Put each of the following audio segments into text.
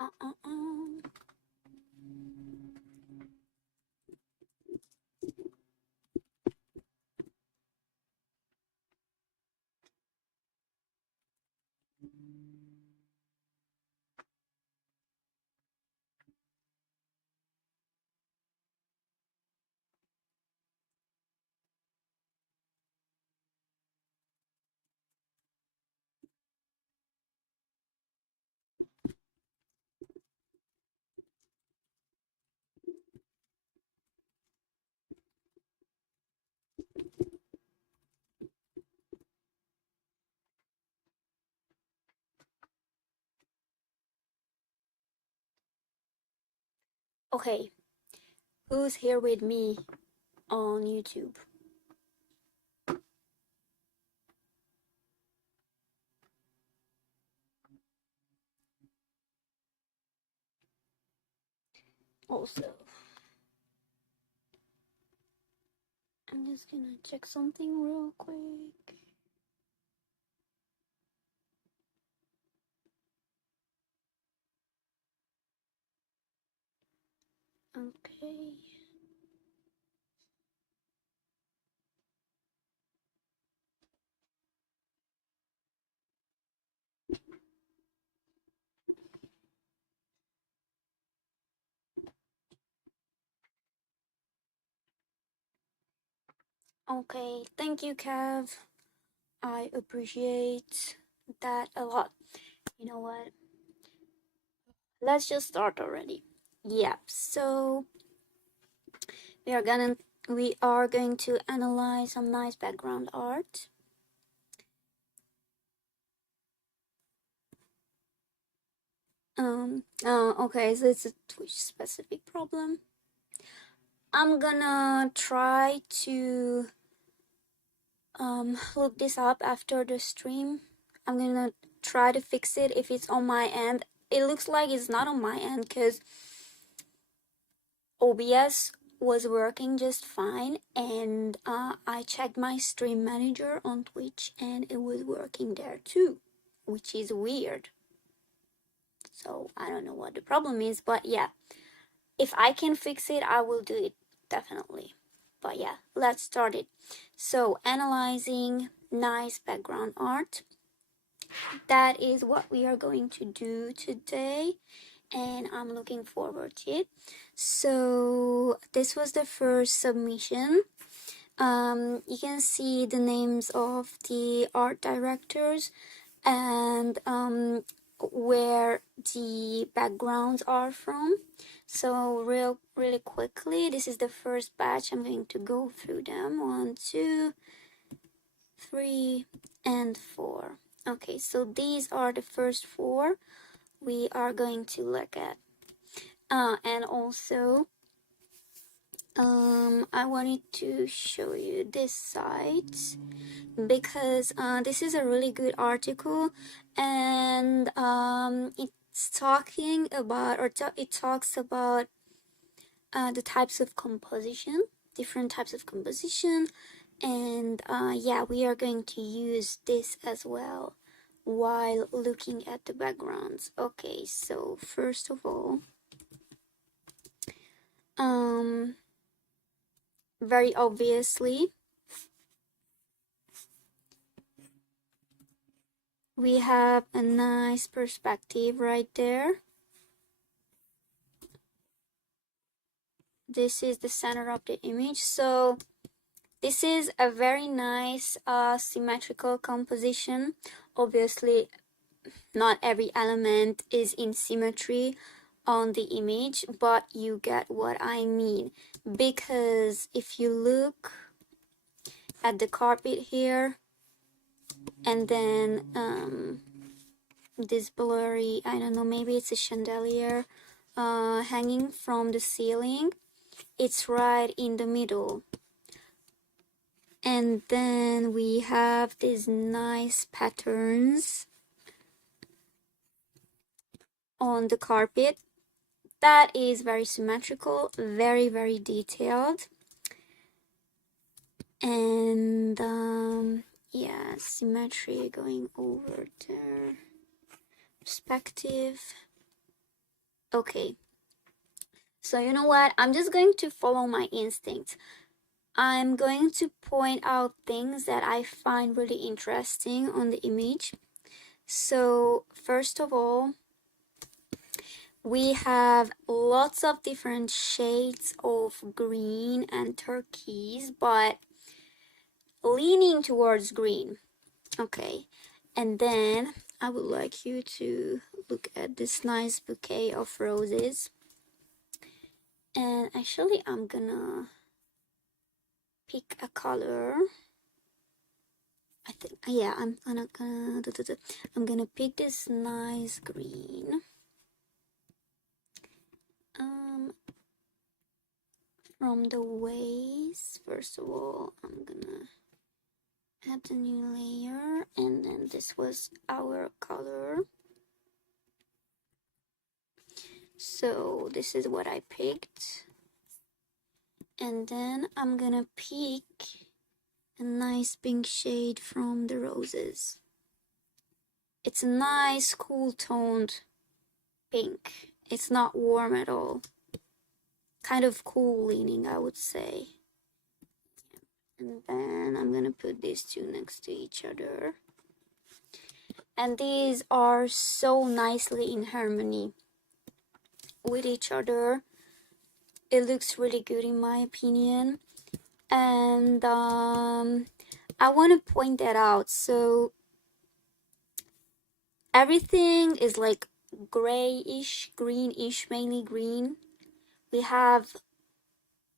Uh, uh, uh. Okay, who's here with me on YouTube? Also, I'm just gonna check something real quick. Okay. Okay, thank you, Kev. I appreciate that a lot. You know what? Let's just start already. Yep. So we are gonna we are going to analyze some nice background art. Okay, so it's a Twitch specific problem. I'm gonna try to look this up after the stream. I'm gonna try to fix it if it's on my end. It looks like it's not on my end because OBS was working just fine, and I checked my stream manager on Twitch and it was working there too, which is weird. So I don't know what the problem is, but yeah, if I can fix it, I will do it definitely. But yeah, let's start it. So analyzing nice background art, that is what we are going to do today, and I'm looking forward to it. So this was the first submission. You can see the names of the art directors and where the backgrounds are from. So really quickly, this is the first batch. I'm going to go through them. 1, 2, 3, and 4. Okay, so these are the first 4 we are going to look at. And also, I wanted to show you this site because this is a really good article, and it's talking about, it talks about the types of composition, different types of composition, and yeah, we are going to use this as well while looking at the backgrounds. Okay, so first of all, very obviously, we have a nice perspective right there. This is the center of the image. So this is a very nice symmetrical composition. Obviously, not every element is in symmetry on the image, but you get what I mean. Because if you look at the carpet here, and then this blurry, I don't know, maybe it's a chandelier hanging from the ceiling. It's right in the middle. And then we have these nice patterns on the carpet. That is very symmetrical, very detailed. And yeah, symmetry going over there. Perspective. Okay, so you know what? I'm just going to follow my instincts. I'm going to point out things that I find really interesting on the image. So, first of all, we have lots of different shades of green and turquoise, but leaning towards green. Okay, and then I would like you to look at this nice bouquet of roses. And actually, I'm gonna pick a color. I think, yeah, I'm gonna pick this nice green. Um, from the waist, first of all, I'm gonna add the new layer, and then this was our color. So this is what I picked, and then I'm gonna pick a nice pink shade from the roses. It's a nice cool toned pink. It's not warm at all. Kind of cool leaning, I would say. And then I'm gonna put these two next to each other. And these are so nicely in harmony with each other. It looks really good in my opinion. And I want to point that out. So everything is like grayish, greenish, mainly green. We have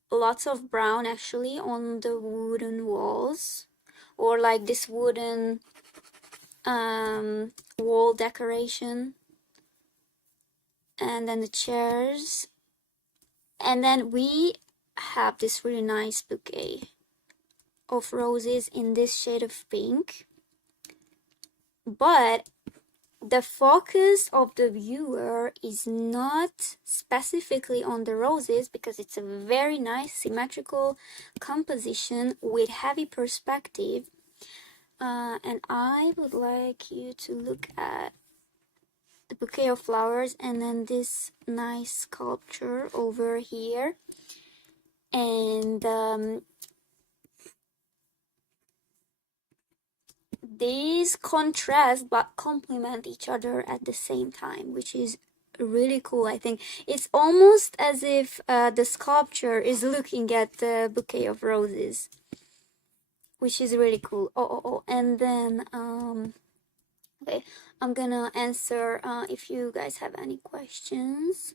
lots of brown actually on the wooden walls, or like this wooden wall decoration, and then the chairs, and then we have this really nice bouquet of roses in this shade of pink. But the focus of the viewer is not specifically on the roses, because it's a very nice symmetrical composition with heavy perspective. And I would like you to look at the bouquet of flowers and then this nice sculpture over here. And these contrast but complement each other at the same time, which is really cool. I think it's almost as if the sculpture is looking at the bouquet of roses, which is really cool. And then okay, I'm gonna answer if you guys have any questions.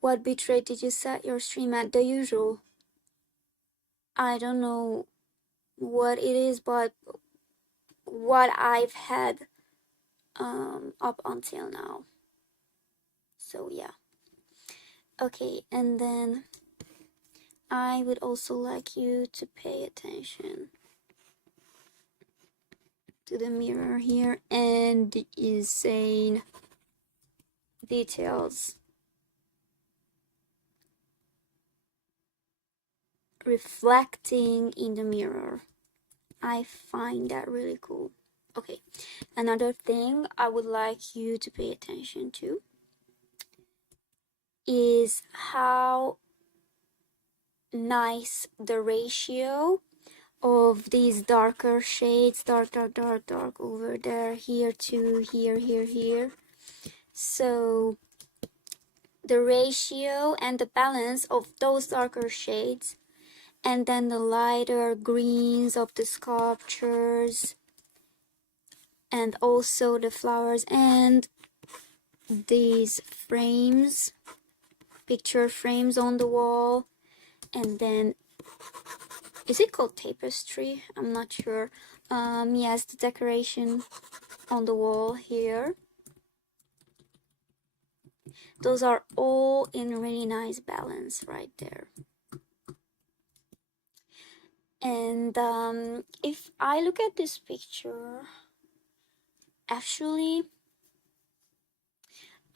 What bitrate did you set your stream at? The usual. I don't know what it is, but what I've had up until now. So yeah. Okay, and then I would also like you to pay attention to the mirror here and the insane details reflecting in the mirror. I find that really cool. Okay, another thing I would like you to pay attention to is how nice the ratio of these darker shades, dark over there, here to here. So the ratio and the balance of those darker shades, and then the lighter greens of the sculptures, and also the flowers and these frames, picture frames on the wall, and then is it called tapestry? I'm not sure. Yes, the decoration on the wall here. Those are all in really nice balance right there. And if I look at this picture, actually,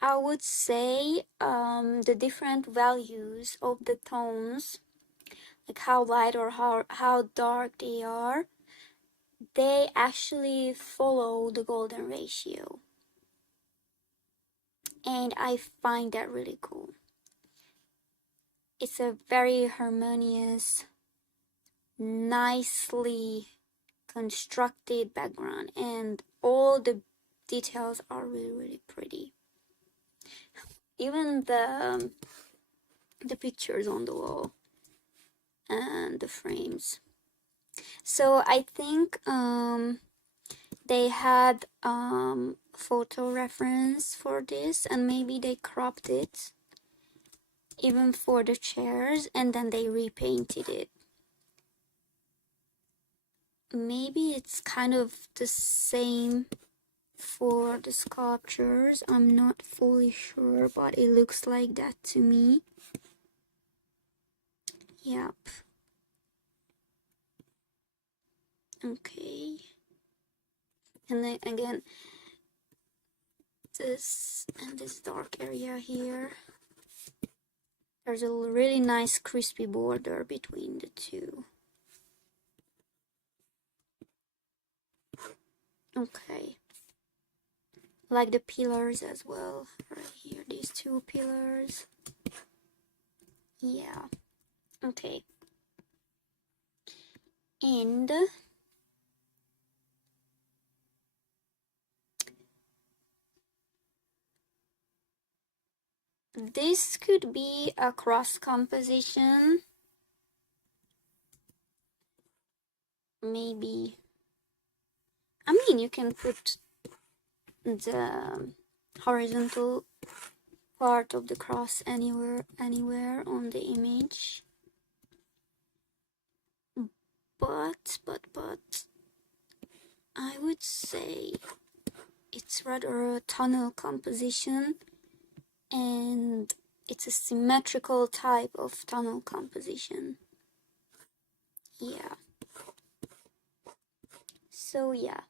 I would say the different values of the tones, like how light or how dark they are, they actually follow the golden ratio, and I find that really cool. It's a very harmonious, nicely constructed background, and all the details are really pretty. Even the pictures on the wall and the frames. So I think they had photo reference for this, and maybe they cropped it even for the chairs, and then they repainted it. Maybe it's kind of the same for the sculptures. I'm not fully sure, but it looks like that to me. Yep. Okay. And then again, this and this dark area here, there's a really nice crispy border between the two. Okay. Like the pillars as well, right here, these two pillars. Yeah. Okay. And this could be a cross composition. Maybe. I mean, you can put the horizontal part of the cross anywhere on the image. But I would say it's rather a tunnel composition, and it's a symmetrical type of tunnel composition. Yeah. So yeah,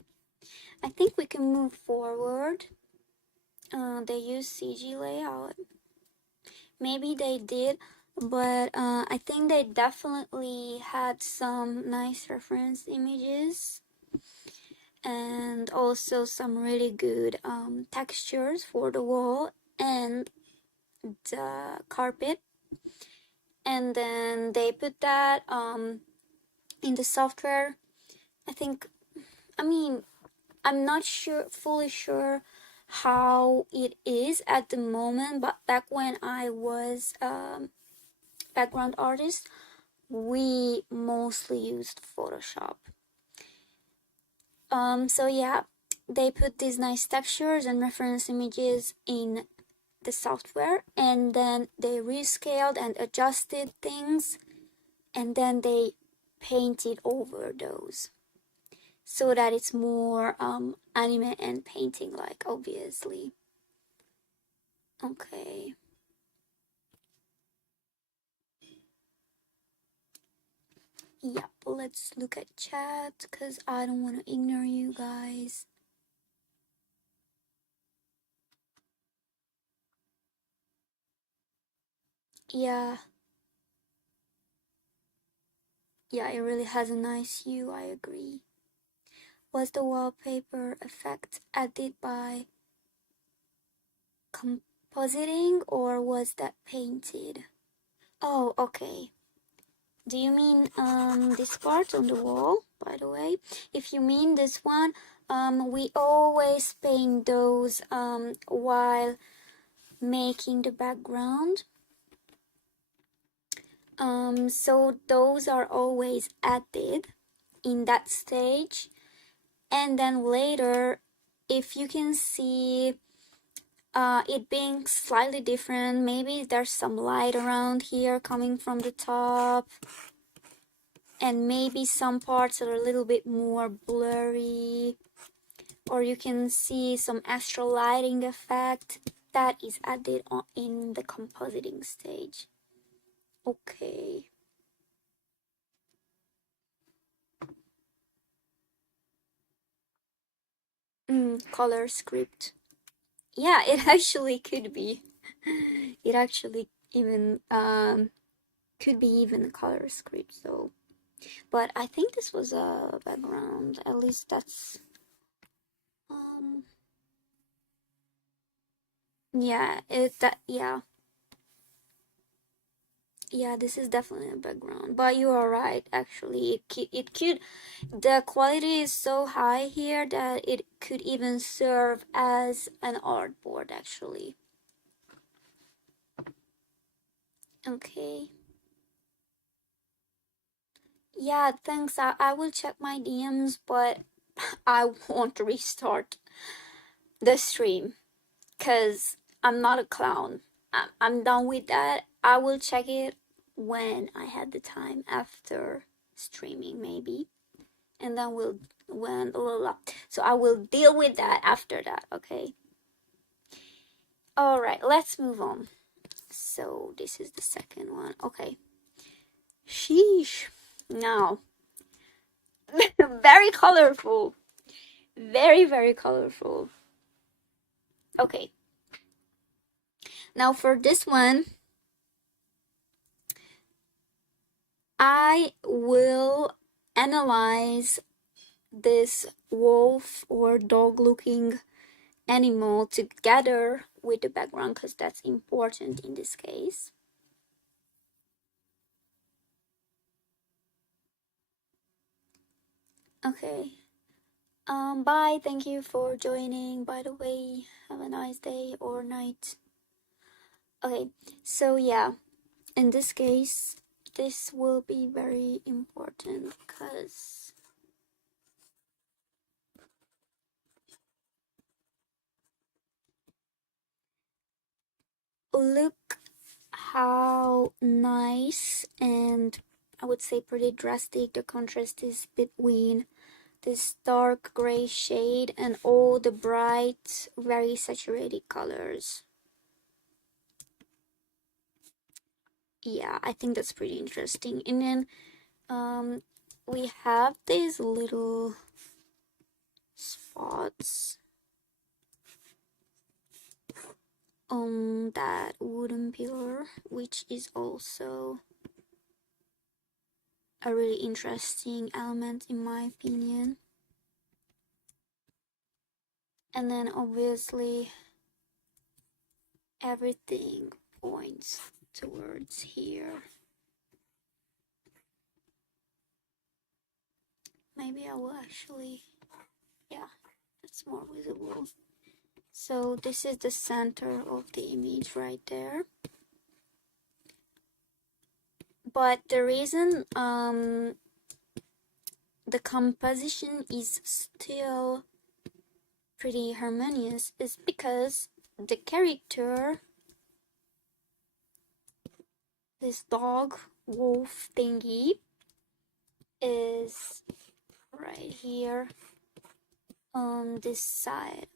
I think we can move forward. They use CG layout. Maybe they did, but I think they definitely had some nice reference images, and also some really good textures for the wall and the carpet. And then they put that in the software. I mean, I'm not fully sure how it is at the moment, but back when I was background artist, we mostly used Photoshop. So yeah, they put these nice textures and reference images in the software, and then they rescaled and adjusted things, and then they painted over those so that it's more anime and painting like, obviously. Okay. Yep, let's look at chat because I don't want to ignore you guys. Yeah. Yeah, it really has a nice hue, I agree. Was the wallpaper effect added by compositing, or was that painted? Oh, okay. Do you mean this part on the wall, by the way? If you mean this one, we always paint those while making the background. So those are always added in that stage, and then later, if you can see it being slightly different, maybe there's some light around here coming from the top, and maybe some parts are a little bit more blurry, or you can see some extra lighting effect that is added on in the compositing stage. Okay. Color script. Yeah, it actually could be. It actually even could be even a color script. So But I think this was a background. At least that's um yeah, yeah, this is definitely a background. But you are right, actually. It could, the quality is so high here that it could even serve as an artboard, actually. Okay. Yeah, thanks. I will check my DMs, but I won't restart the stream because I'm not a clown. I'm done with that. I will check it when I had the time after streaming, maybe. And then so I will deal with that after that, okay? All right, let's move on. So this is the second one. Okay. Sheesh. Now, very colorful. Very, very colorful. Okay. Now for this one, I will analyze this wolf or dog looking animal together with the background because that's important in this case. Okay. Bye. Thank you for joining. By the way, have a nice day or night. Okay, so yeah, in this case, this will be very important because look how nice and I would say pretty drastic the contrast is between this dark gray shade and all the bright, very saturated colors. Yeah, I think that's pretty interesting. And then we have these little spots on that wooden pillar, which is also a really interesting element in my opinion. And then obviously everything points towards here. Maybe I will actually, yeah, that's more visible. So this is the center of the image right there. But the reason the composition is still pretty harmonious is because the character, this dog wolf thingy, is right here on this side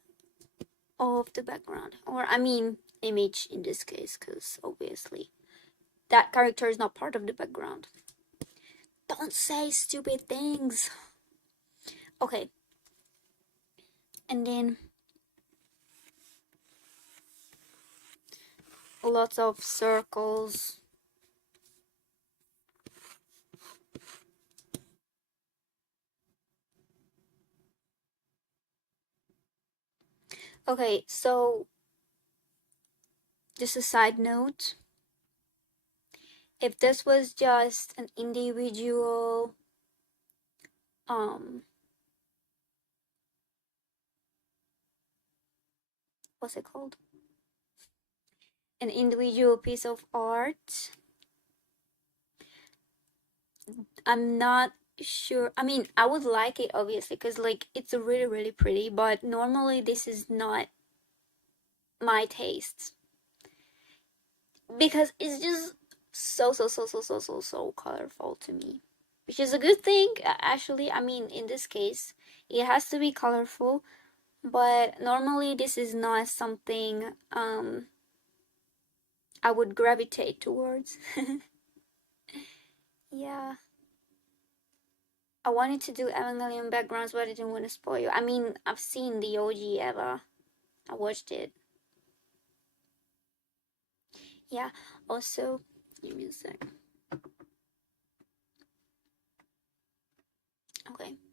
of the background, or I mean image in this case, because obviously that character is not part of the background. Don't say stupid things. Okay, and then lots of circles. Okay, so just a side note, if this was just an individual what's it called, an individual piece of art, I'm not sure. I mean, I would like it obviously because like it's really really pretty, but normally this is not my taste because it's just so colorful to me, which is a good thing actually. I mean, in this case, it has to be colorful, but normally this is not something I would gravitate towards. Yeah. I wanted to do Evangelion backgrounds, but I didn't want to spoil you. I mean, I've seen the OG Eva. I watched it. Yeah. Also, give me a sec.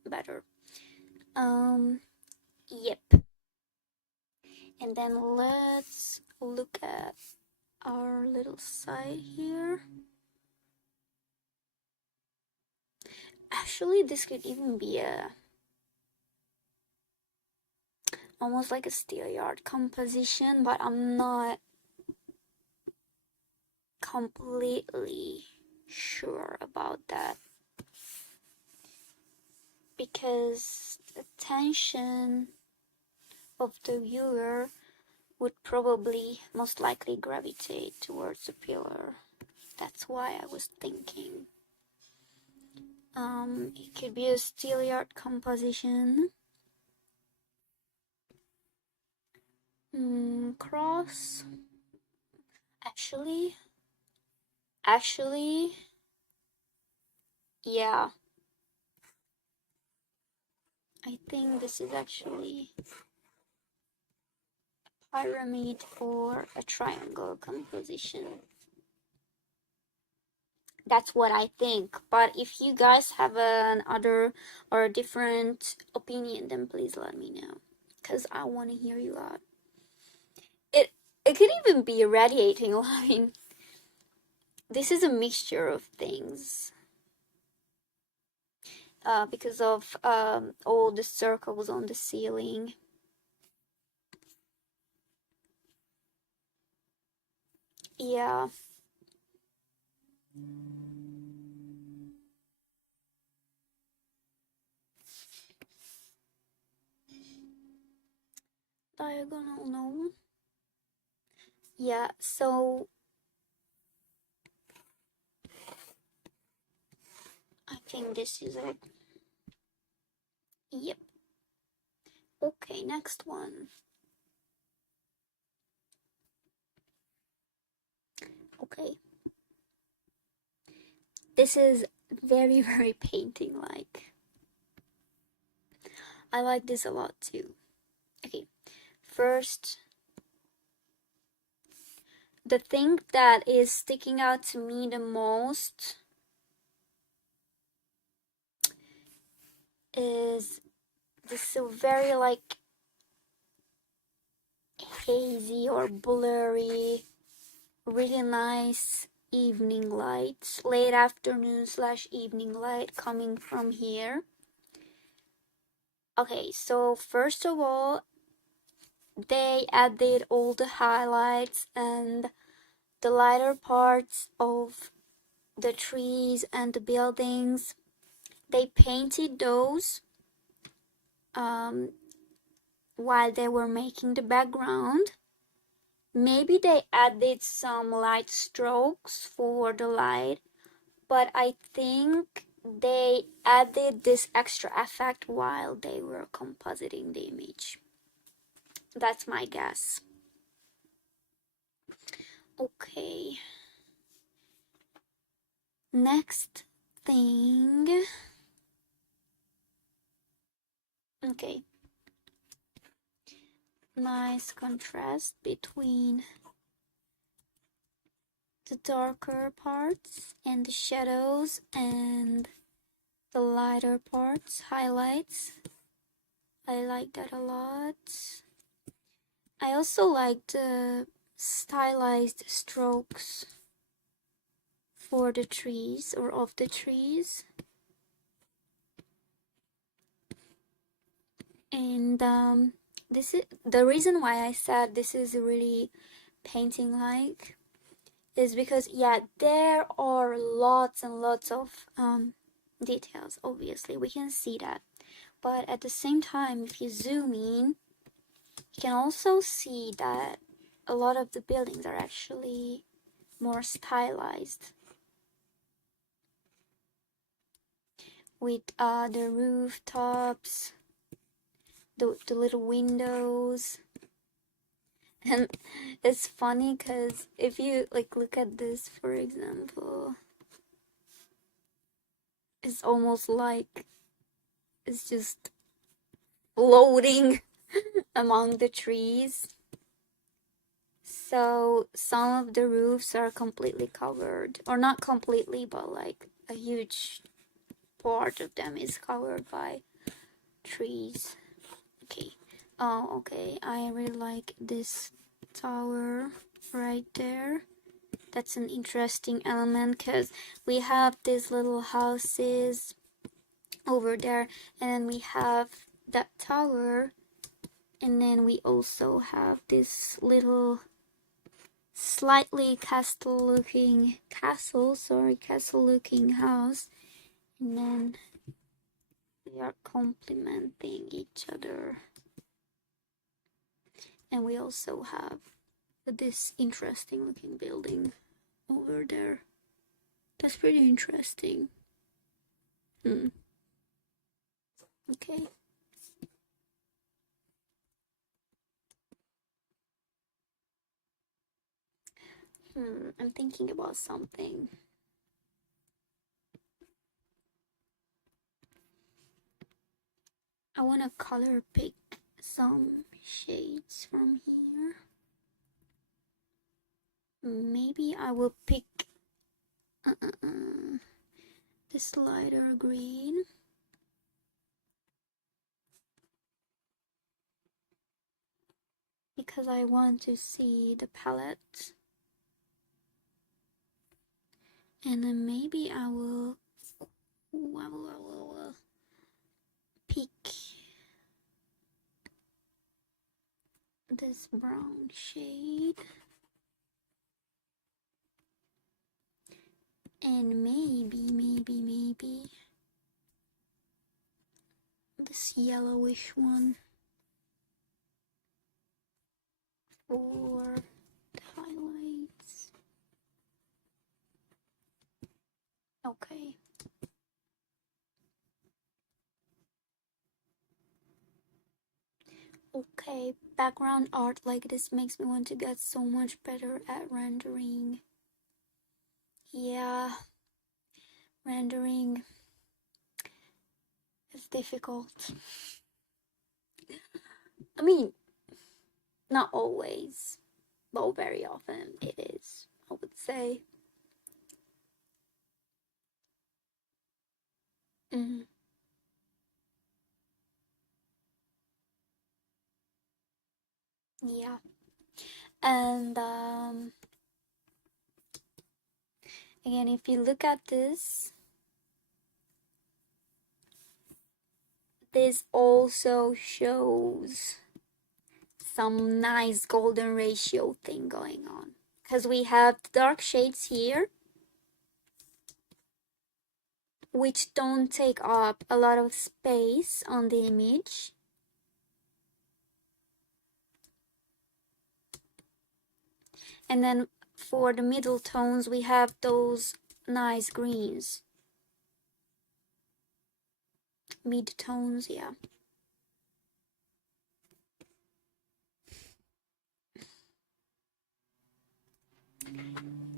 better. Yep. And then let's look at our little side here. Actually, this could even be almost like a Steelyard composition, but I'm not completely sure about that, because the attention of the viewer would probably most likely gravitate towards the pillar. That's why I was thinking it could be a Steelyard composition. Cross. Actually, yeah. I think this is actually a pyramid or a triangle composition. That's what I think. But if you guys have another or a different opinion, then please let me know, because I want to hear you out. It could even be a radiating line. This is a mixture of things. Because of all the circles on the ceiling. Yeah. Diagonal, no. Yeah, so I think this is it. Yep. Okay, next one. Okay. This is very, very painting like. I like this a lot too. Okay, first, the thing that is sticking out to me the most is this very like hazy or blurry, really nice evening light, late afternoon / evening light coming from here. Okay, so first of all, they added all the highlights and the lighter parts of the trees and the buildings. They painted those while they were making the background. Maybe they added some light strokes for the light, but I think they added this extra effect while they were compositing the image. That's my guess. Okay. Next thing. Okay. Nice contrast between the darker parts and the shadows and the lighter parts, highlights. I like that a lot. I also like the stylized strokes for the trees or of the trees. And this is the reason why I said this is really painting like, is because yeah, there are lots and lots of details. Obviously we can see that, but at the same time, if you zoom in, you can also see that a lot of the buildings are actually more stylized, with the rooftops, the little windows. And it's funny because if you like look at this, for example, it's almost like it's just floating among the trees. So some of the roofs are completely covered, or not completely, but like a huge part of them is covered by trees. Okay. Oh, okay. I really like this tower right there. That's an interesting element because we have these little houses over there, and then we have that tower, and then we also have this little slightly castle looking house, and then we are complementing each other. And we also have this interesting looking building over there. That's pretty interesting. Okay. I'm thinking about something. I want to color pick some shades from here. Maybe I will pick this lighter green. Because I want to see the palette. And then maybe I will pick this brown shade. And maybe this yellowish one for the highlights. Okay. Okay, background art like this makes me want to get so much better at rendering. Yeah, rendering is difficult. I mean, not always, but very often it is, I would say. Yeah, and again, if you look at this also shows some nice golden ratio thing going on, because we have dark shades here which don't take up a lot of space on the image. And then for the middle tones, we have those nice greens. Mid tones, yeah.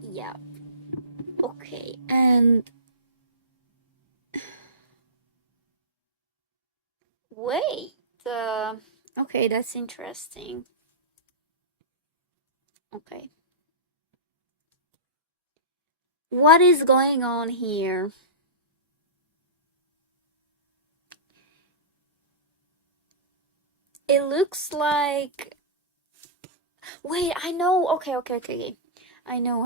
Yeah. Okay, and wait. Okay, that's interesting. Okay. What is going on here? It looks like... Wait, I know. Okay. I know.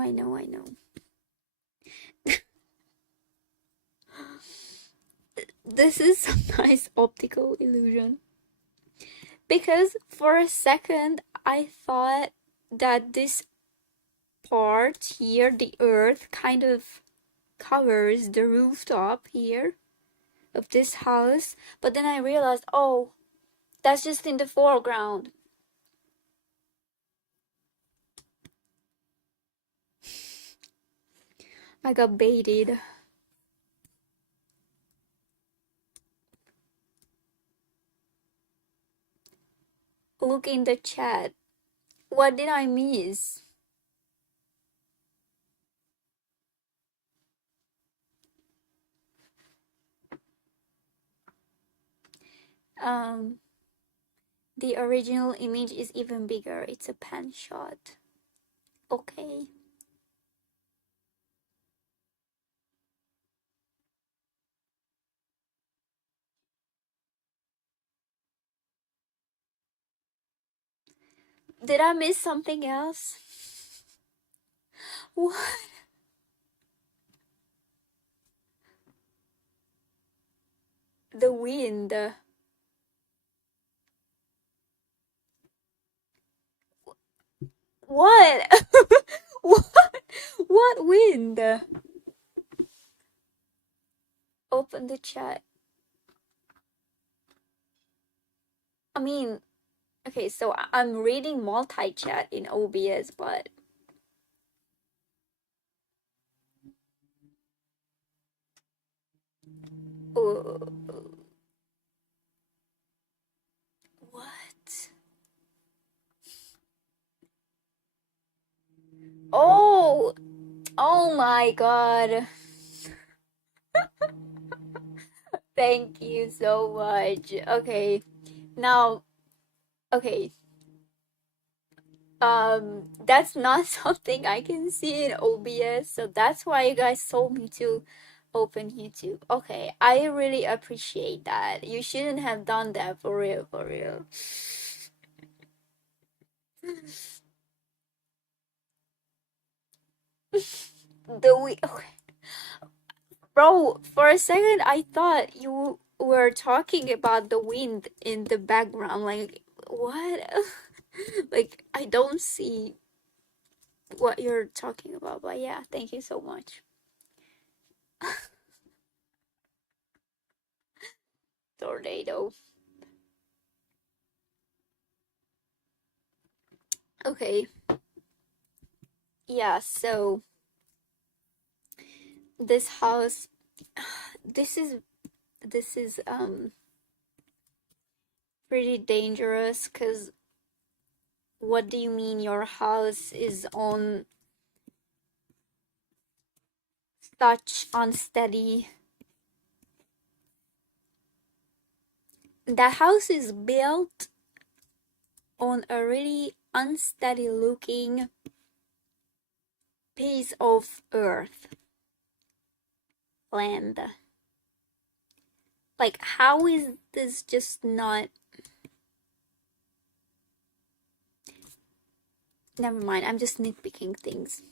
This is some nice optical illusion. Because for a second, I thought that this part here, the earth, kind of covers the rooftop here of this house. But then I realized, oh, that's just in the foreground. I got baited. Look in the chat. What did I miss? The original image is even bigger. It's a pan shot. Okay. Did I miss something else? What? The wind. What? What? What wind? Open the chat. I mean, okay, so I'm reading multi-chat in OBS, but uh, what? Oh, oh my God. Thank you so much. Okay. Now, okay. That's not something I can see in OBS, so that's why you guys told me to open YouTube. Okay, I really appreciate that. You shouldn't have done that, for real, for real. The we okay. Bro, for a second I thought you were talking about the wind in the background. Like, what? Like, I don't see what you're talking about, but yeah, thank you so much. Tornado. Okay, yeah, so this house, this is pretty dangerous, because what do you mean your house is on such unsteady? That house is built on a really unsteady looking piece of earth, land. Like, how is this just not? Never mind, I'm just nitpicking things.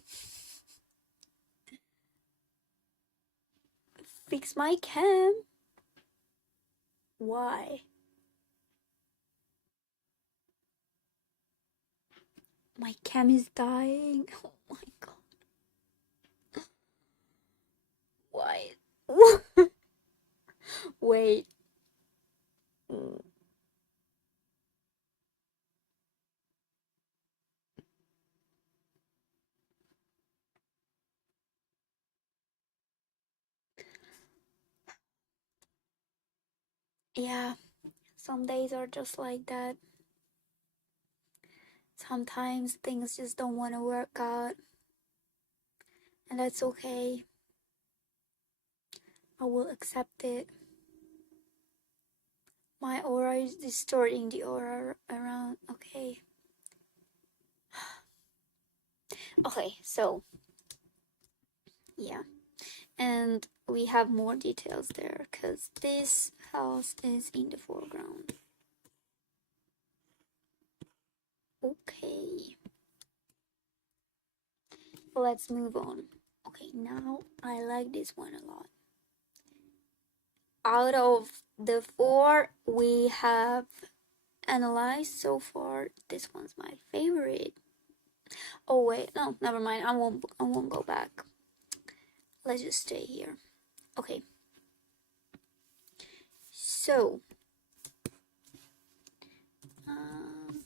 Fix my cam. Why? My cam is dying. Oh my God. Why? Wait. Mm. Yeah, some days are just like that. Sometimes things just don't want to work out, and that's okay. I will accept it. My aura is distorting the aura around. Okay. Okay, so yeah. And we have more details there because this house is in the foreground. Okay. Let's move on. Okay, now I like this one a lot. Out of the four we have analyzed so far, this one's my favorite. Oh wait, no, never mind. I won't go back. Let's just stay here. Okay. So, um,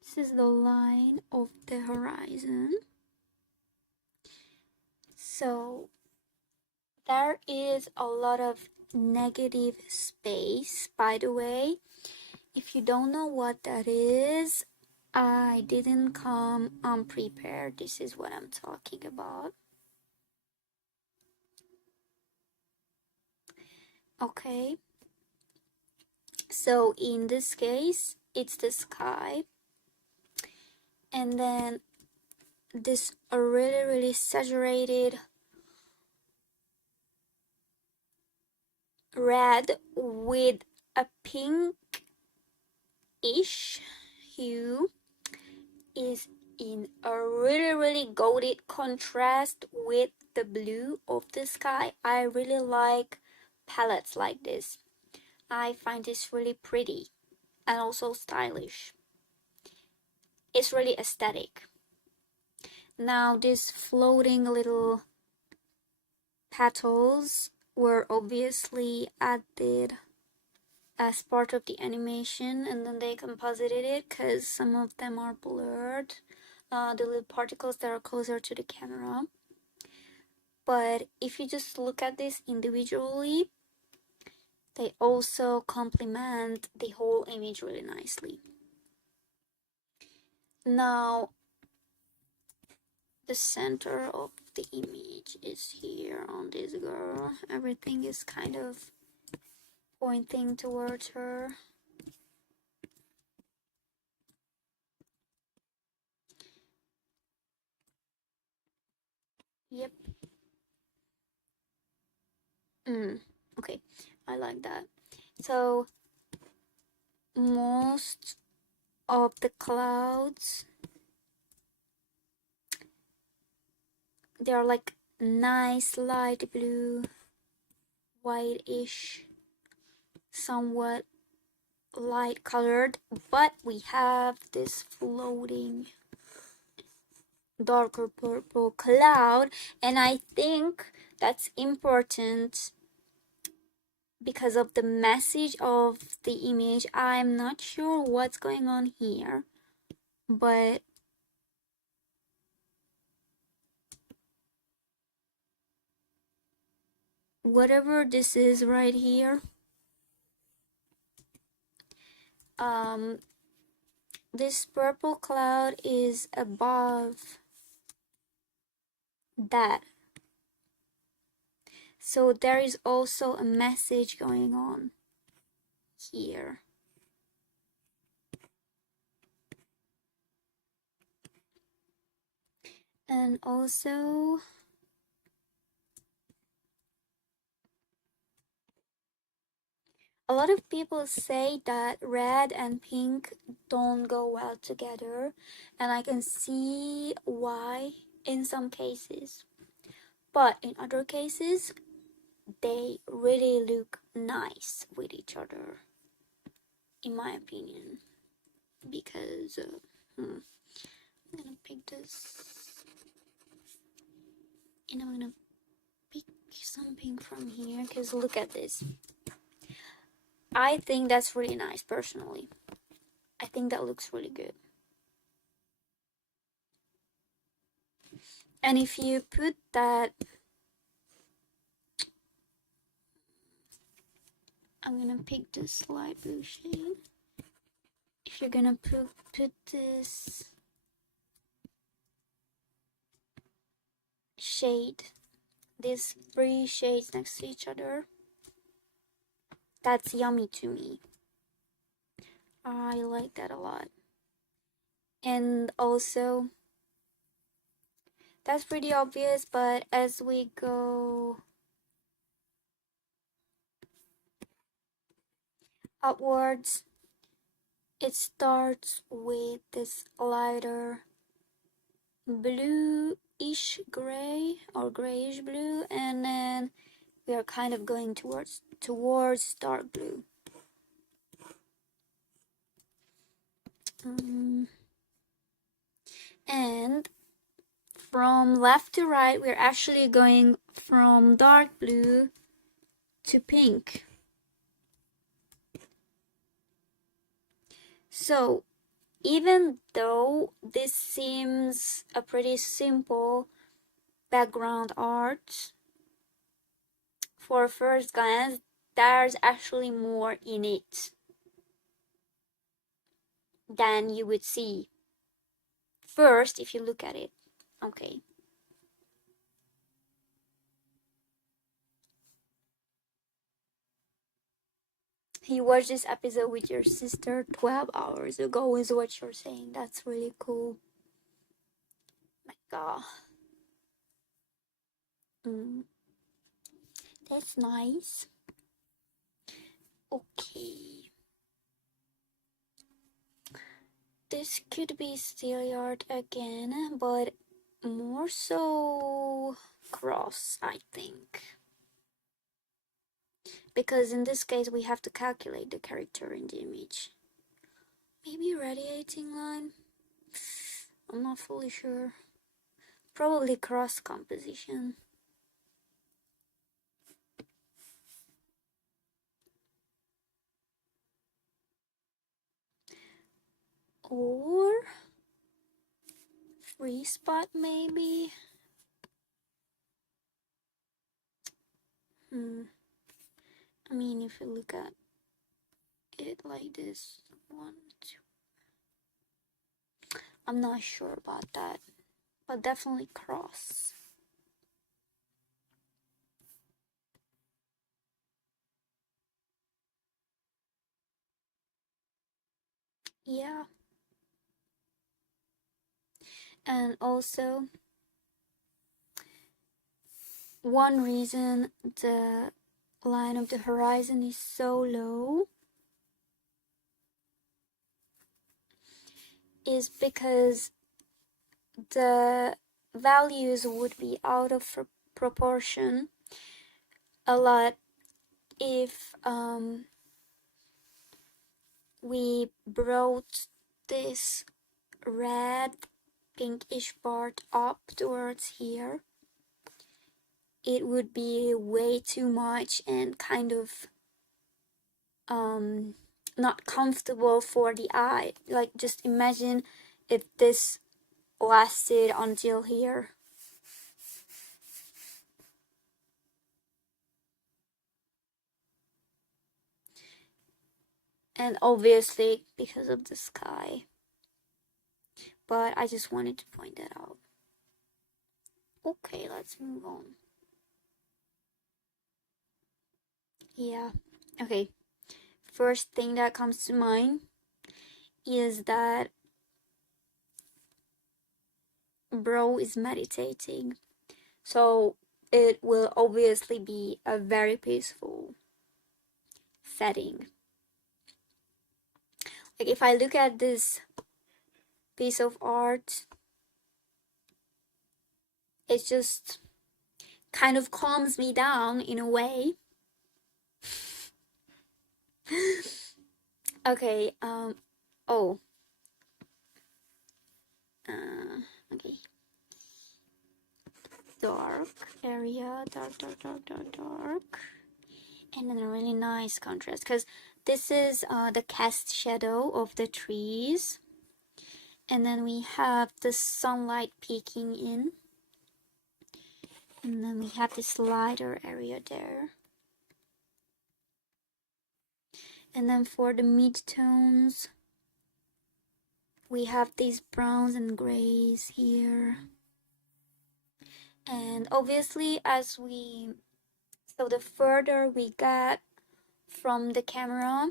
this is the line of the horizon. So, there is a lot of negative space, by the way. If you don't know what that is, I didn't come unprepared. This is what I'm talking about. Okay. So, in this case, it's the sky. And then this really, really saturated red with a pink white-ish hue is in a really golden contrast with the blue of the sky. I really like palettes like this. I find this really pretty and also stylish. It's really aesthetic. Now these floating little petals were obviously added as part of the animation, and then they composited it because some of them are blurred, the little particles that are closer to the camera. But if you just look at this individually, they also complement the whole image really nicely. Now the center of the image is here on this girl. Everything is kind of pointing towards her. Yep. Okay, I like that. So most of the clouds, they are like nice light blue, whitish, somewhat light colored, but we have this floating darker purple cloud, and I think that's important because of the message of the image. I'm not sure what's going on here, but whatever this is right here, this purple cloud is above that. So there is also a message going on here. And also a lot of people say that red and pink don't go well together, and I can see why in some cases. But in other cases, they really look nice with each other, in my opinion. Because, I'm gonna pick this, and I'm gonna pick something from here, because look at this. I think that's really nice, personally. I think that looks really good. And if you put that, I'm gonna pick this light blue shade. If you're gonna put this shade, these three shades next to each other, that's yummy to me. I like that a lot. And also, that's pretty obvious, but as we go upwards, it starts with this lighter bluish gray or grayish blue, and then we are kind of going towards dark blue. And from left to right, we're actually going from dark blue to pink. So even though this seems a pretty simple background art, for first glance, there's actually more in it than you would see first if you look at it. Okay. You watched this episode with your sister 12 hours ago is what you're saying. That's really cool. My god. That's nice. Okay. this could be steel art again, but more so cross, I think. Because in this case, we have to calculate the character in the image. Maybe radiating line? I'm not fully sure. Probably cross composition. Or free spot, maybe? I mean, if you look at it like this, 1, 2. I'm not sure about that, but definitely cross. Yeah. And also, one reason the line of the horizon is so low is because the values would be out of proportion a lot if we brought this red pinkish part up towards here. It would be way too much and kind of not comfortable for the eye. Like, just imagine if this lasted until here. And obviously because of the sky. But I just wanted to point that out. Okay, let's move on. Yeah, okay. First thing that comes to mind is that bro is meditating. So it will obviously be a very peaceful setting. Like, if I look at this piece of art, it just kind of calms me down in a way. Okay, oh. Okay. Dark area, dark. And then a really nice contrast, because this is the cast shadow of the trees. And then we have the sunlight peeking in. And then we have this lighter area there. And then for the mid-tones, we have these browns and grays here. And obviously, so the further we get from the camera,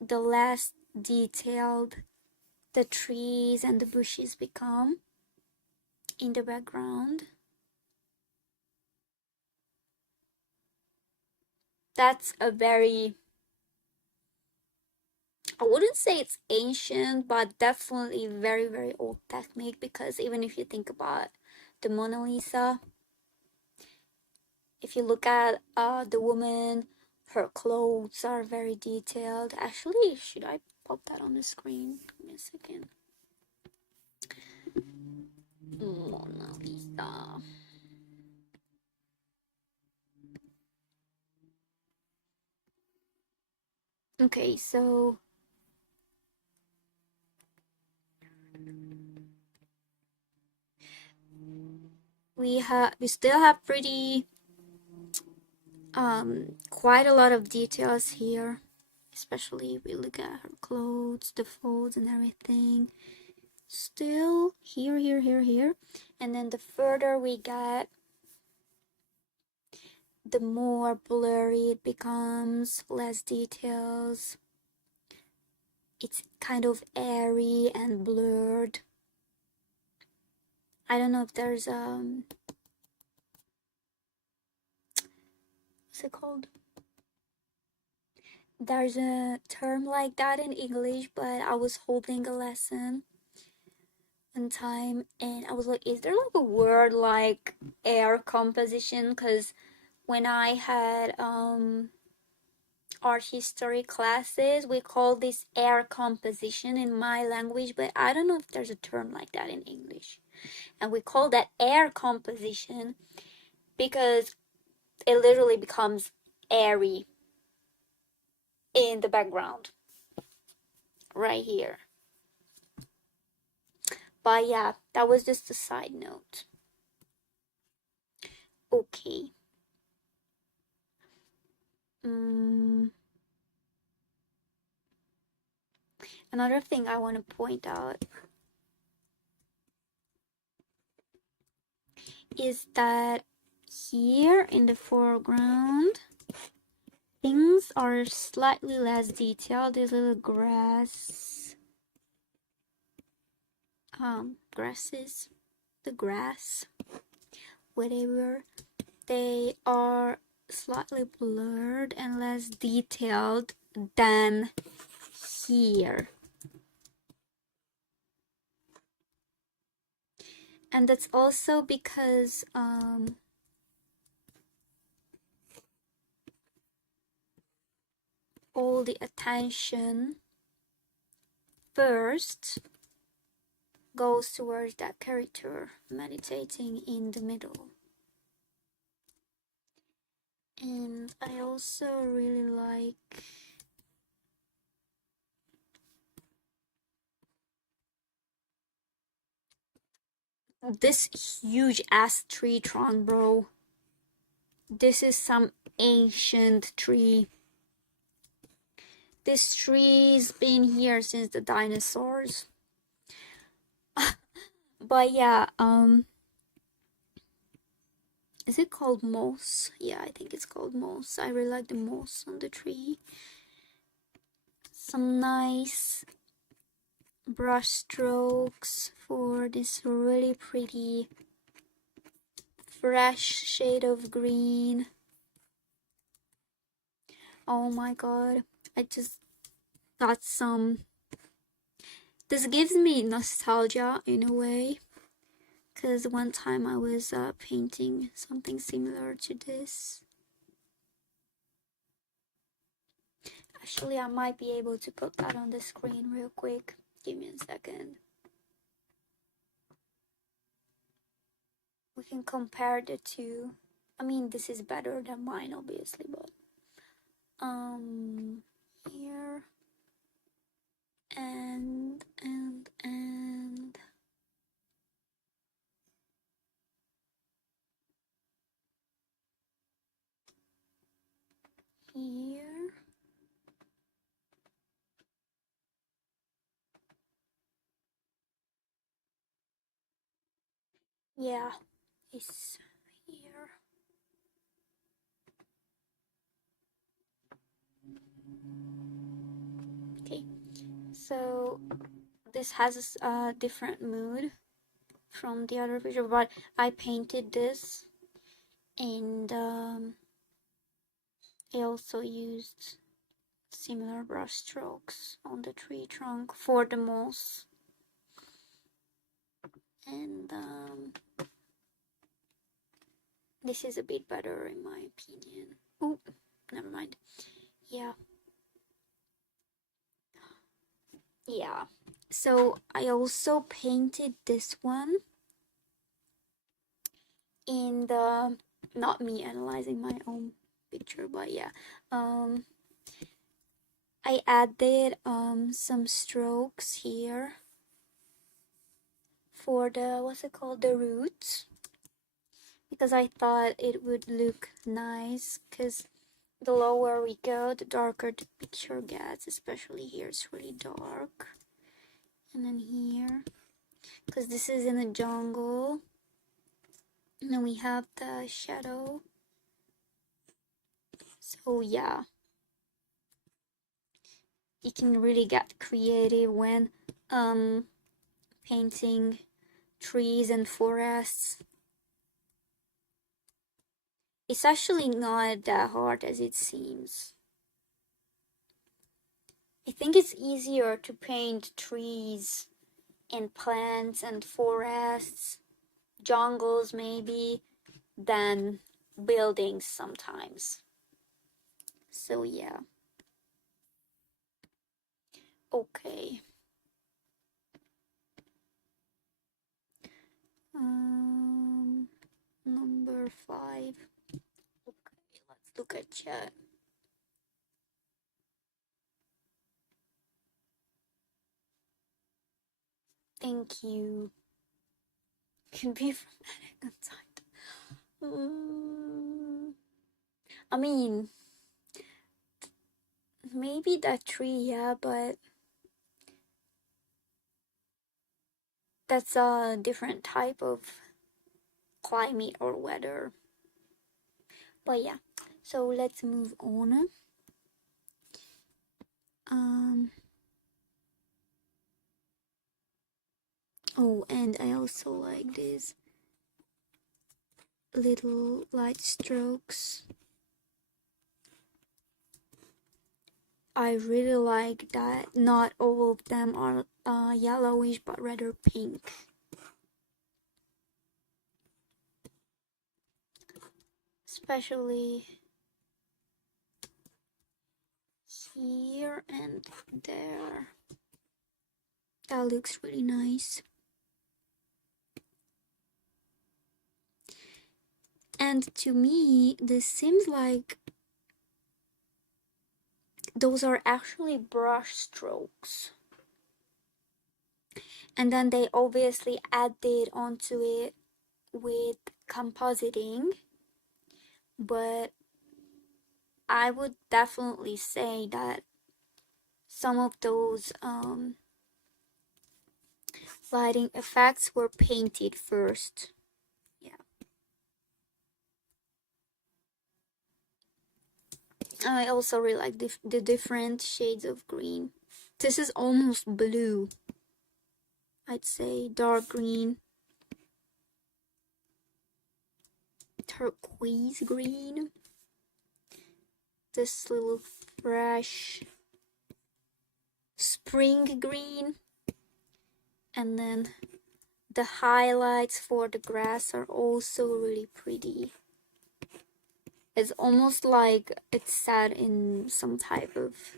the less detailed the trees and the bushes become in the background. That's a very, I wouldn't say it's ancient, but definitely very, very old technique, because even if you think about the Mona Lisa, if you look at the woman, her clothes are very detailed. Actually, should I pop that on the screen? Give me a second. Mona Lisa. Okay, so we still have pretty quite a lot of details here, especially if we look at her clothes, the folds and everything. Still here, and then the further we get, the more blurry it becomes, less details. It's kind of airy and blurred. I don't know if there's what's it called? There's a term like that in English, but I was holding a lesson one time, and I was like, is there like a word like air composition? Because when I had art history classes, we call this air composition in my language, but I don't know if there's a term like that in English. And we call that air composition because it literally becomes airy in the background right here. But yeah, that was just a side note. Okay. Another thing I want to point out is that here in the foreground, things are slightly less detailed. These little grasses, the grass, whatever, they are slightly blurred and less detailed than here. And that's also because all the attention first goes towards that character meditating in the middle. And I also really like this huge ass tree trunk, bro. This is some ancient tree. This tree's been here since the dinosaurs. But yeah, is it called moss? Yeah, I think it's called moss. I really like the moss on the tree. Some nice brush strokes for this really pretty fresh shade of green. Oh my god, I just got some. This gives me nostalgia in a way, because one time I was painting something similar to this. Actually, I might be able to put that on the screen real quick. Give me a second. We can compare the two. I mean, this is better than mine, obviously, but here and here. Yeah, it's here. Okay, so this has a different mood from the other picture, but I painted this, and I also used similar brush strokes on the tree trunk for the moss. And this is a bit better in my opinion. Oh, never mind. Yeah. So I also painted this one in the, not me analyzing my own picture, but yeah, I added some strokes here for the, what's it called, the roots, because I thought it would look nice, because the lower we go, the darker the picture gets, especially here it's really dark. And then here, because this is in the jungle, and then we have the shadow. So yeah, you can really get creative when painting trees and forests. It's actually not that hard as it seems. I think it's easier to paint trees in plants and forests, jungles maybe, than buildings sometimes. So yeah. Okay. Um, number 5. Okay, let's look at chat. Thank you. Can be from outside. I mean, maybe that tree, yeah, but that's a different type of climate or weather. But yeah, so let's move on. Um. Oh, and I also like these little light strokes. I really like that not all of them are yellowish, but rather pink. Especially here and there. That looks really nice. And to me, this seems like those are actually brush strokes. And then they obviously added onto it with compositing. But I would definitely say that some of those lighting effects were painted first. Yeah. I also really like the different shades of green. This is almost blue. I'd say dark green, turquoise green, this little fresh spring green, and then the highlights for the grass are also really pretty. It's almost like it's set in some type of,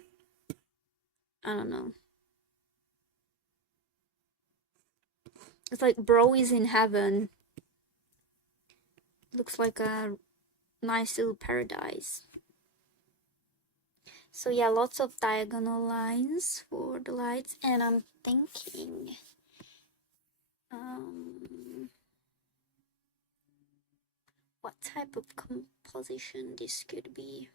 I don't know. It's like bro is in heaven. Looks like a nice little paradise. So yeah, lots of diagonal lines for the lights, and I'm thinking what type of composition this could be.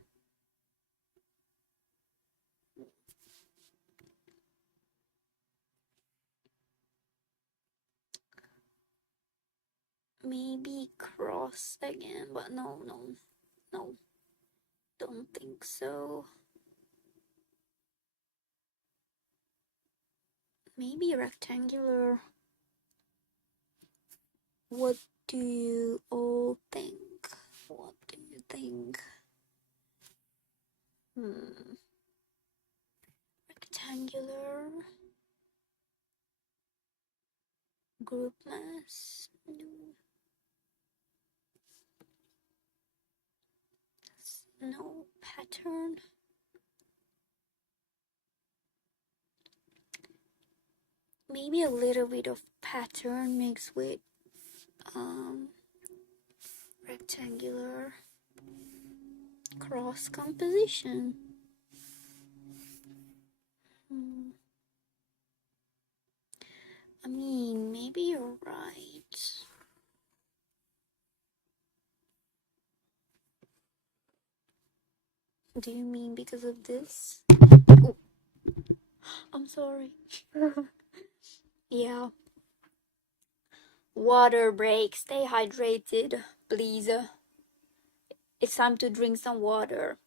Maybe cross again, but no, don't think so. Maybe rectangular. What do you all think? What do you think? Rectangular. Group mass. No pattern. Maybe a little bit of pattern mixed with rectangular cross composition. I mean, maybe you're right. Do you mean because of this? Oh, I'm sorry. Yeah. Water break. Stay hydrated, please. It's time to drink some water.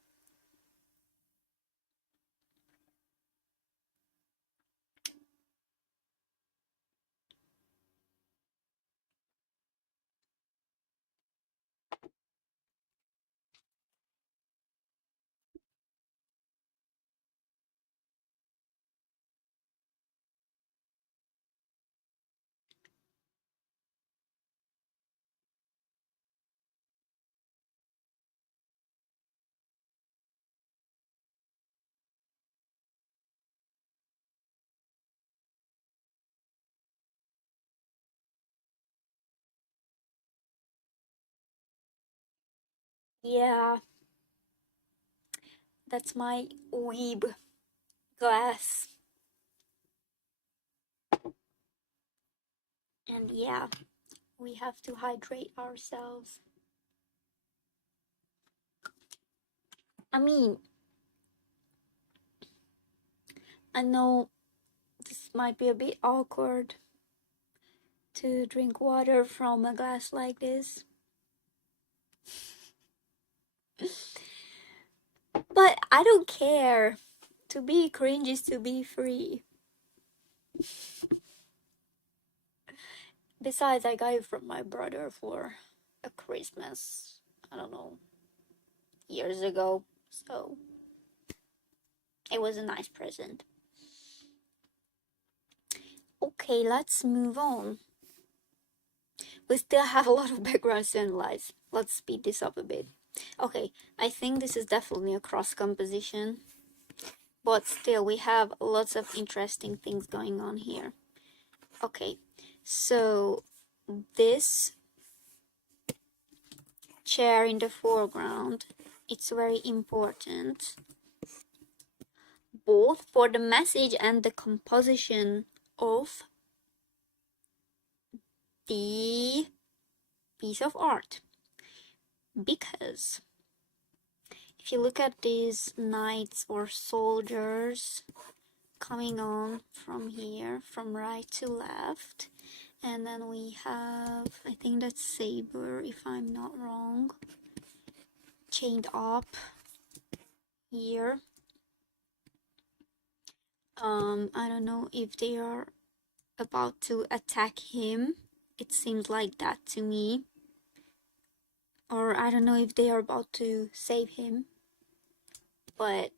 Yeah, that's my weeb glass. And yeah, we have to hydrate ourselves. I mean, I know this might be a bit awkward to drink water from a glass like this, but I don't care. To be cringe is to be free. Besides, I got it from my brother for a Christmas, I don't know, years ago, so it was a nice present. Okay, let's move on. We still have a lot of background sound lights. Let's speed this up a bit. Okay, I think this is definitely a cross composition, but still we have lots of interesting things going on here. Okay, so this chair in the foreground, it's very important both for the message and the composition of the piece of art, because if you look at these knights or soldiers coming on from here, from right to left, and then we have, I think that's saber if I'm not wrong, chained up here. I don't know if they are about to attack him. It seems like that to me. Or I don't know if they are about to save him. But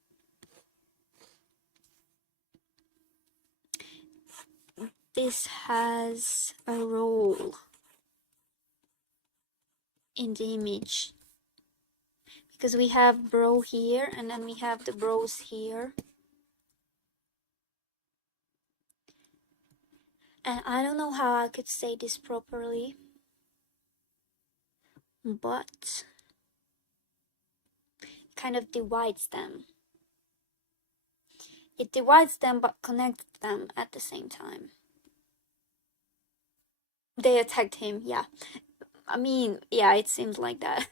this has a role in the image. Because we have bro here and then we have the bros here. And I don't know how I could say this properly, but it kind of divides them. It divides them but connects them at the same time. They attacked him, yeah. I mean, yeah, it seems like that.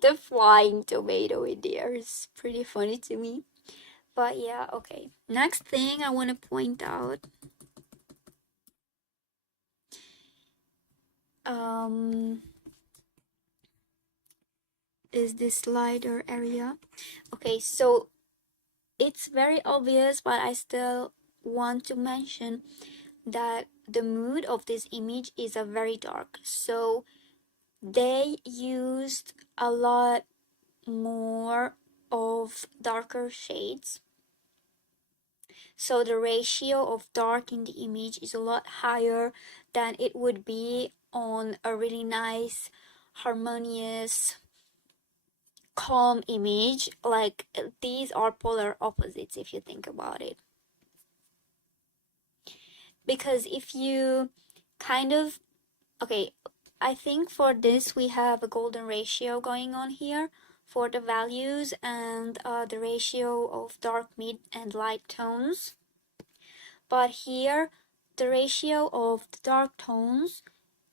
The flying tomato in there is pretty funny to me. But yeah, okay. Next thing I want to point out is this slider area. Okay, so it's very obvious, but I still want to mention that the mood of this image is a very dark. So they used a lot more of darker shades. So the ratio of dark in the image is a lot higher than it would be on a really nice, harmonious, calm image. Like, these are polar opposites if you think about it. Because if you kind of, okay, I think for this we have a golden ratio going on here for the values and the ratio of dark, mid, and light tones. But here the ratio of the dark tones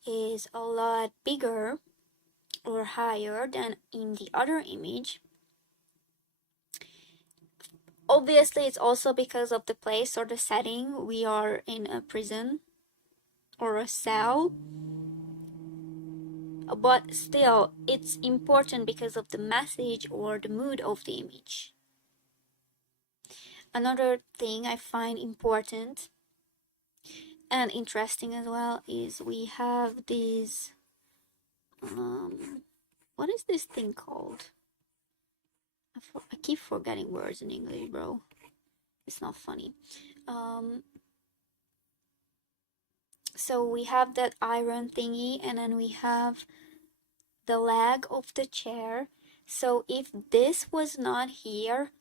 is a lot bigger or higher than in the other image. Obviously, it's also because of the place or the setting. We are in a prison or a cell, but still, it's important because of the message or the mood of the image. Another thing I find important and interesting as well is we have these, what is this thing called? I keep forgetting words in English, bro. It's not funny. So we have that iron thingy, and then we have the leg of the chair. So if this was not here,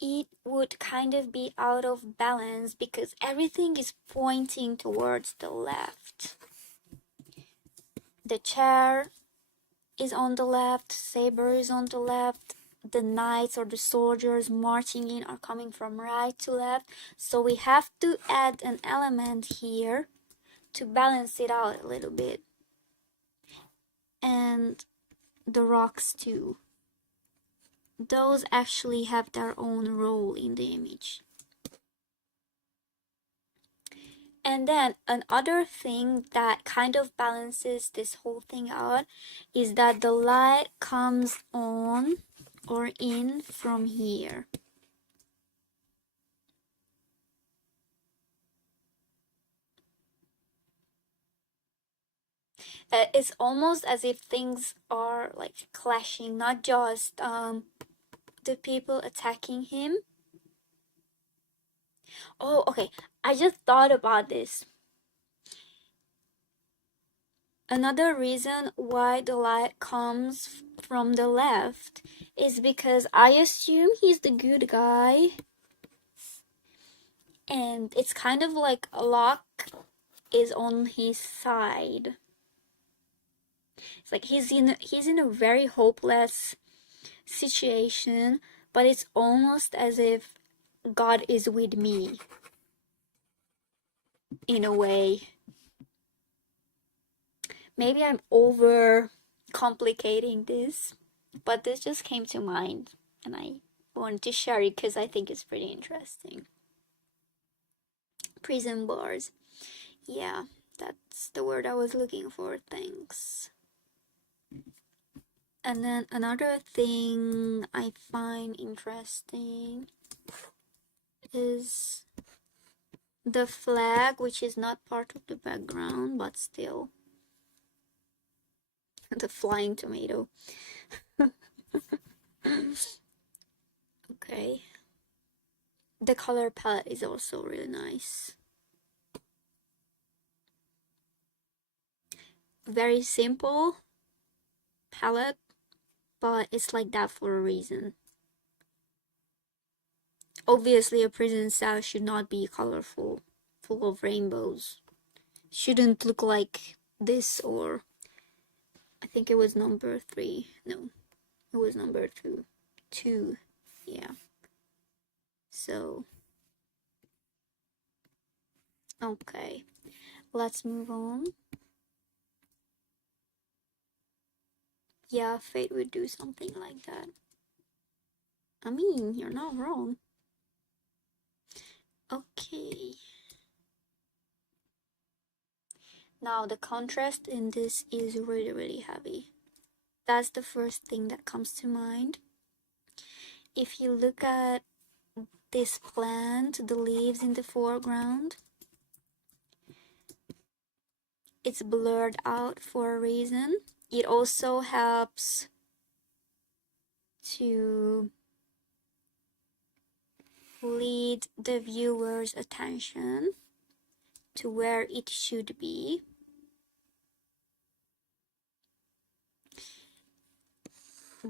it would kind of be out of balance because everything is pointing towards the left. The chair is on the left, Saber is on the left, the knights or the soldiers marching in are coming from right to left. So we have to add an element here to balance it out a little bit. And the rocks too. Those actually have their own role in the image. And then another thing that kind of balances this whole thing out is that the light comes on or in from here. It's almost as if things are like clashing, not just the people attacking him. Oh, okay. I just thought about this. Another reason why the light comes from the left is because I assume he's the good guy. And it's kind of like Locke is on his side. It's like he's in a very hopeless situation, but it's almost as if God is with me in a way. Maybe I'm over complicating this, but this just came to mind and I wanted to share it because I think it's pretty interesting. Prison bars. Yeah, that's the word I was looking for. Thanks. And then another thing I find interesting is the flag, which is not part of the background, but still. The flying tomato. Okay. The color palette is also really nice. Very simple palette, but it's like that for a reason. Obviously, a prison cell should not be colorful, full of rainbows. Shouldn't look like this, or I think it was number 3. No, it was number 2. 2, yeah. So, okay, let's move on. Yeah, Fate would do something like that. I mean, you're not wrong. Okay. Now, the contrast in this is really, really heavy. That's the first thing that comes to mind. If you look at this plant, the leaves in the foreground, it's blurred out for a reason. It also helps to lead the viewer's attention to where it should be.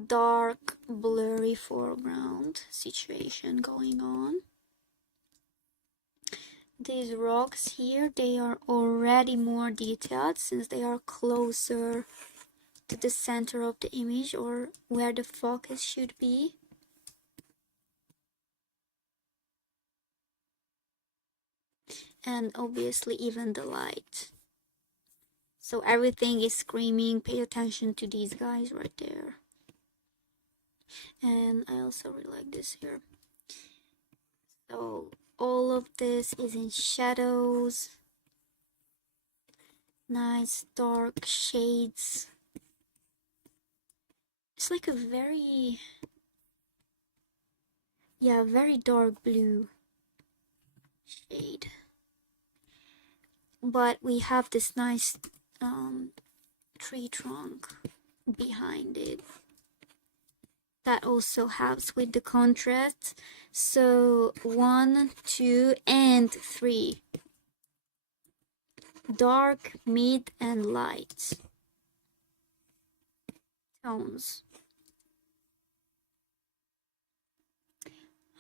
Dark, blurry foreground situation going on. These rocks here, they are already more detailed since they are closer to the center of the image or where the focus should be. And obviously even the light. So everything is screaming, pay attention to these guys right there. And I also really like this here. So all of this is in shadows. Nice dark shades. It's like a very, yeah, very dark blue shade. But we have this nice tree trunk behind it. That also helps with the contrast. So 1, 2, and 3. Dark, mid, and light tones.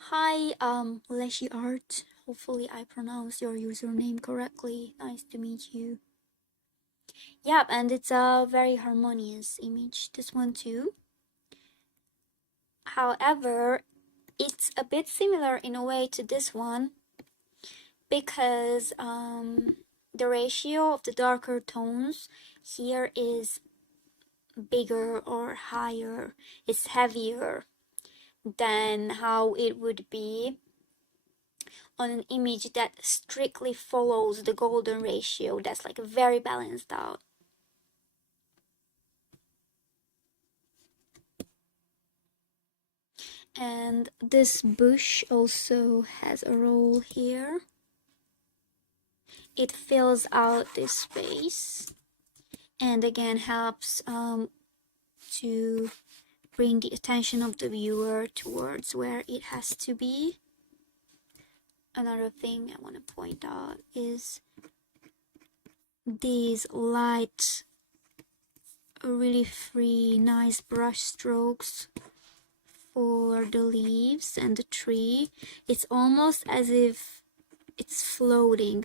Hi, Leshy Art. Hopefully I pronounced your username correctly. Nice to meet you. Yep, and it's a very harmonious image, this one too. However, it's a bit similar in a way to this one because the ratio of the darker tones here is bigger or higher, it's heavier than how it would be on an image that strictly follows the golden ratio, that's like very balanced out. And this bush also has a role here. It fills out this space and again helps to bring the attention of the viewer towards where it has to be. Another thing I want to point out is these light, really free, nice brush strokes for the leaves and the tree. It's almost as if it's floating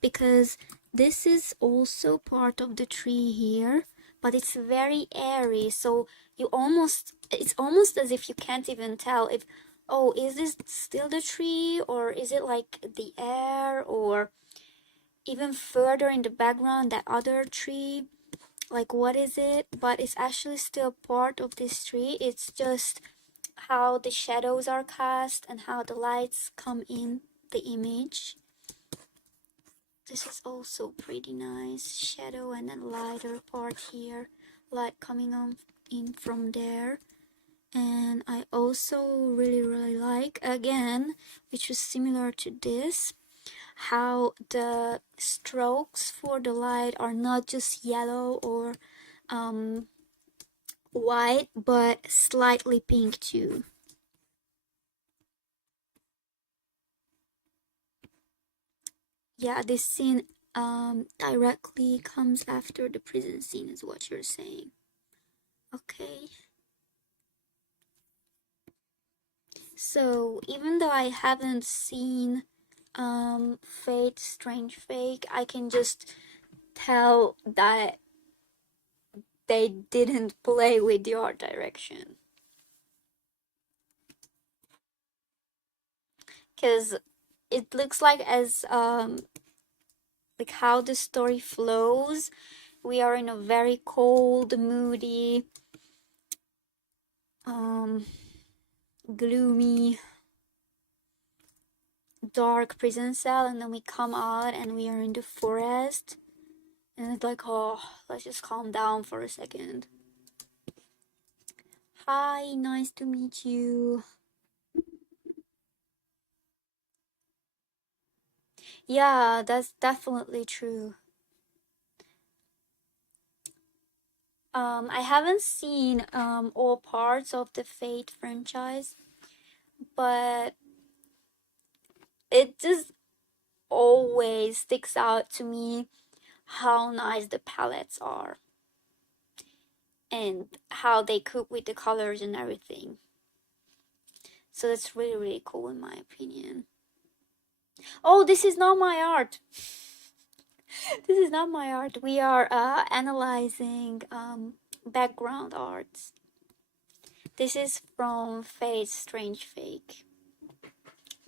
because this is also part of the tree here, but it's very airy, so it's almost as if you can't even tell if, oh, is this still the tree or is it like the air, or even further in the background that other tree, like what is it? But it's actually still part of this tree. It's just how the shadows are cast and how the lights come in the image. This is also pretty nice, shadow and then lighter part here, light coming on in from there. And I also really like, again, which was similar to this, how the strokes for the light are not just yellow or white, but slightly pink too. Yeah, this scene directly comes after the prison scene is what you're saying. Okay. So even though I haven't seen Fate Strange Fake, I can just tell that they didn't play with the art direction. Because it looks like like how the story flows, we are in a very cold, moody, gloomy, dark prison cell, and then we come out and we are in the forest, and it's like, oh, let's just calm down for a second. Hi, nice to meet you. Yeah, that's definitely true. I haven't seen all parts of the Fate franchise, but it just always sticks out to me how nice the palettes are and how they cook with the colors and everything. So that's really cool in my opinion. Oh, this is not my art. This is not my art. We are analyzing background arts. This is from Fate Strange Fake.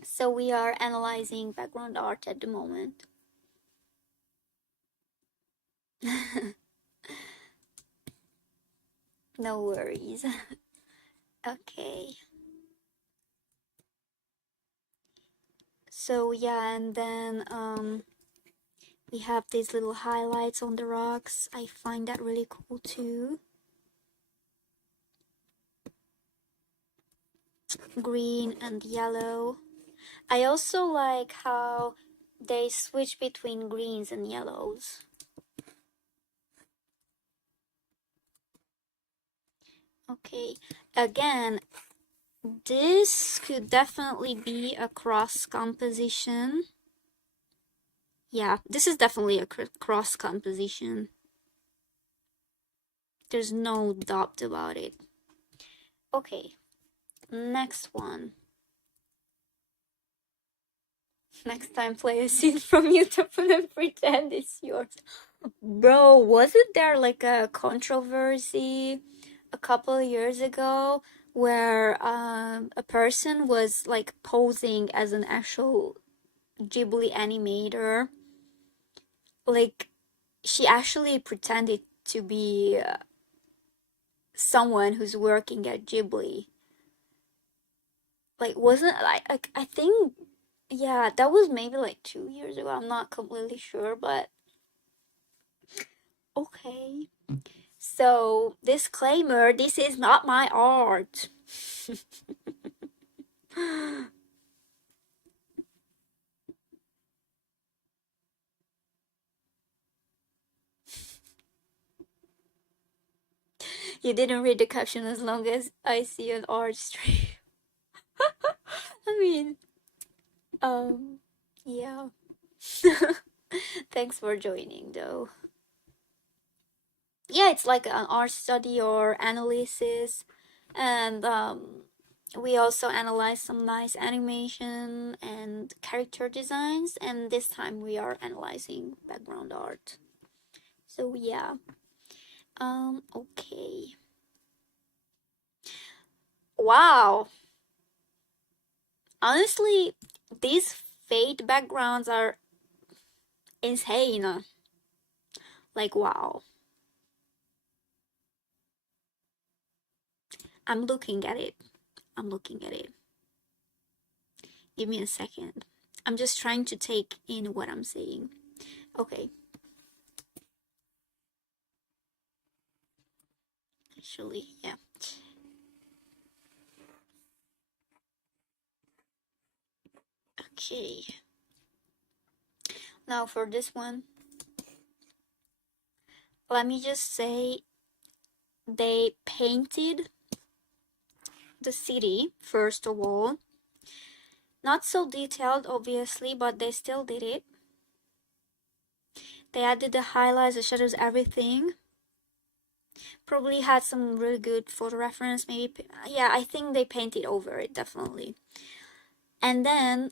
So we are analyzing background art at the moment. No worries. Okay. So yeah, and then we have these little highlights on the rocks. I find that really cool too. Green and yellow. I also like how they switch between greens and yellows. Okay, again, this could definitely be a cross composition. Yeah, this is definitely a cross composition. There's no doubt about it. Okay, next one. Next time, play a scene from YouTube and pretend it's yours. Bro, wasn't there like a controversy a couple of years ago where a person was like posing as an actual Ghibli animator? Like she actually pretended to be someone who's working at Ghibli. Like wasn't I think yeah, that was maybe like 2 years ago. I'm not completely sure, but okay. So, disclaimer, this is not my art. You didn't read the caption as long as I see an art stream. I mean, um, yeah. Thanks for joining though. Yeah, it's like an art study or analysis, and we also analyze some nice animation and character designs, and this time we are analyzing background art. So yeah. Okay. Wow. Honestly, these fade backgrounds are insane. Like, wow. I'm looking at it. I'm looking at it. Give me a second. I'm just trying to take in what I'm saying. Okay. Actually, yeah. Okay. Now for this one, let me just say they painted the city, first of all. Not so detailed, obviously, but they still did it. They added the highlights, the shadows, everything. Probably had some really good photo reference, maybe. Yeah, I think they painted over it, definitely. And then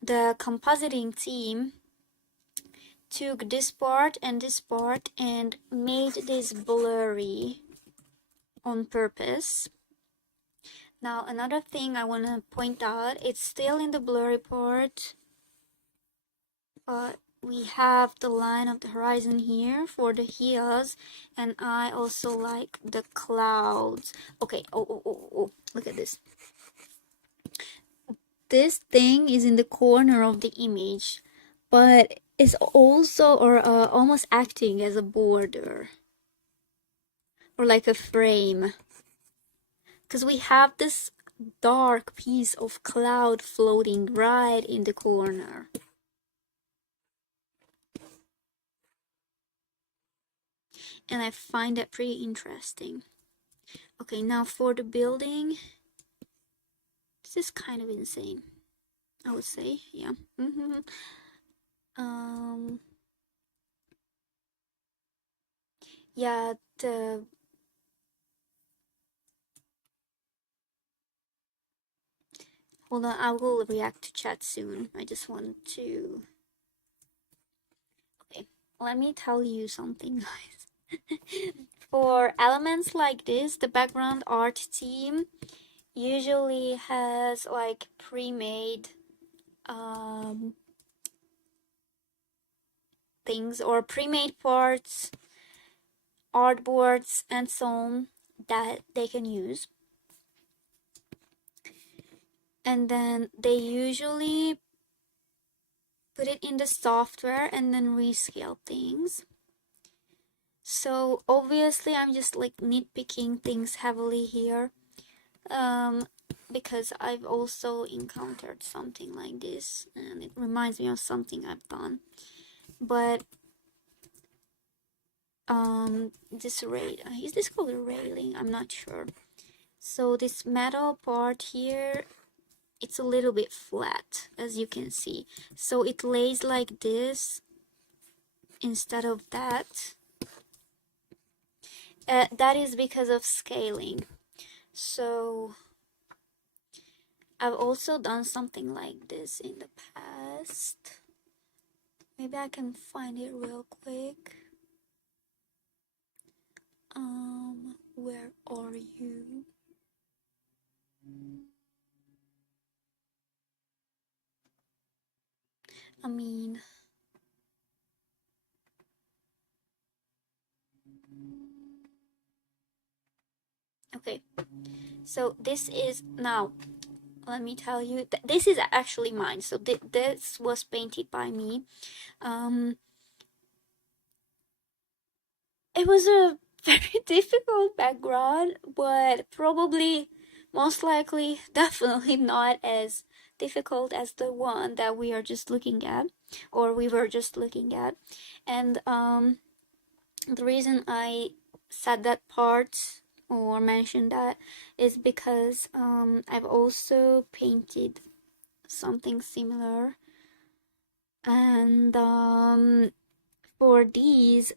the compositing team took this part and made this blurry on purpose. Now, another thing I want to point out, it's still in the blurry part, but we have the line of the horizon here for the hills, and I also like the clouds. Okay, oh, look at this. This thing is in the corner of the image, but it's also or almost acting as a border or like a frame, because we have this dark piece of cloud floating right in the corner. And I find that pretty interesting. Okay, now for the building, this is kind of insane, I would say. Yeah. um yeah, the hold on, I will react to chat soon. I just want to okay, let me tell you something, guys. For elements like this, the background art team usually has like pre-made things or pre-made parts, artboards, and so on that they can use. And then they usually put it in the software and then rescale things. So obviously I'm just like nitpicking things heavily here, because I've also encountered something like this and it reminds me of something I've done. But this rail, is this called a railing? I'm not sure. So this metal part here, it's a little bit flat, as you can see. So it lays like this instead of that. That is because of scaling. So I've also done something like this in the past. Maybe I can find it real quick. Where are you? I mean, okay, so this is now, let me tell you, this is actually mine. So this was painted by me. It was a very difficult background, but probably, most likely, definitely not as difficult as the one that we are just looking at, or we were just looking at. And the reason I said that part or mentioned that is because I've also painted something similar, and for these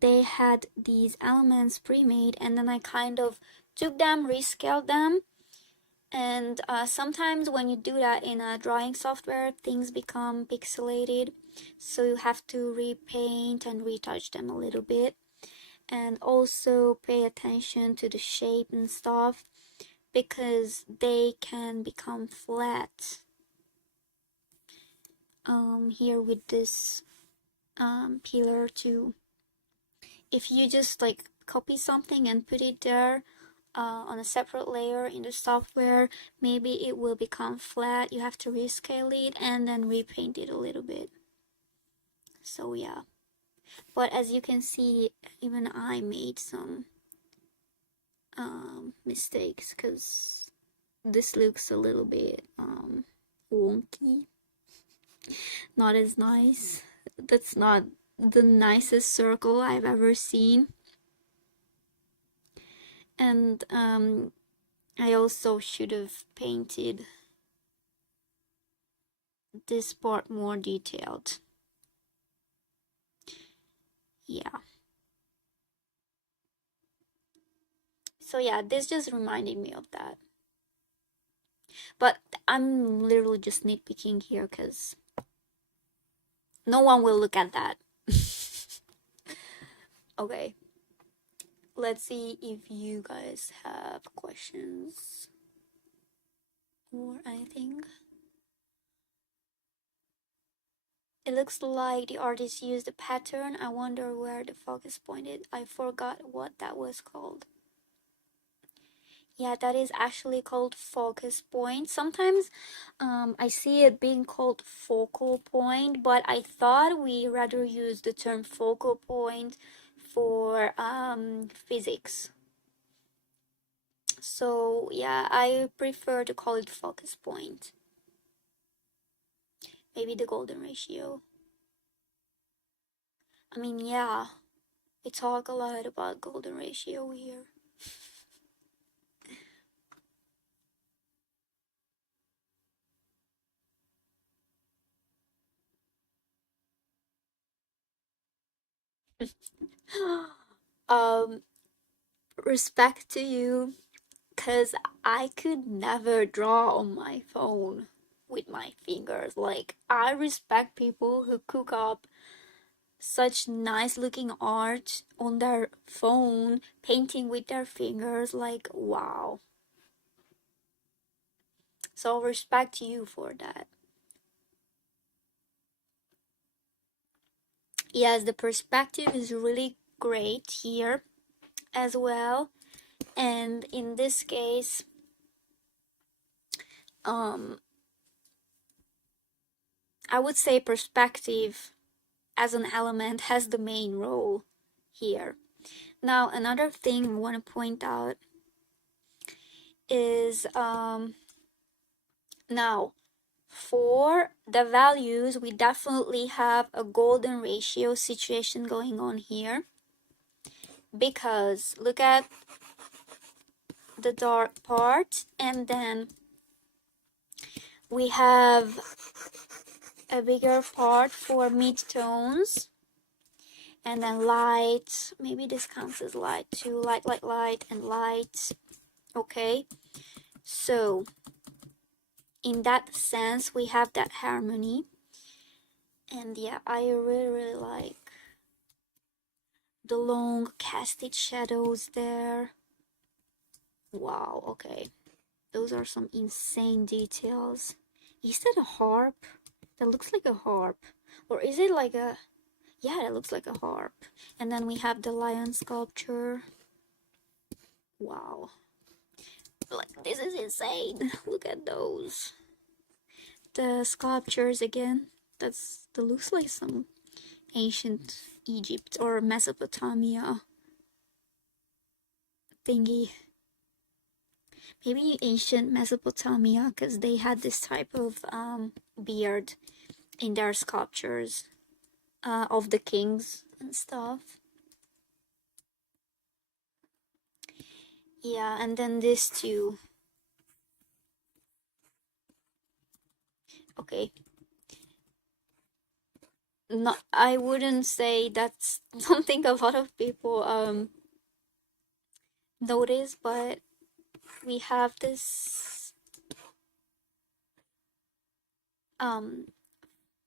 they had these elements pre-made, and then I kind of took them, rescaled them, and sometimes when you do that in a drawing software, things become pixelated, so you have to repaint and retouch them a little bit, and also pay attention to the shape and stuff, because they can become flat. Here with this pillar too, if you just like copy something and put it there on a separate layer in the software, maybe it will become flat. You have to rescale it and then repaint it a little bit. So yeah, but as you can see, even I made some mistakes, because this looks a little bit wonky, not as nice. That's not the nicest circle I've ever seen. And I also should have painted this part more detailed. Yeah. So yeah, this just reminded me of that. But I'm literally just nitpicking here because no one will look at that. Okay. Let's see if you guys have questions or anything. It looks like the artist used a pattern. I wonder where the focus pointed. I forgot what that was called. Yeah, that is actually called focus point. Sometimes I see it being called focal point, but I thought we rather use the term focal point for physics. So yeah, I prefer to call it focus point. Maybe the golden ratio. I mean, yeah, we talk a lot about golden ratio here. um, respect to you, because I could never draw on my phone with my fingers. Like, I respect people who cook up such nice looking art on their phone, painting with their fingers. Like, wow. So, respect you for that. Yes, the perspective is really great here as well. And in this case, I would say perspective as an element has the main role here. Now, another thing I want to point out is now for the values, we definitely have a golden ratio situation going on here, because look at the dark part, and then we have a bigger part for mid-tones, and then light. Maybe this counts as light too. Light, light, light, and light. Okay, so in that sense we have that harmony. And yeah, I really like the long casted shadows there. Wow, okay. Those are some insane details. Is that a harp? That looks like a harp. Or is it like a... Yeah, that looks like a harp. And then we have the lion sculpture. Wow. Like, this is insane. Look at those. The sculptures again. That looks like some ancient Egypt or Mesopotamia thingy. Maybe ancient Mesopotamia, because they had this type of beard in their sculptures of the kings and stuff. Yeah, and then this too. Okay. No, I wouldn't say that's something a lot of people notice, but we have this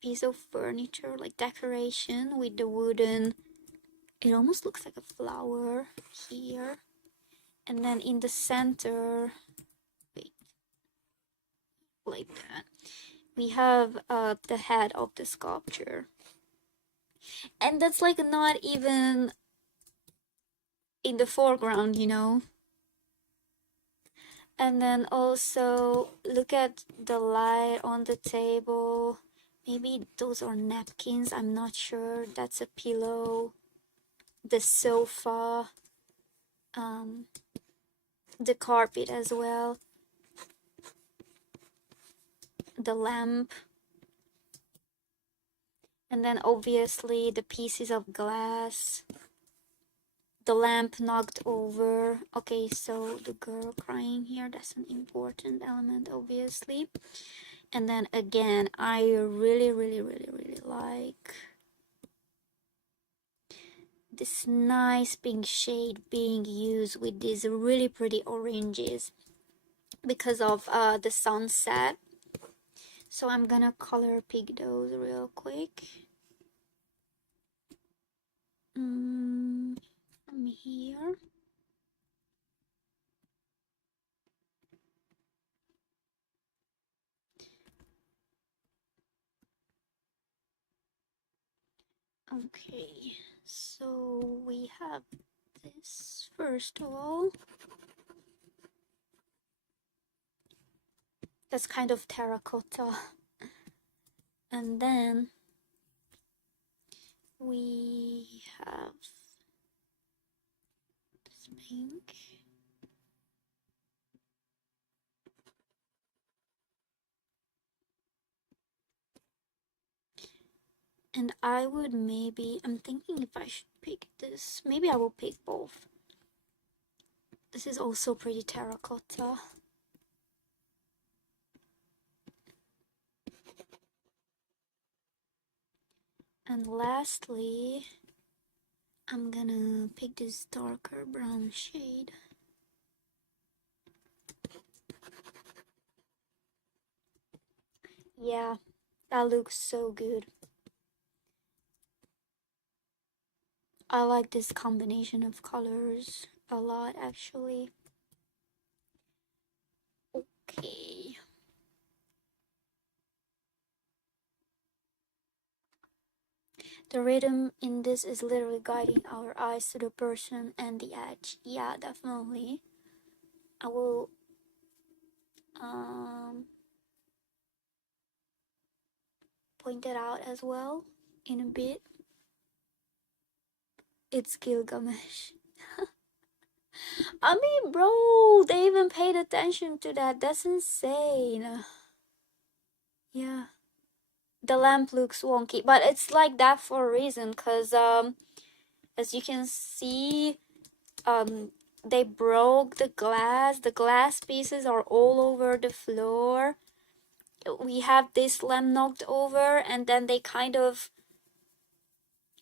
piece of furniture, like decoration with the wooden... It almost looks like a flower here. And then in the center, wait, like that, we have the head of the sculpture. And that's like not even in the foreground, you know? And then also look at the light on the table. Maybe those are napkins, I'm not sure. That's a pillow. The sofa. The carpet as well. The lamp. And then obviously the pieces of glass. The lamp knocked over. Okay, so the girl crying here, that's an important element, obviously. And then again, I really like this nice pink shade being used with these really pretty oranges because of the sunset. So I'm gonna color pick those real quick. From here. Okay, so we have this first of all. That's kind of terracotta. And then we have this pink. And I would maybe, I'm thinking if I should pick this. Maybe I will pick both. This is also pretty terracotta. And lastly, I'm gonna pick this darker brown shade. Yeah, that looks so good. I like this combination of colors a lot, actually. Okay. The rhythm in this is literally guiding our eyes to the person and the edge. Yeah, definitely. I will point that out as well in a bit. It's Gilgamesh. I mean, bro, they even paid attention to that. That's insane. Yeah. The lamp looks wonky, but it's like that for a reason, because as you can see, they broke the glass pieces are all over the floor. We have this lamp knocked over, and then they kind of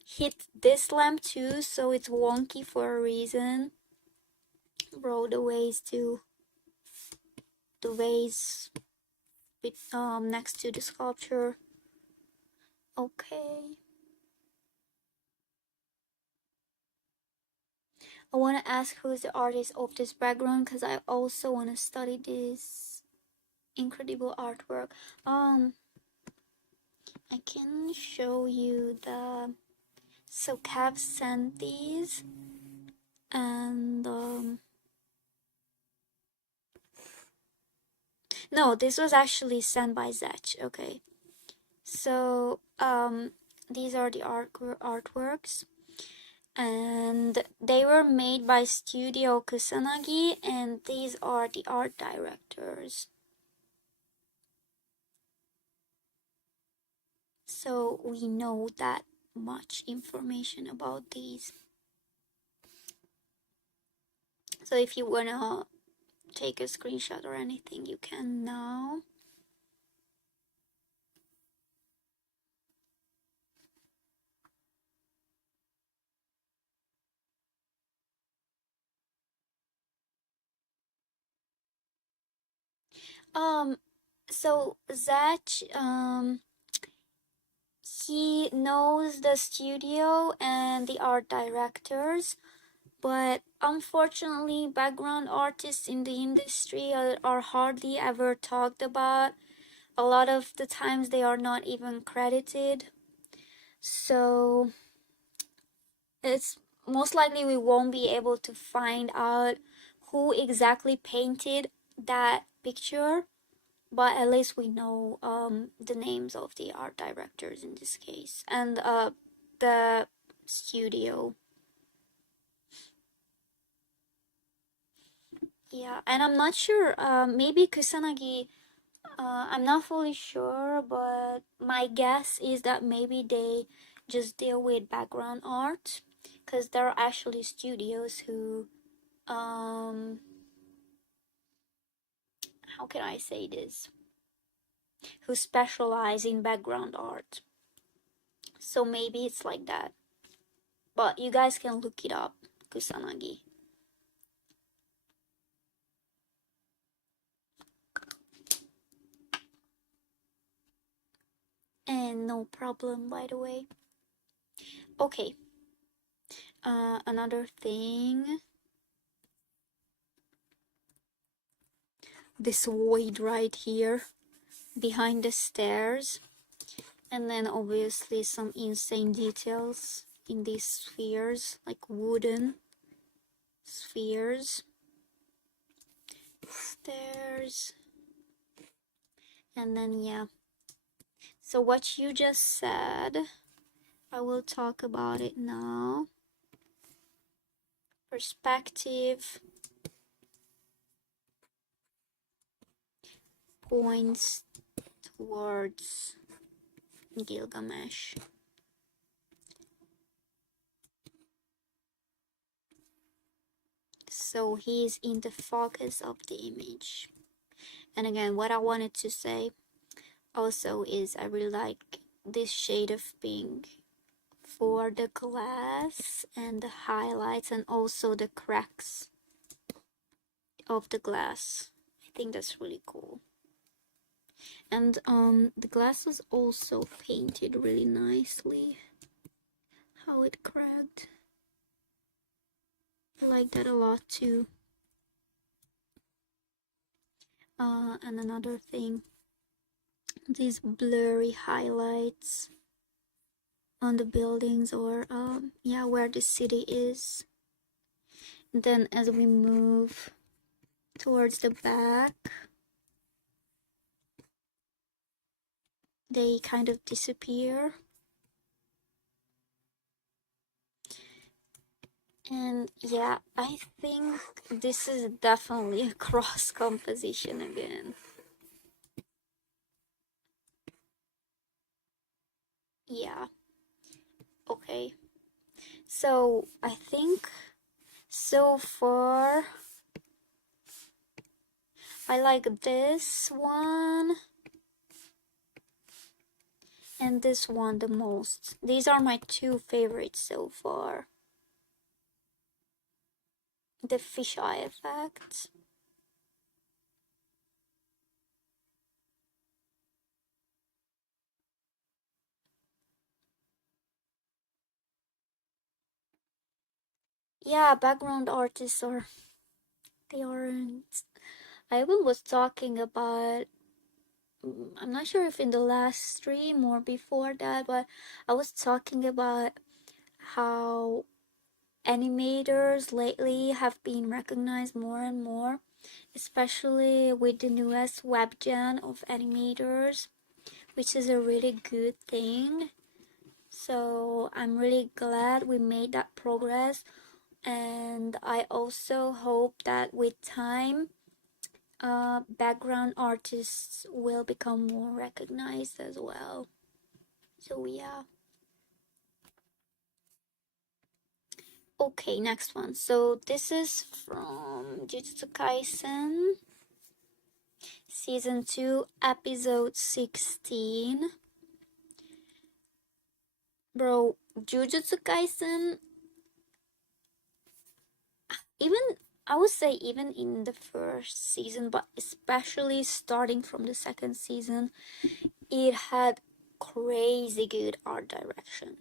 hit this lamp too, so it's wonky for a reason. Bro, the vase with next to the sculpture, Okay. I want to ask who's the artist of this background because I also want to study this incredible artwork. I can show you the. So Cav sent these, and no, this was actually sent by Zech. Okay, so these are the artworks, and they were made by Studio Kusanagi, and these are the art directors. So we know that much information about these. So if you wanna take a screenshot or anything, you can now. So Zach, he knows the studio and the art directors, but unfortunately, background artists in the industry are hardly ever talked about. A lot of the times they are not even credited. So it's most likely we won't be able to find out who exactly painted that picture, but at least we know the names of the art directors in this case, and the studio. Yeah, and I'm not sure, maybe Kusanagi, I'm not fully sure, but my guess is that maybe they just deal with background art, because there are actually studios who, how can I say this? Who specialize in background art. So maybe it's like that. But you guys can look it up, Kusanagi. And no problem, by the way. Okay. Another thing. This void right here behind the stairs. And then obviously some insane details in these spheres, like wooden spheres. Stairs. And then, yeah. So what you just said, I will talk about it now. Perspective points towards Gilgamesh. So he's in the focus of the image. And again, what I wanted to say also is I really like this shade of pink for the glass and the highlights and also the cracks of the glass. I think that's really cool. And the glass was also painted really nicely. How it cracked. I like that a lot too. And another thing, these blurry highlights on the buildings, or yeah, where the city is. And then as we move towards the back, they kind of disappear. And yeah, I think this is definitely a cross composition again. Yeah. Okay. So I think so far I like this one and this one the most. These are my two favorites so far. The fisheye effect. Yeah, background artists are, they aren't. I even was talking about, I'm not sure if in the last stream or before that, but I was talking about how animators lately have been recognized more and more, especially with the newest web gen of animators, which is a really good thing. So I'm really glad we made that progress, and I also hope that with time, background artists will become more recognized as well. So yeah. Okay, next one. So this is from Jujutsu Kaisen, season 2, episode 16. Bro, Jujutsu Kaisen, even, I would say even in the first season, but especially starting from the second season, it had crazy good art direction.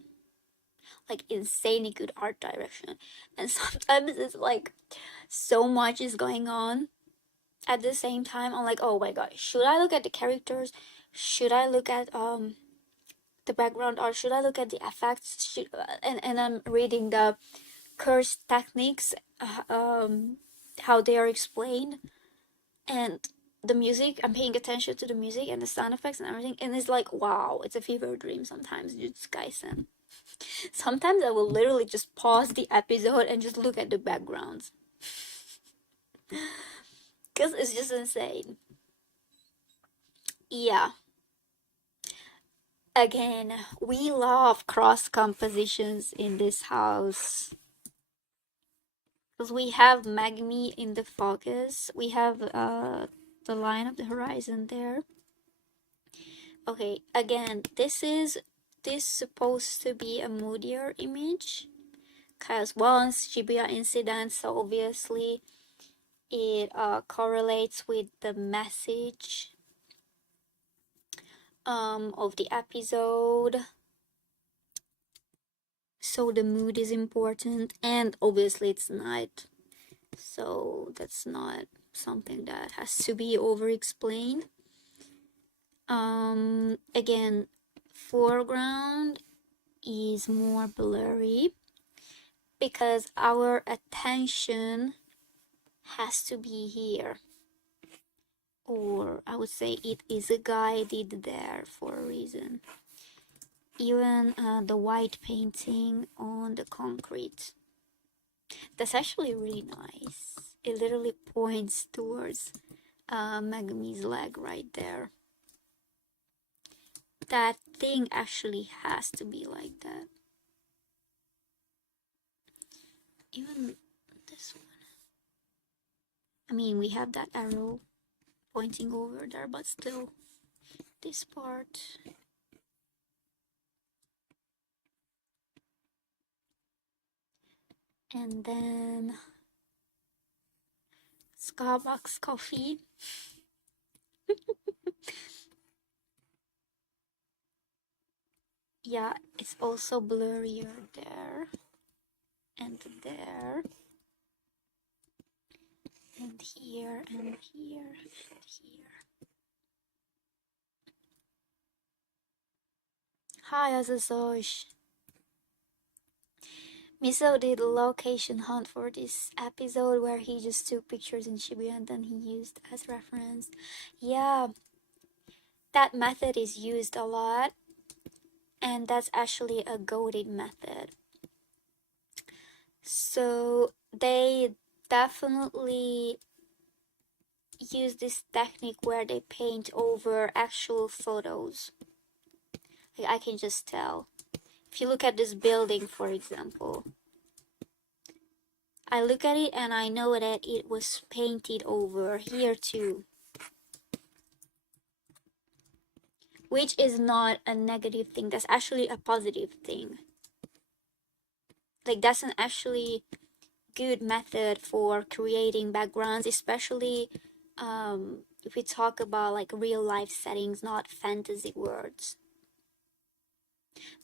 Like insanely good art direction. And sometimes it's like so much is going on at the same time. I'm like, oh my god, should I look at the characters? Should I look at the background art? Should I look at the effects? And I'm reading the curse techniques, how they are explained, and the music. I'm paying attention to the music and the sound effects and everything, and it's like, wow, it's a fever dream sometimes. Jujutsu Kaisen. Sometimes I will literally just pause the episode and just look at the backgrounds because it's just insane. Yeah. Again, we love cross compositions in this house. Because we have Megumi in the focus. We have the line of the horizon there. Okay, again, this supposed to be a moodier image. Because once Shibuya incident, so obviously it correlates with the message of the episode. So the mood is important, and obviously it's night, so that's not something that has to be over explained. Again, foreground is more blurry because our attention has to be here, or I would say it is guided there for a reason. Even the white painting on the concrete, that's actually really nice. It literally points towards Megumi's leg right there. That thing actually has to be like that. Even this one. I mean, we have that arrow pointing over there, but still, this part. And then Starbucks coffee. Yeah, it's also blurrier there and there and here and here and here. Hi, Azazosh. Miso did a location hunt for this episode where he just took pictures in Shibuya and then he used as reference. Yeah, that method is used a lot, and that's actually a goaded method. So they definitely use this technique where they paint over actual photos. Like, I can just tell. If you look at this building, for example, I look at it and I know that it was painted over here too. Which is not a negative thing, that's actually a positive thing. Like, that's an actually good method for creating backgrounds, especially if we talk about like real life settings, not fantasy worlds.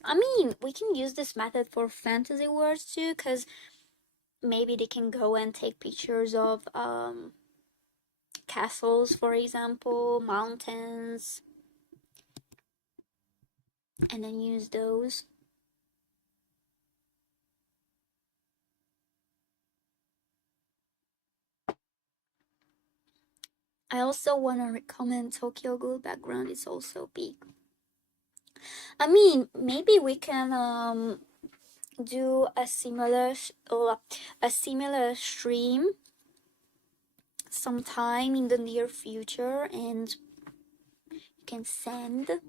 I mean, we can use this method for fantasy worlds too, because maybe they can go and take pictures of castles, for example, mountains, and then use those. I also want to recommend Tokyo Ghoul background. It's also big. I mean, maybe we can do a similar stream sometime in the near future, and you can send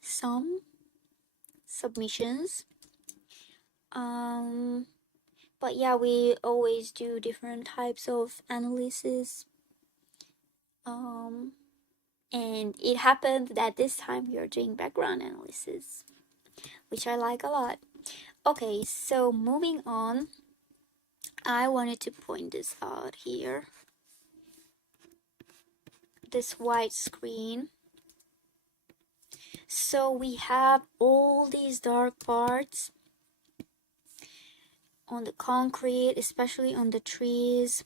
some submissions. But yeah, we always do different types of analysis. And it happened that this time we are doing background analysis, which I like a lot. Okay, so moving on, I wanted to point this out here. This white screen. So we have all these dark parts on the concrete, especially on the trees.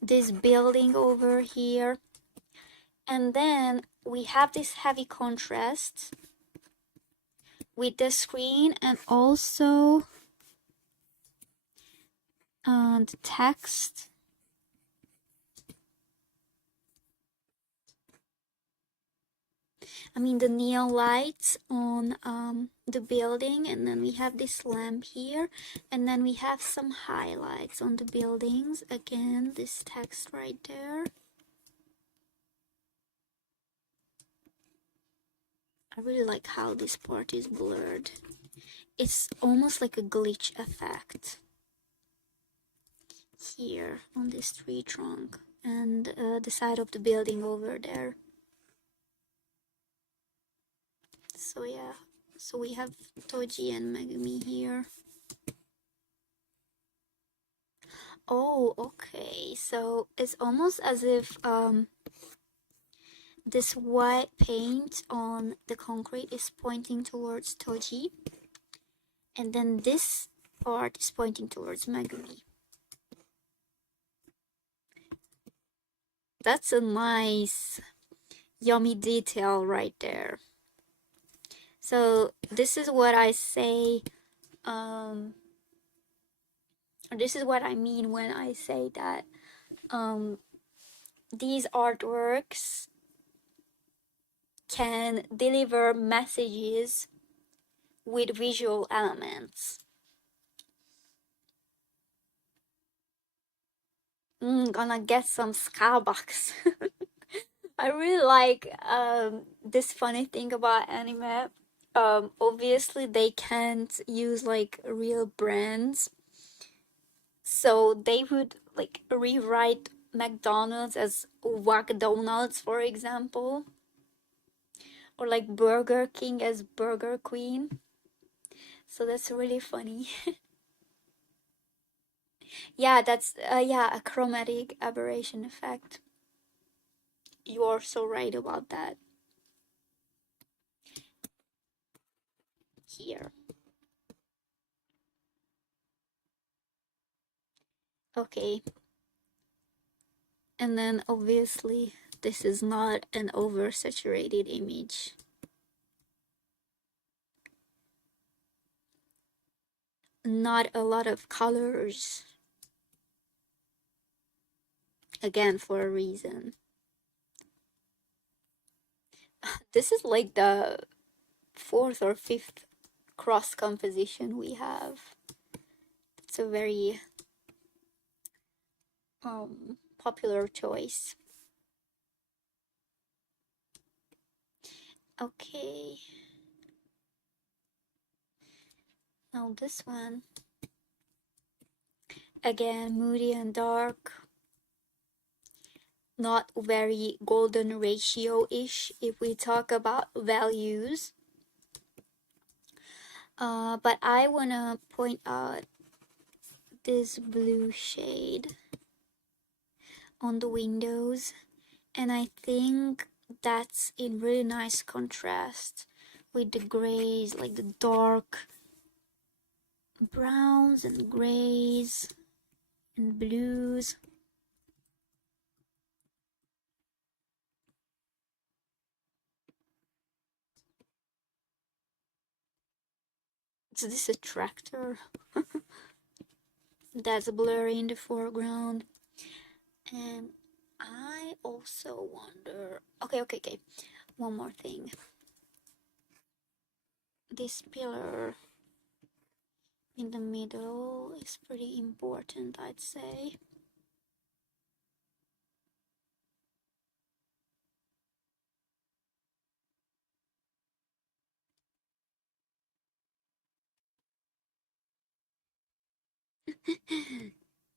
This building over here. And then we have this heavy contrast with the screen and also the text. I mean the neon lights on the building, and then we have this lamp here, and then we have some highlights on the buildings. Again, this text right there. I really like how this part is blurred. It's almost like a glitch effect here on this tree trunk and the side of the building over there. So yeah, so we have Toji and Megumi here. Oh, okay, so it's almost as if this white paint on the concrete is pointing towards Toji, and then this part is pointing towards Megumi. That's a nice, yummy detail right there. So this is what I say, this is what I mean when I say that these artworks can deliver messages with visual elements. Gonna get some Starbucks. I really like this funny thing about anime. Obviously they can't use like real brands, so they would like rewrite McDonald's as Wackdonald's, for example, or like Burger King as Burger Queen. So that's really funny. Yeah, that's yeah, a chromatic aberration effect. You are so right about that. Here. Okay. And then obviously this is not an oversaturated image. Not a lot of colors. Again, for a reason. This is like the fourth or fifth cross composition we have. It's a very popular choice. Okay. Now this one. Again, moody and dark. Not very golden ratio-ish if we talk about values. But I wanna point out this blue shade on the windows, and I think that's in really nice contrast with the grays, like the dark browns and grays and blues. Is this a tractor? That's blurry in the foreground. And I also wonder... Okay. One more thing. This pillar in the middle is pretty important, I'd say.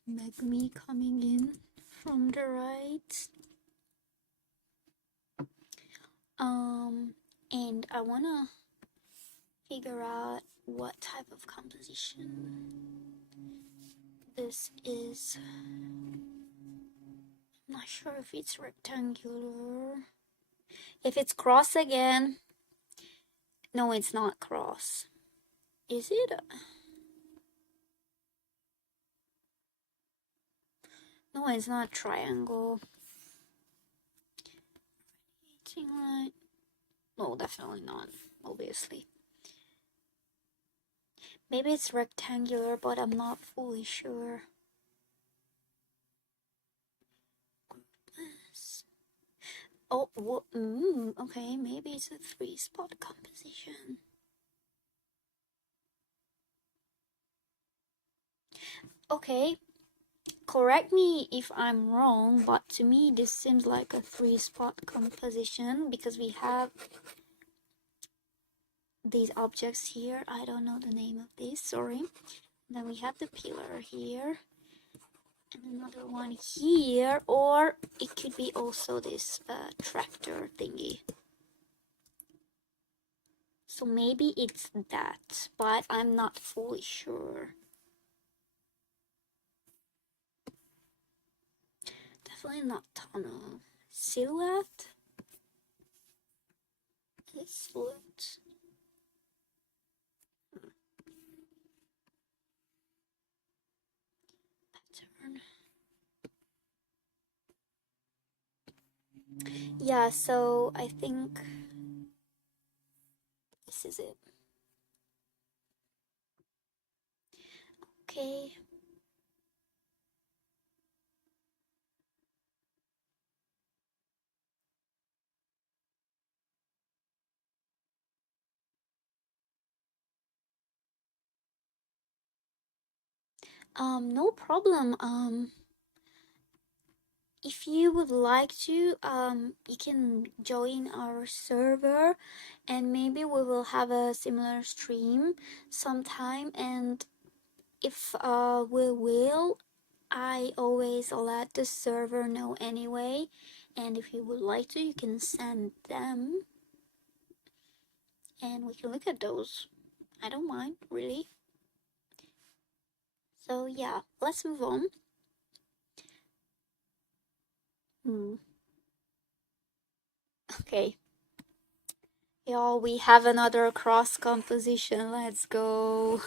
Megumi coming in from the right. And I wanna figure out what type of composition this is. I'm not sure if it's rectangular. If it's cross again. No, it's not cross. Is it? No, it's not triangle. Right? No, definitely not, obviously. Maybe it's rectangular, but I'm not fully sure. Oh, okay, maybe it's a 3-spot composition. Okay, correct me if I'm wrong, but to me this seems like a 3-spot composition because we have these objects here. I don't know the name of this, sorry. Then we have the pillar here and another one here, or it could be also this tractor thingy. So maybe it's that, but I'm not fully sure. Definitely not tunnel. Silhouette? This silhouette. Pattern. Yeah, so I think this is it. Okay. No problem. If you would like to, you can join our server and maybe we will have a similar stream sometime. And if we will, I always let the server know anyway. And if you would like to, you can send them and we can look at those. I don't mind, really. So yeah, let's move on. Okay. Y'all, we have another cross composition. Let's go.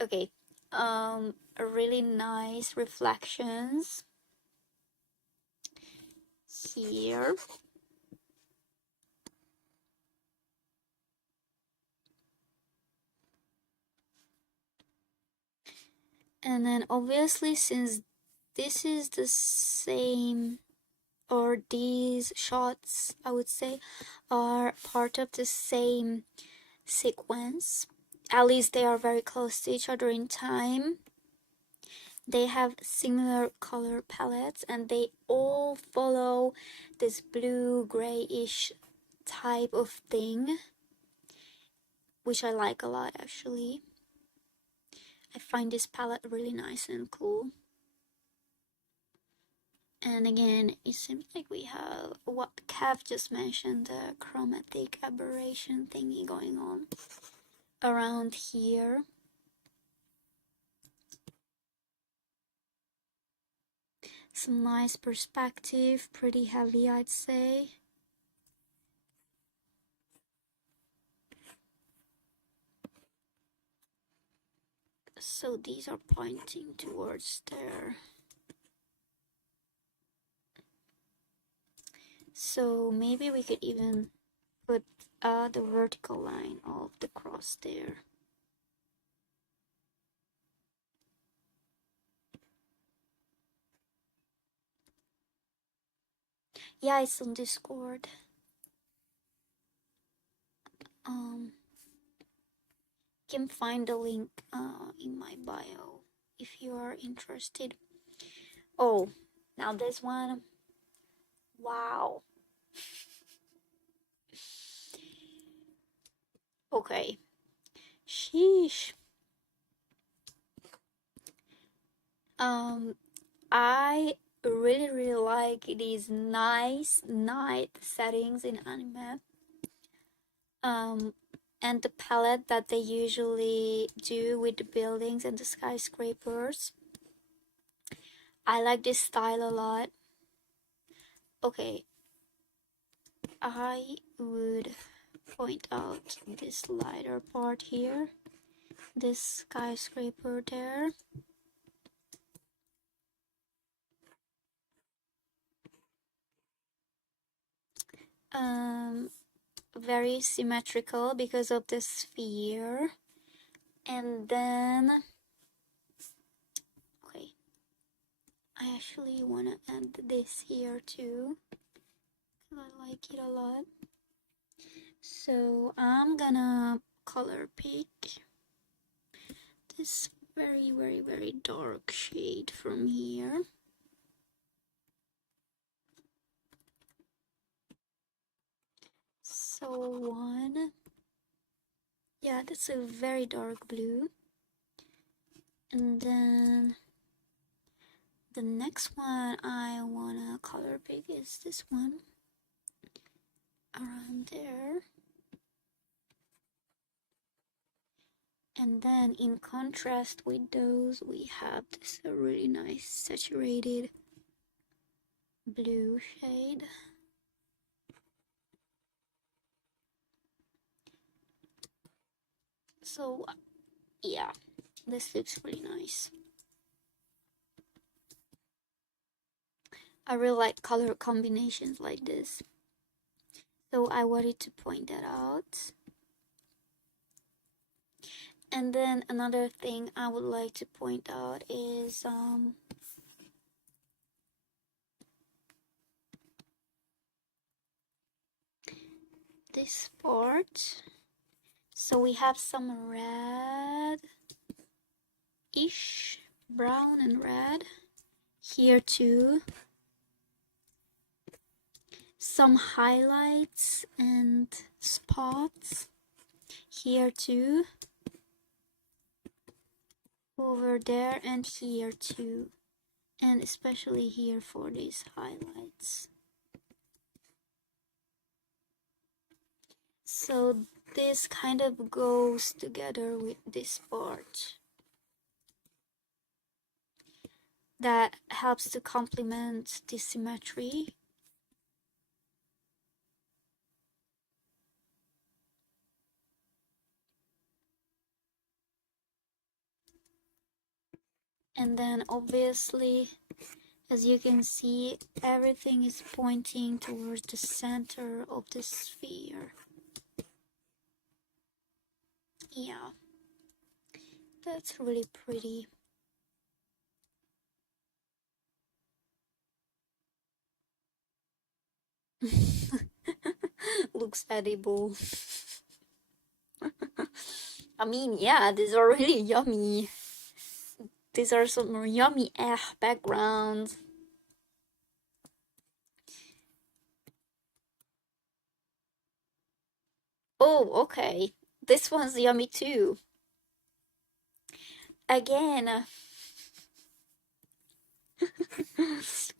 Okay. Really nice reflections here. And then obviously, since this is the same, or these shots, I would say, are part of the same sequence, at least they are very close to each other in time. They have similar color palettes and they all follow this blue grayish type of thing, which I like a lot actually. I find this palette really nice and cool. And again, it seems like we have what Kev just mentioned, the chromatic aberration thingy going on around here. Some nice perspective, pretty heavy I'd say. So these are pointing towards there. So maybe we could even put the vertical line of the cross there. Yeah, it's on Discord. You can find the link in my bio if you are interested. Oh, now this one. Wow. Okay. Sheesh. I really like these nice night settings in anime. And the palette that they usually do with the buildings and the skyscrapers. I like this style a lot. Okay, I would point out this lighter part here, this skyscraper there. Very symmetrical because of the sphere. And then, okay, I actually want to add this here too, because I like it a lot. So I'm gonna color pick this very dark shade from here. So one, yeah, that's a very dark blue. And then the next one I wanna color pick is this one, around there. And then in contrast with those, we have this really nice saturated blue shade. So yeah, this looks really nice. I really like color combinations like this, so I wanted to point that out. And then another thing I would like to point out is this part. So we have some red-ish, brown and red here too. Some highlights and spots here too. Over there and here too. And especially here for these highlights. So this kind of goes together with this part. That helps to complement the symmetry. And then obviously, as you can see, everything is pointing towards the center of the sphere. Yeah, that's really pretty. Looks edible. I mean, yeah, these are really yummy. These are some yummy backgrounds. Oh, okay. This one's yummy too. Again,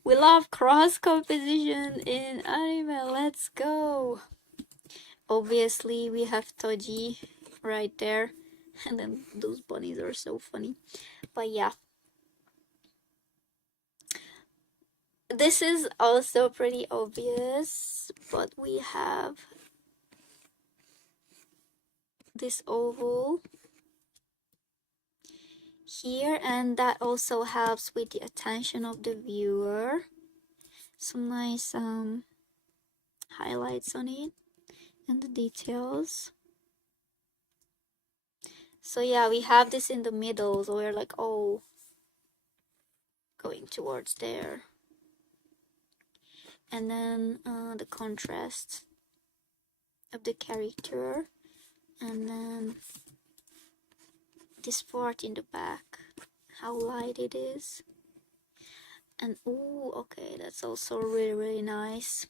we love cross composition in anime. Let's go. Obviously, we have Toji right there. And then those bunnies are so funny. But yeah. This is also pretty obvious, but we have this oval here, and that also helps with the attention of the viewer. Some nice highlights on it and the details. So yeah, we have this in the middle, so we're like, oh, going towards there. And then the contrast of the character, and then this part in the back, how light it is. And oh, okay, that's also really nice.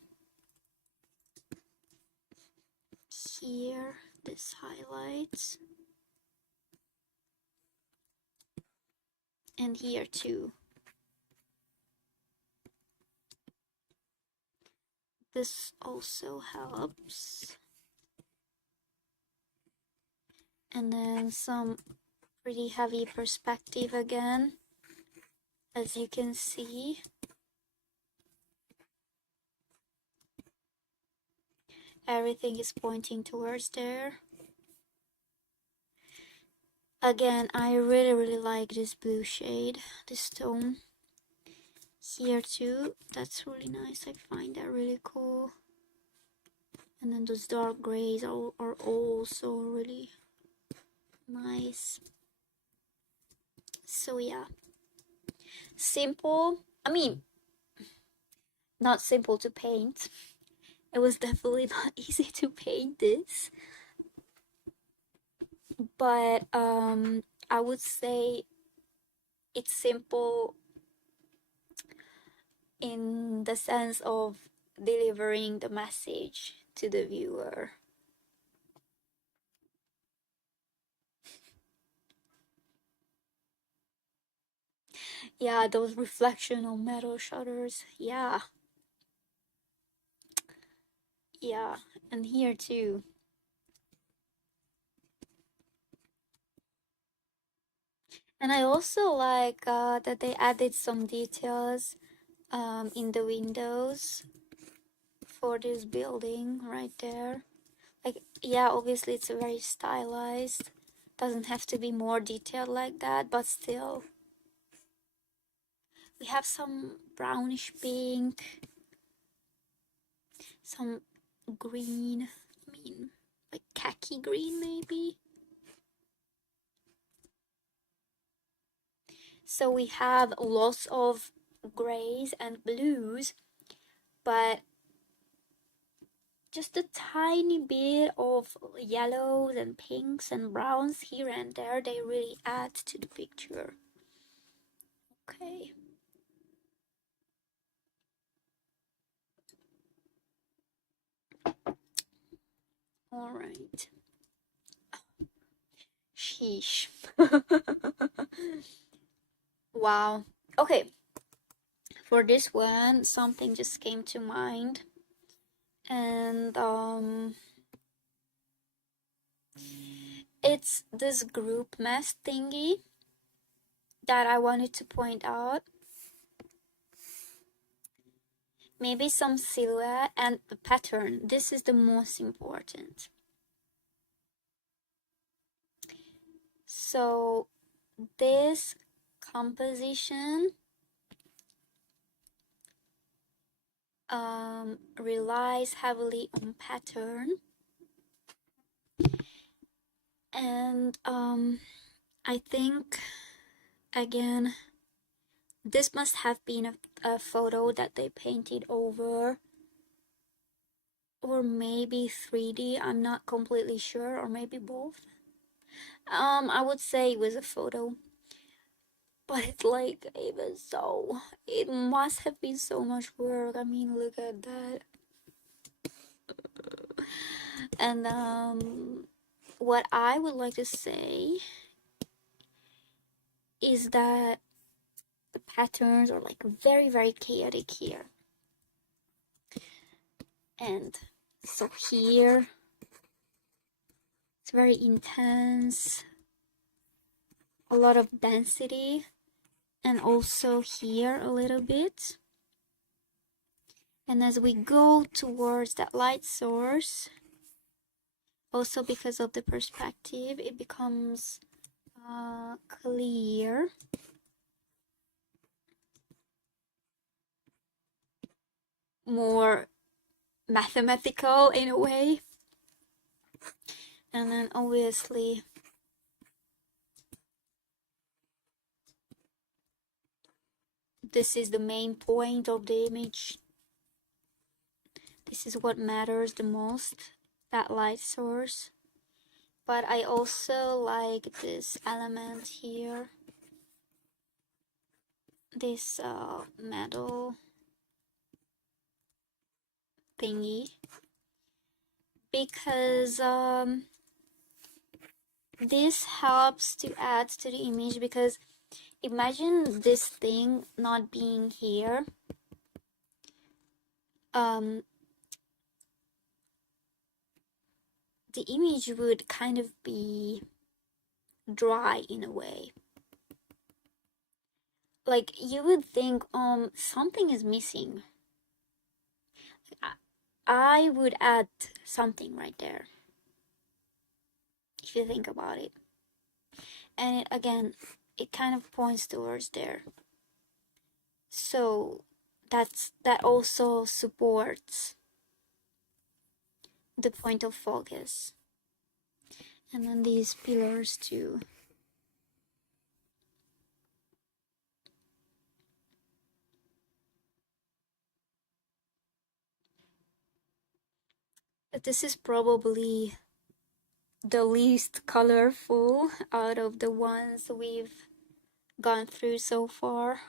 Here, this highlights. And here too. This also helps. And then some pretty heavy perspective again, as you can see. Everything is pointing towards there. Again, I really like this blue shade, this tone. Here too, that's really nice. I find that really cool. And then those dark grays are also really nice. So yeah, simple. I mean, not simple to paint. It was definitely not easy to paint this, but I would say it's simple in the sense of delivering the message to the viewer. Yeah, those reflection on metal shutters. Yeah, and here too. And I also like that they added some details in the windows for this building right there. Like, yeah, obviously it's very stylized. Doesn't have to be more detailed like that, but still. We have some brownish pink, some green, I mean, like khaki green maybe. So we have lots of grays and blues, but just a tiny bit of yellows and pinks and browns here and there. They really add to the picture. Okay. All right. Sheesh. Wow. Okay. For this one, something just came to mind. And it's this group mess thingy that I wanted to point out. Maybe some silhouette and the pattern. This is the most important. So this composition relies heavily on pattern, and I think again this must have been a photo that they painted over, or maybe 3D. I'm not completely sure, or maybe both. I would say it was a photo, but it's like it must have been so much work. I mean, look at that. And what I would like to say is that the patterns are like very chaotic here. And so here it's very intense, a lot of density, and also here a little bit. And as we go towards that light source, also because of the perspective, it becomes clear. here. More mathematical in a way. And then obviously this is the main point of the image. This is what matters the most, that light source. But I also like this element here, this metal thingy, because this helps to add to the image, because imagine this thing not being here. The image would kind of be dry in a way. Like you would think something is missing. I would add something right there if you think about it. And again, it kind of points towards there. So that also supports the point of focus. And then these pillars too. This is probably the least colorful out of the ones we've gone through so far.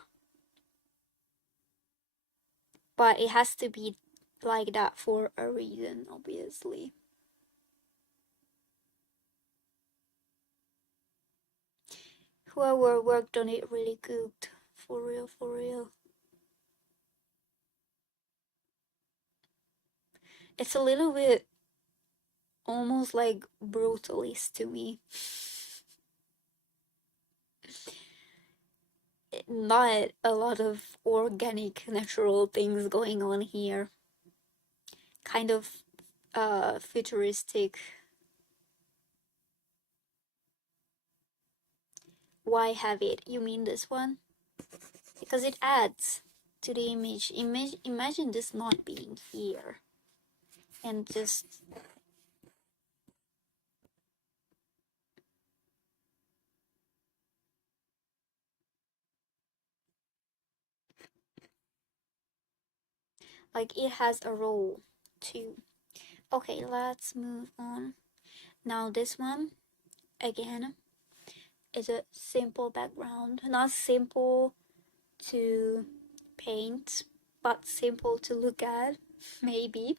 But it has to be like that for a reason, obviously. Whoever worked on it really cooked. For real, for real. It's a little bit almost like brutalist to me. Not a lot of organic, natural things going on here. Kind of futuristic. Why have it? You mean this one? Because it adds to the image. Imagine this not being here. And just like it has a role too. Okay, let's move on. Now this one again is a simple background, not simple to paint, but simple to look at, maybe.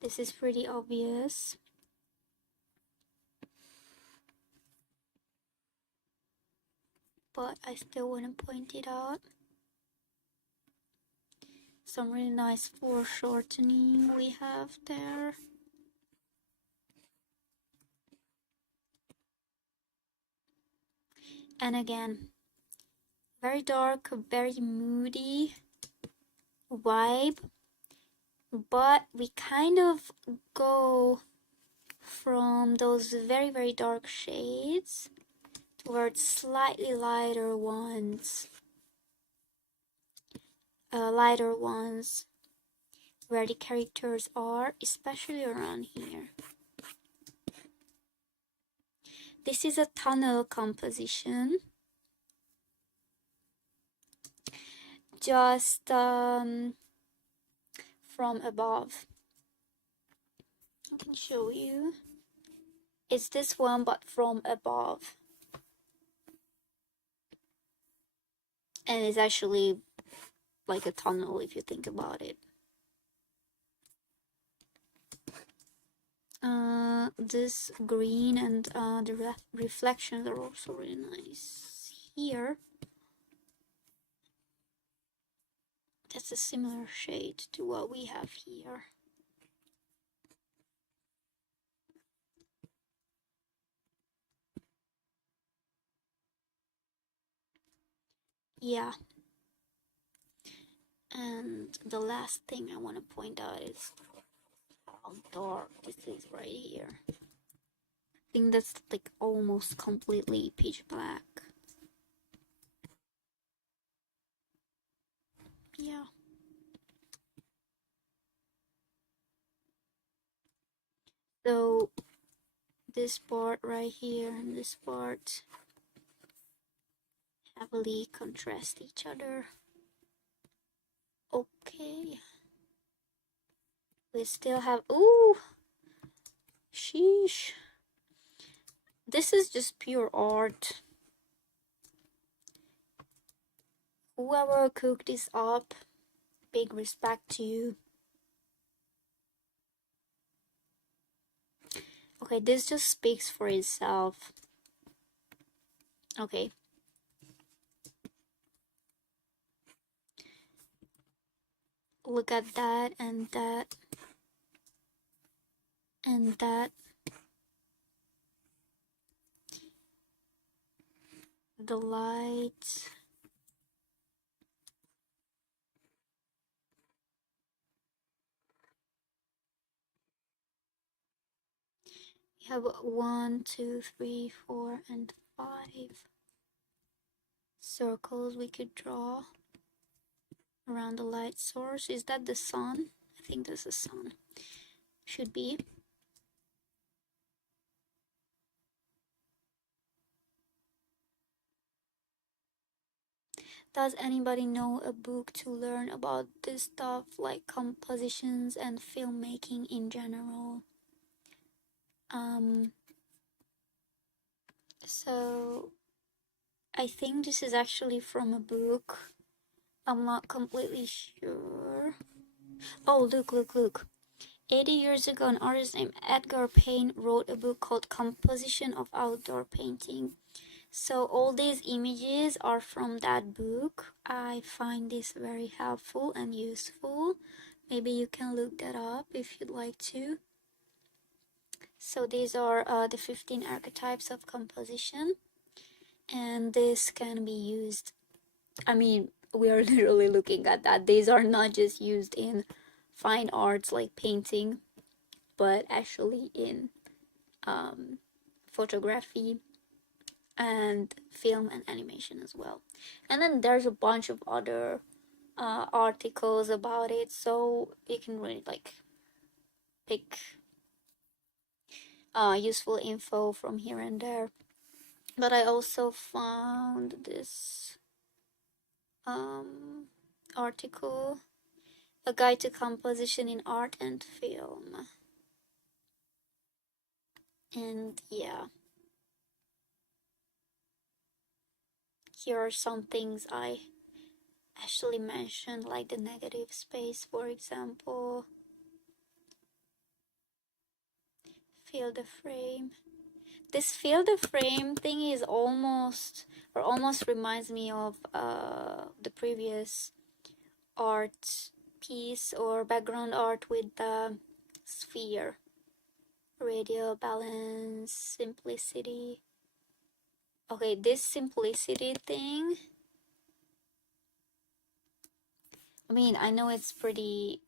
This is pretty obvious. But I still want to point it out. Some really nice foreshortening we have there. And again, very dark, very moody vibe, but we kind of go from those very, very dark shades towards slightly lighter ones. Where the characters are, especially around here. This is a tunnel composition. Just from above. I can show you. It's this one, but from above. And it's actually like a tunnel if you think about it. This green and the reflections are also really nice here. That's a similar shade to what we have here. Yeah. And the last thing I want to point out is how dark this is right here. I think that's like almost completely pitch black. Yeah. So this part right here and this part heavily contrast each other. Okay. We still have, ooh, sheesh. This is just pure art. Whoever cooked this up, big respect to you. Okay, this just speaks for itself. Okay. Look at that and that and that. The lights. We have 1, 2, 3, 4, and 5 circles we could draw around the light source. Is that the sun? I think that's the sun. Should be. Does anybody know a book to learn about this stuff, like compositions and filmmaking in general? So I think this is actually from a book. I'm not completely sure. Oh, look. 80 years ago, an artist named Edgar Payne wrote a book called Composition of Outdoor Painting. So all these images are from that book. I find this very helpful and useful. Maybe you can look that up if you'd like to. So these are the 15 archetypes of composition, and this can be used. I mean, we are literally looking at that. These are not just used in fine arts like painting, but actually in photography and film and animation as well. And then there's a bunch of other articles about it, so you can really like pick useful info from here and there. But I also found this article, A Guide to Composition in Art and Film. And yeah, here are some things I actually mentioned, like the negative space, for example. Fill the frame. This fill the frame thing is almost reminds me of the previous art piece or background art with the sphere. Radial balance, simplicity. Okay, this simplicity thing, I mean, I know it's pretty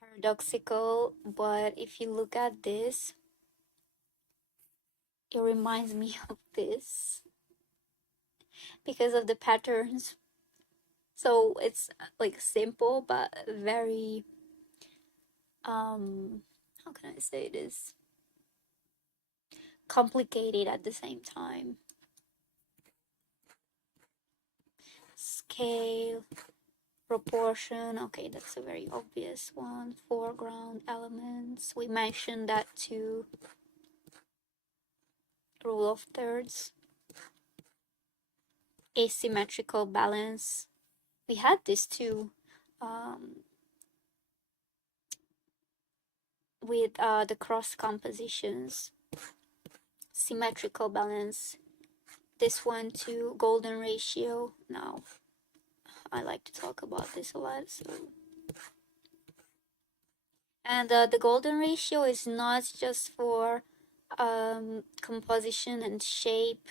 paradoxical, but if you look at this, it reminds me of this because of the patterns. So it's like simple but very how can I say this, complicated at the same time. Scale, proportion, okay, that's a very obvious one. Foreground elements, we mentioned that too. Rule of thirds. Asymmetrical balance, we had this too with the cross compositions. Symmetrical balance, this one too. Golden ratio, now I like to talk about this a lot. So, and the golden ratio is not just for composition and shape,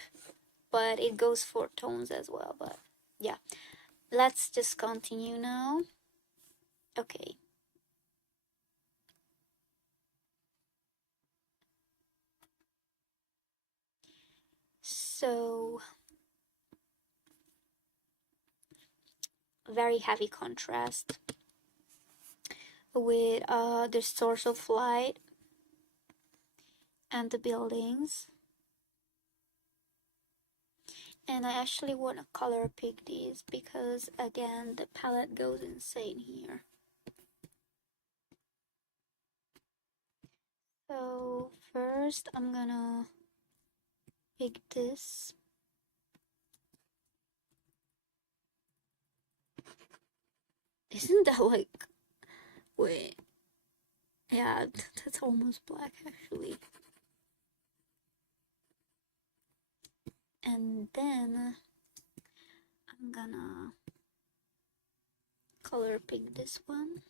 but it goes for tones as well. But yeah, let's just continue now. Okay. So very heavy contrast with the source of light and the buildings. And I actually want to color pick these because again the palette goes insane here. So first I'm gonna pick this. Isn't that like, wait, yeah, that's almost black actually. And then I'm gonna color pick this one.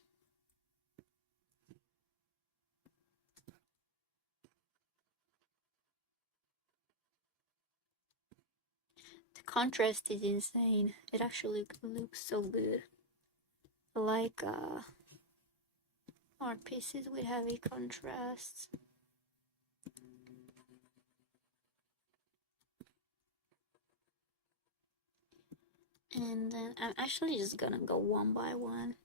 The contrast is insane. It actually looks so good. I like art pieces with heavy contrasts. And then I'm actually just gonna go one by one.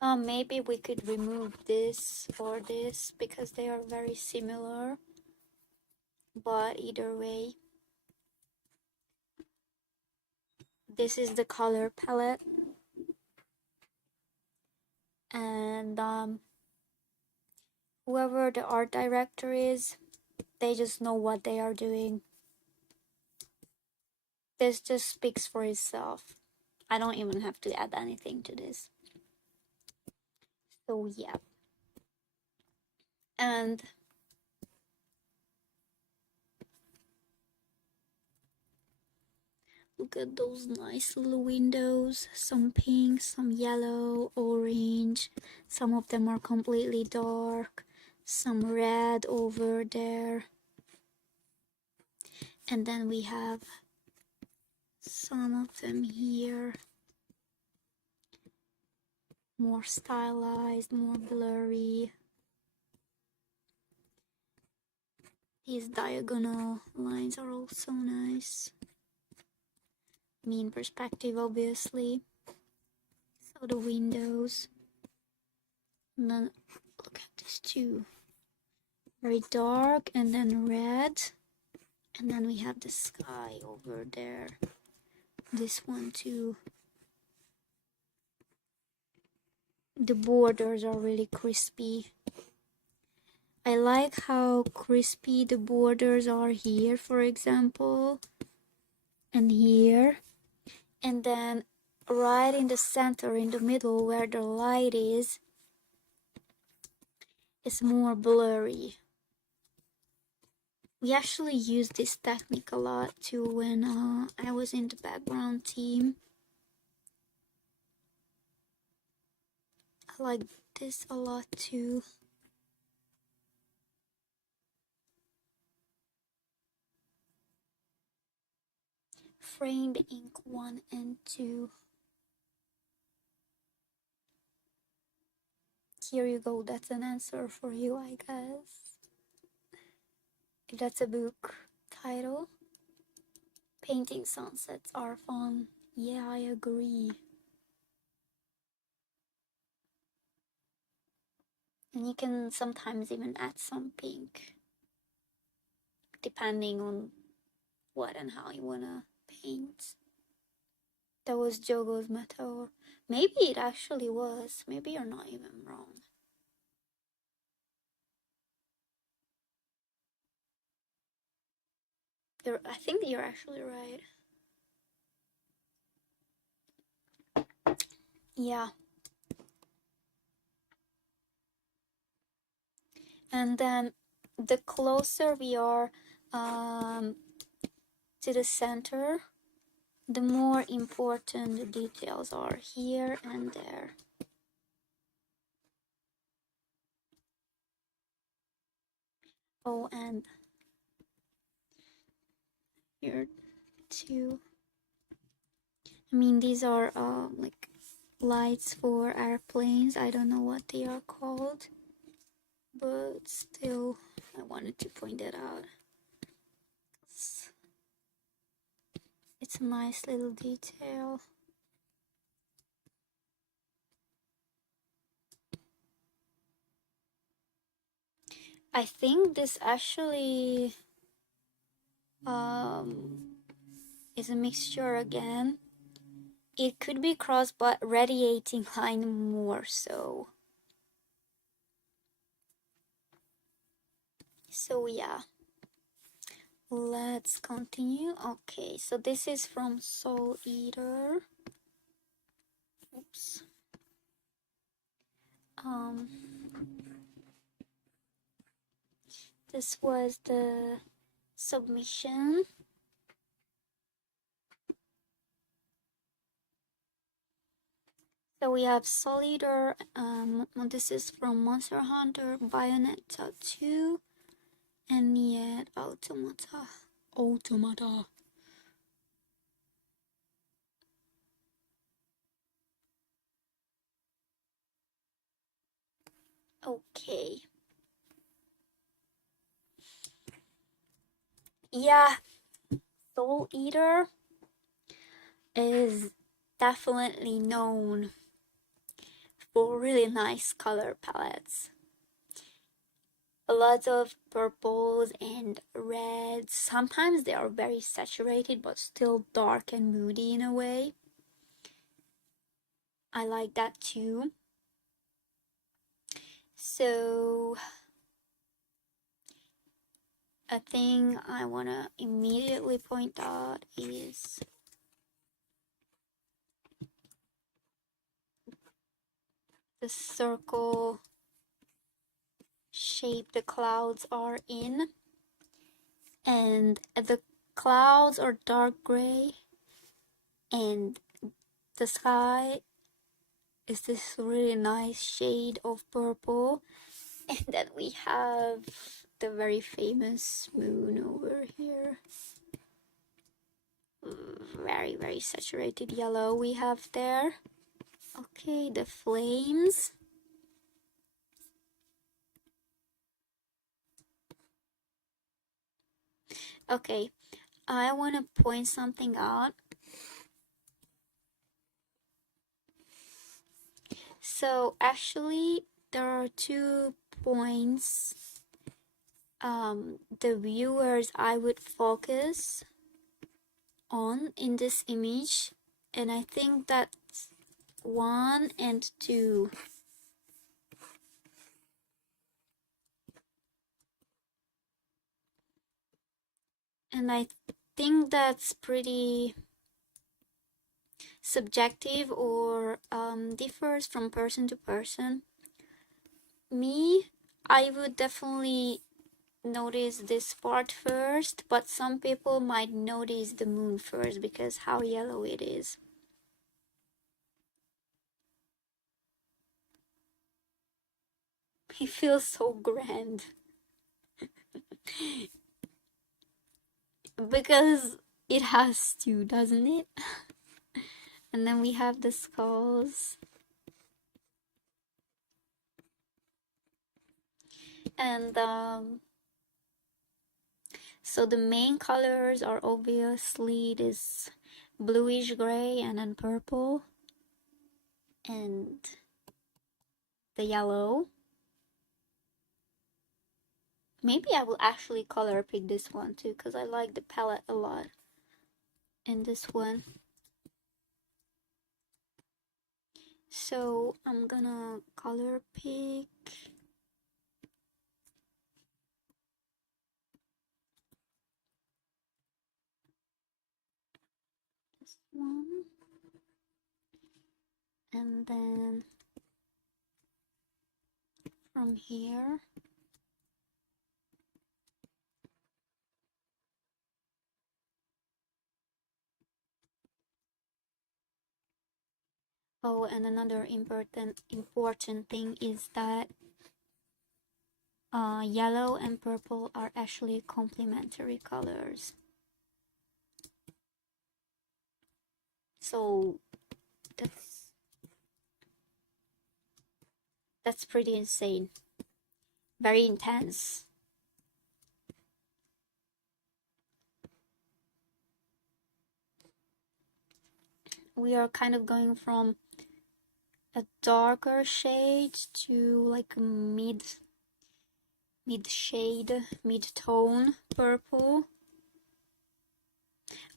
Maybe we could remove this or this because they are very similar. But either way, this is the color palette. And whoever the art director is, they just know what they are doing. This just speaks for itself. I don't even have to add anything to this. So yeah. And look at those nice little windows. Some pink, some yellow, orange. Some of them are completely dark. Some red over there. And then we have some of them here. More stylized, more blurry. These diagonal lines are also nice. Mean perspective, obviously. So the windows. And then look at this too. Very dark and then red. And then we have the sky over there. This one too. The borders are really crispy. I like how crispy the borders are here, for example. And here. And then right in the center, in the middle where the light is, it's more blurry. We actually used this technique a lot too when I was in the background team. I like this a lot too. Framed ink 1 and 2. Here you go, that's an answer for you, I guess. If that's a book title. Painting sunsets are fun. Yeah, I agree. And you can sometimes even add some pink, depending on what and how you wanna paint. That was Jogo's metaphor. Maybe it actually was. Maybe you're not even wrong. I think you're actually right. Yeah. And then the closer we are to the center, the more important the details are here and there. Oh, and here too. I mean, these are like lights for airplanes. I don't know what they are called, but still, I wanted to point that out. It's a nice little detail. I think this actually is a mixture again. It could be crossed, but radiating line more so. So yeah, let's continue. Okay, so this is from Soul Eater. Oops. This was the submission. So we have Soul Eater. This is from Monster Hunter, Bayonetta 2, and Nier Automata. Okay. Yeah, Soul Eater is definitely known for really nice color palettes. A lot of purples and reds. Sometimes they are very saturated but still dark and moody in a way. I like that too. So a thing I want to immediately point out is the circle shape the clouds are in, and the clouds are dark gray and the sky is this really nice shade of purple, and then we have the very famous moon over here. Very, very saturated yellow we have there. Okay, the flames. Okay, I want to point something out. So actually, there are 2 points the viewers I would focus on in this image, and I think that's 1 and 2. And I think that's pretty subjective or differs from person to person. Me, I would definitely notice this part first, but some people might notice the moon first because how yellow it is. It feels so grand. Because it has to, doesn't it? And then we have the skulls. And so the main colors are obviously this bluish gray and then purple and the yellow. Maybe I will actually color pick this one too because I like the palette a lot in this one. So I'm gonna color pick this one, and then from here oh, and another important thing is that Yellow and purple are actually complementary colors. So that's pretty insane. Very intense. We are kind of going from a darker shade to like a mid shade, mid tone purple.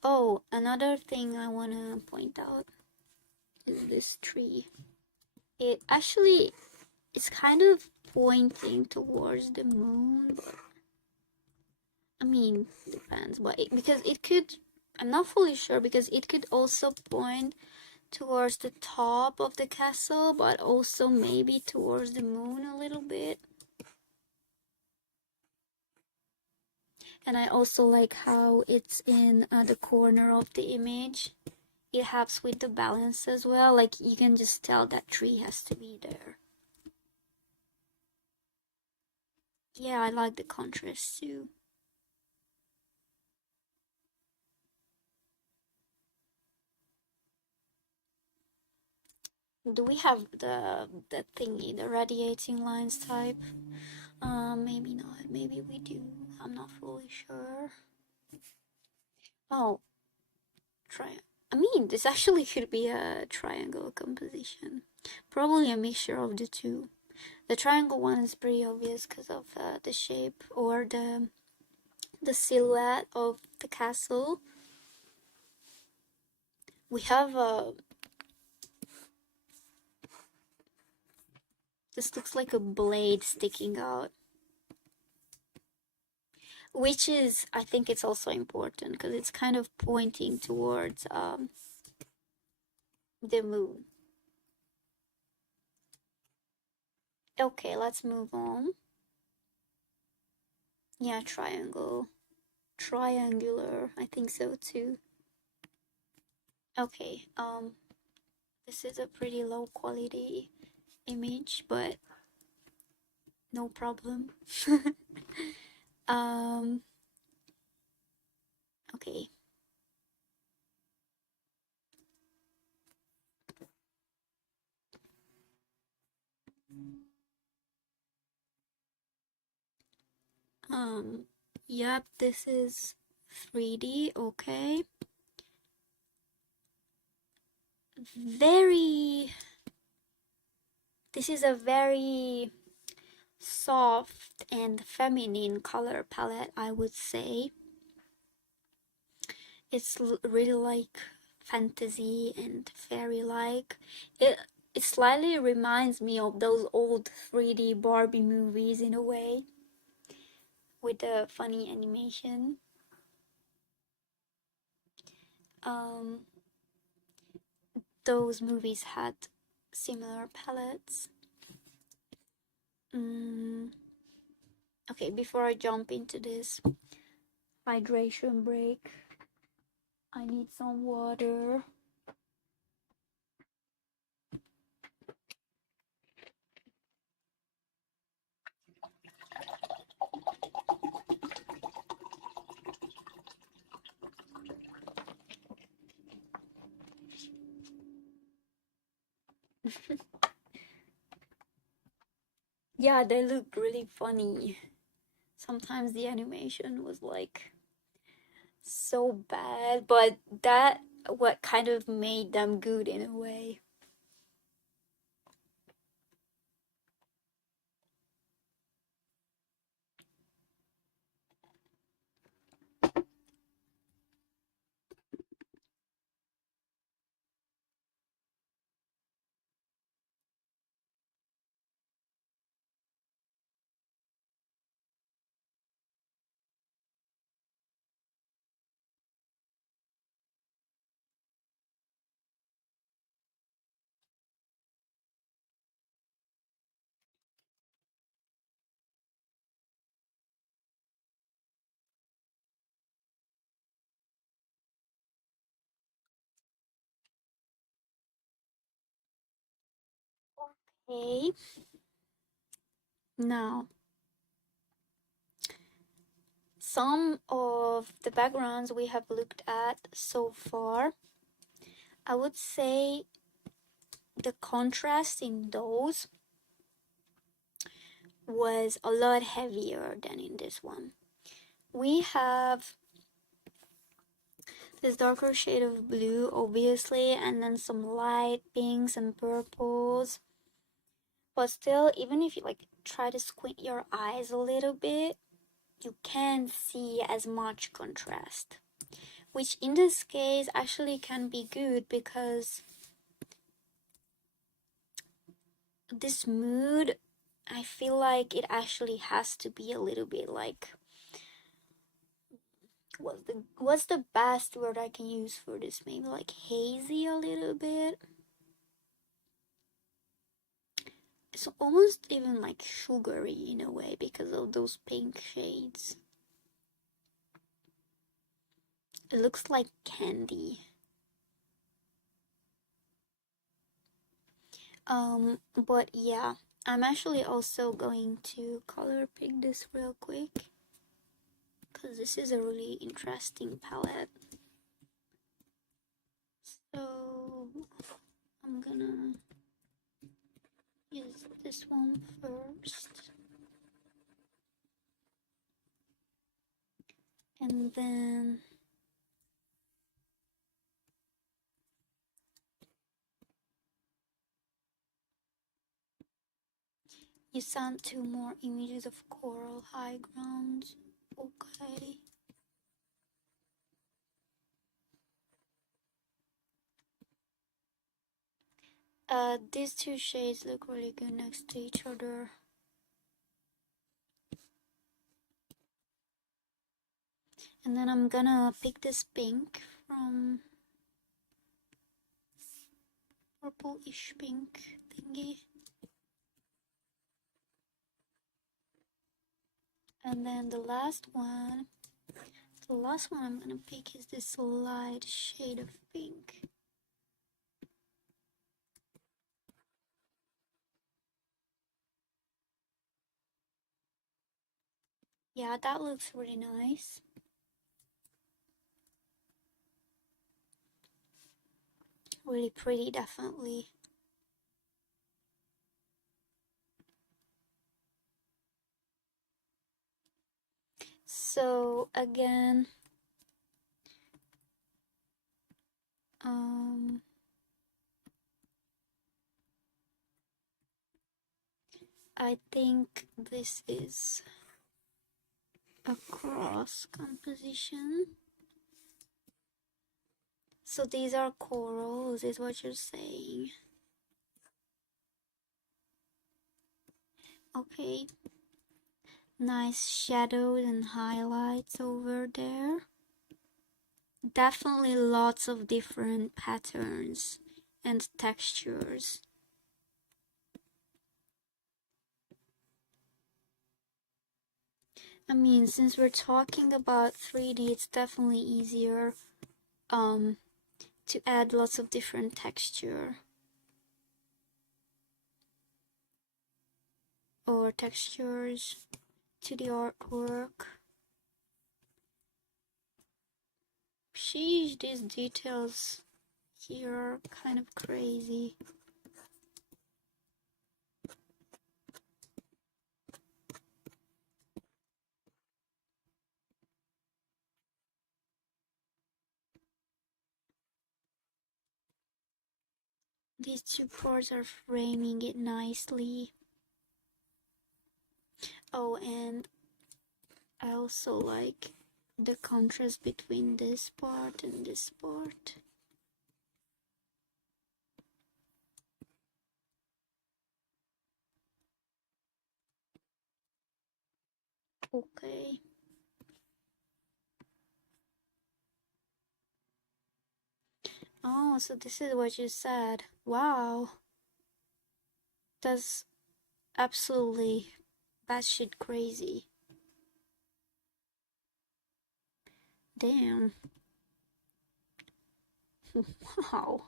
Oh, another thing I want to point out is this tree. It actually is kind of pointing towards the moon, but I mean, depends. But because it could, I'm not fully sure, because it could also point towards the top of the castle, but also maybe towards the moon a little bit. And I also like how it's in the corner of the image. It helps with the balance as well. Like you can just tell that tree has to be there. Yeah, I like the contrast too. Do we have the thingy, the radiating lines type? Maybe not. Maybe we do. I'm not fully sure. Oh, try. I mean, this actually could be a triangle composition. Probably a mixture of the two. The triangle one is pretty obvious because of the shape or the silhouette of the castle. We have this looks like a blade sticking out, which is, I think it's also important because it's kind of pointing towards the moon. Okay, let's move on. Yeah, triangle. Triangular, I think so too. Okay, this is a pretty low quality image, but no problem. um, okay. Yep, this is 3D, okay. Very, this is a very soft and feminine color palette, I would say. It's really like fantasy and fairy-like. It slightly reminds me of those old 3D Barbie movies in a way, with the funny animation. Um, those movies had similar palettes. Okay, before I jump into this hydration break, I need some water. Yeah, they looked really funny. Sometimes the animation was like so bad, but that what kind of made them good in a way. Okay, now some of the backgrounds we have looked at so far, I would say the contrast in those was a lot heavier than in this one. We have this darker shade of blue, obviously, and then some light pinks and purples. But still, even if you like try to squint your eyes a little bit, you can't see as much contrast. Which in this case actually can be good because this mood, I feel like it actually has to be a little bit like, what's the best word I can use for this? Maybe like hazy a little bit. It's almost even like sugary in a way because of those pink shades. It looks like candy. But yeah, I'm actually also going to color pick this real quick because this is a really interesting palette. So I'm gonna use this one first. And then you sent two more images of coral high ground. Okay. These two shades look really good next to each other. And then I'm gonna pick this pink from purple-ish pink thingy. And then the last one I'm gonna pick is this light shade of pink. Yeah, that looks really nice. Really pretty, definitely. So again, I think this is a cross composition. So these are corals, is what you're saying. Okay. Nice shadows and highlights over there. Definitely lots of different patterns and textures. I mean, since we're talking about 3D, it's definitely easier to add lots of different texture or textures to the artwork. Sheesh, these details here are kind of crazy. These two parts are framing it nicely. Oh, and I also like the contrast between this part and this part. Okay. Oh, so this is what you said. Wow. That's absolutely batshit crazy. Damn. Wow.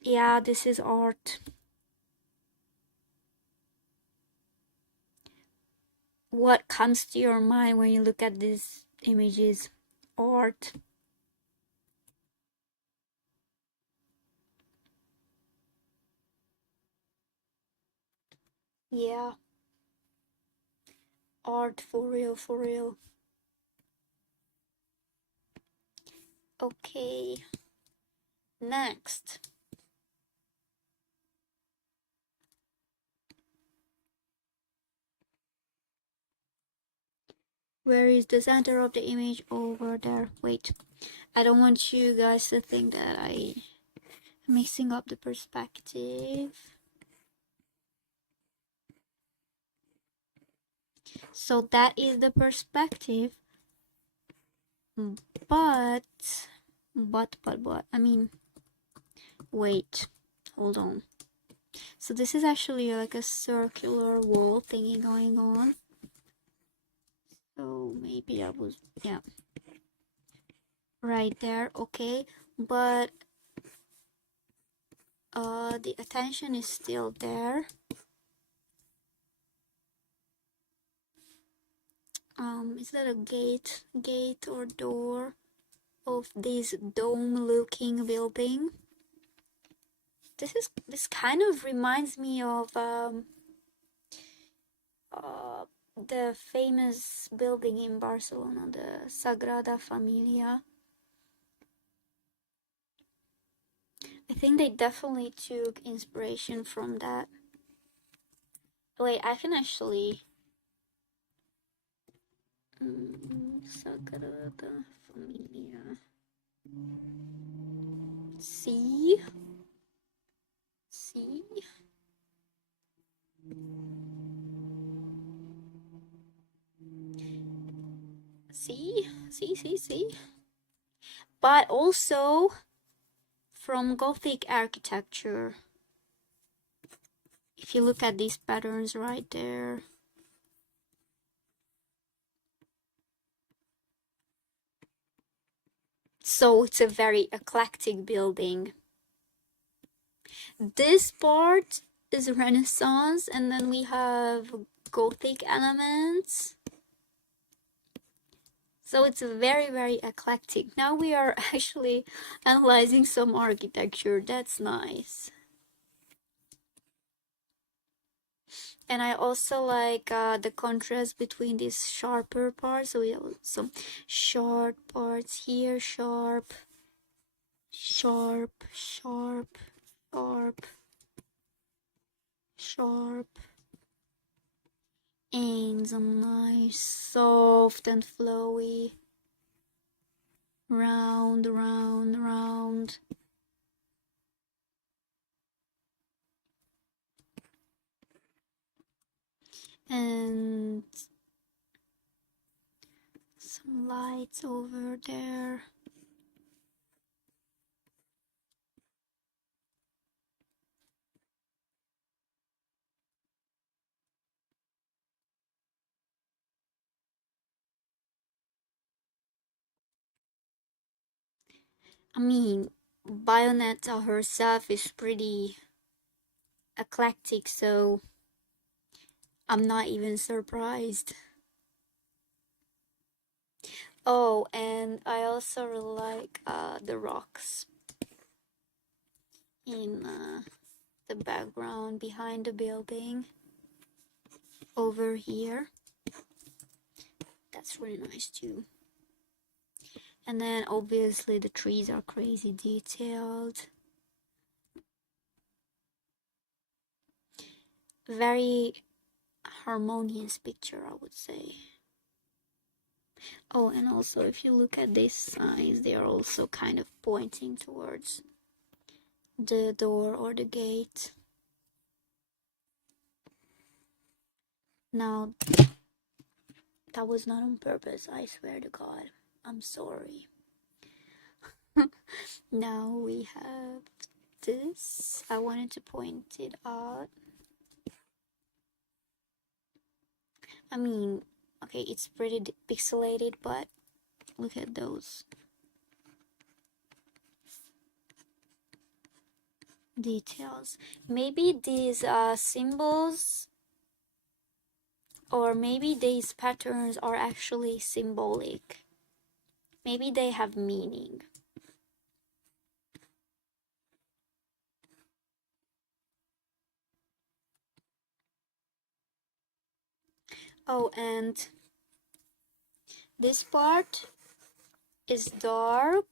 Yeah, this is art. what comes to your mind when you look at these images? Art. Yeah, art for real, for real. Okay, next. Where is the center of the image? Over there. Wait, I don't want you guys to think that I'm mixing up the perspective. So that is the perspective, but, I mean, wait, hold on. So this is actually like a circular wall thingy going on. So maybe I was, yeah, right there, okay. But the attention is still there. Is that a gate or door of this dome-looking building? This kind of reminds me of the famous building in Barcelona, the Sagrada Familia. I think they definitely took inspiration from that. Wait, I can actually Sagrada Familia. See? See? See? But also from Gothic architecture. If you look at these patterns right there. So it's a very eclectic building. This part is Renaissance, and then we have Gothic elements. So it's very, very eclectic. Now we are actually analyzing some architecture. That's nice. And I also like the contrast between these sharper parts. So we have some sharp parts here, sharp, sharp, sharp, sharp, sharp, and some nice soft and flowy, round, round, round. And some lights over there. I mean, Bayonetta herself is pretty eclectic, so I'm not even surprised. Oh, and I also really like the rocks in the background behind the building over here. That's really nice too. And then obviously the trees are crazy detailed. Very harmonious picture, I would say. Oh, and also if you look at these signs, they are also kind of pointing towards the door or the gate. Now, that was not on purpose, I swear to God. I'm sorry. Now we have this. I wanted to point it out. I mean, okay, it's pretty pixelated, but look at those details. Maybe these symbols Or maybe these patterns are actually symbolic. Maybe they have meaning. Oh, and this part is dark.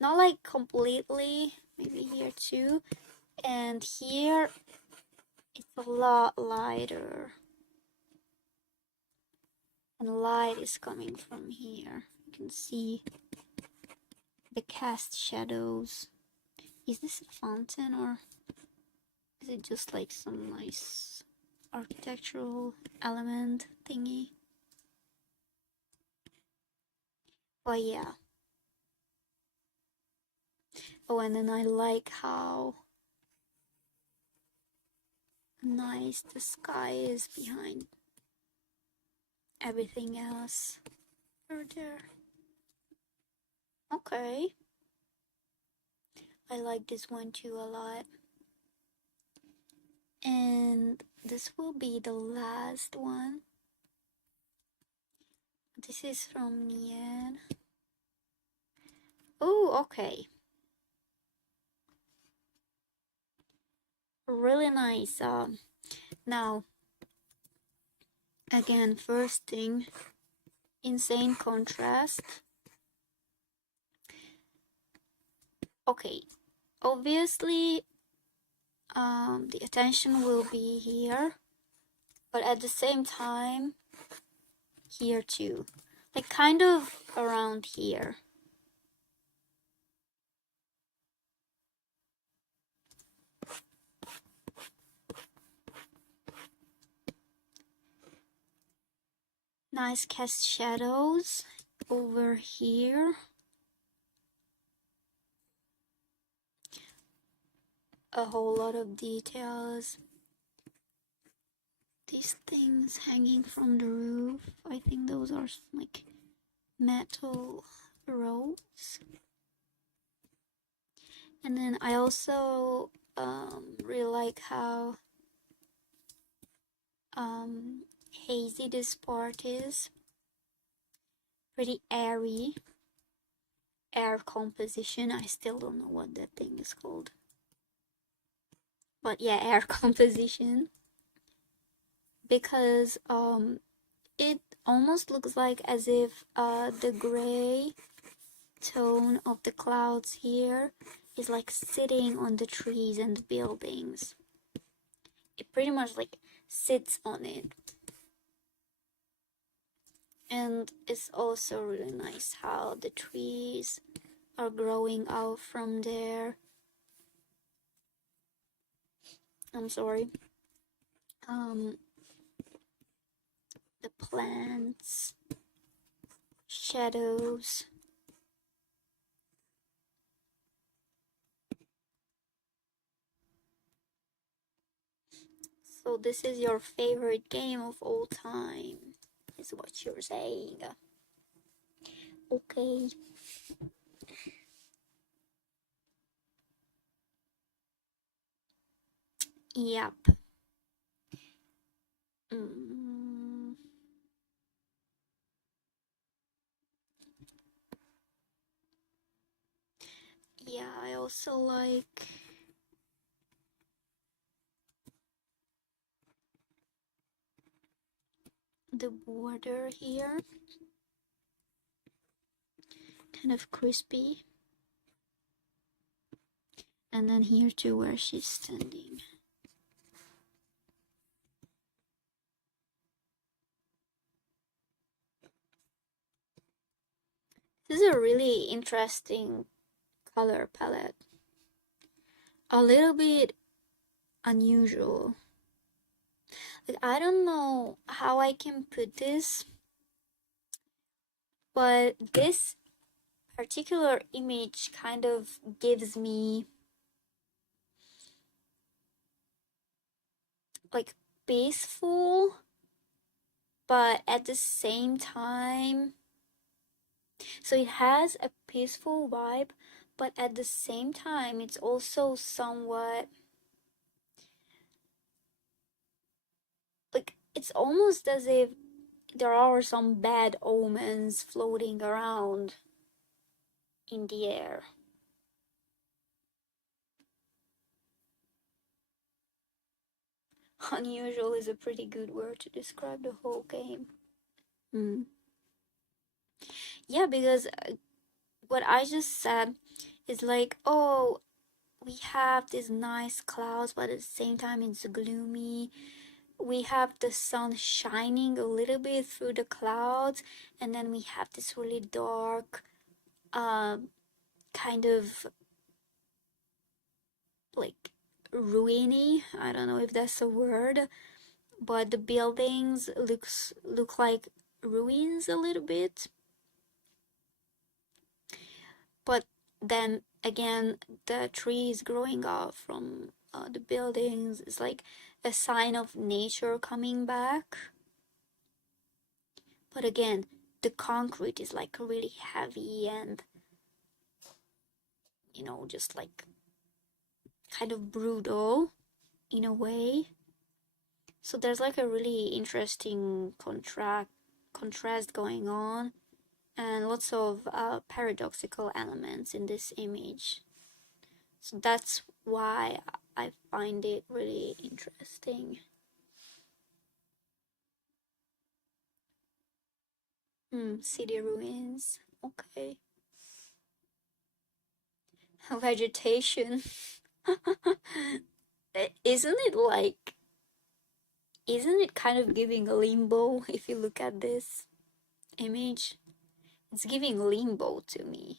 Not like completely, maybe here too. And here it's a lot lighter. And light is coming from here. You can see the cast shadows. Is this a fountain or is it just like some nice architectural element thingy? Oh yeah. Oh, and then I like how nice the sky is behind everything else over there. Okay. I like this one too a lot. And this will be the last one. This is from Nien. Oh, okay. Really nice. Now, again, first thing, insane contrast. Okay, obviously, the attention will be here, but at the same time, here too, like kind of around here. Nice cast shadows over here. A whole lot of details. These things hanging from the roof, I think those are like metal ropes. And then I also really like how hazy this part is. Pretty airy. Air composition. I still don't know what that thing is called. But yeah, air composition. Because it almost looks like as if the gray tone of the clouds here is like sitting on the trees and the buildings. It pretty much like sits on it. And it's also really nice how the trees are growing out from there. I'm sorry. The plants, shadows. So this is your favorite game of all time, is what you're saying. Okay. Yep. Yeah, I also like the border here. Kind of crispy. And then here too where she's standing. This is a really interesting color palette. A little bit unusual. Like, I don't know how I can put this, but this particular image kind of gives me like peaceful, but at the same time, so it has a peaceful vibe, but at the same time it's also somewhat like It's almost as if there are some bad omens floating around in the air. Unusual is a pretty good word to describe the whole game. Mm. Yeah, because what I just said is like, oh, we have these nice clouds, but at the same time it's gloomy. We have the sun shining a little bit through the clouds, and then we have this really dark, kind of like ruiny. I don't know if that's a word, but the buildings look like ruins a little bit. But then again, the trees growing up from the buildings is like a sign of nature coming back. But again, the concrete is like really heavy and, just like kind of brutal in a way. So there's like a really interesting contrast going on, and lots of paradoxical elements in this image. So that's why I find it really interesting. City ruins. Okay. Vegetation. Isn't it like, isn't it kind of giving a limbo if you look at this image? It's giving limbo to me.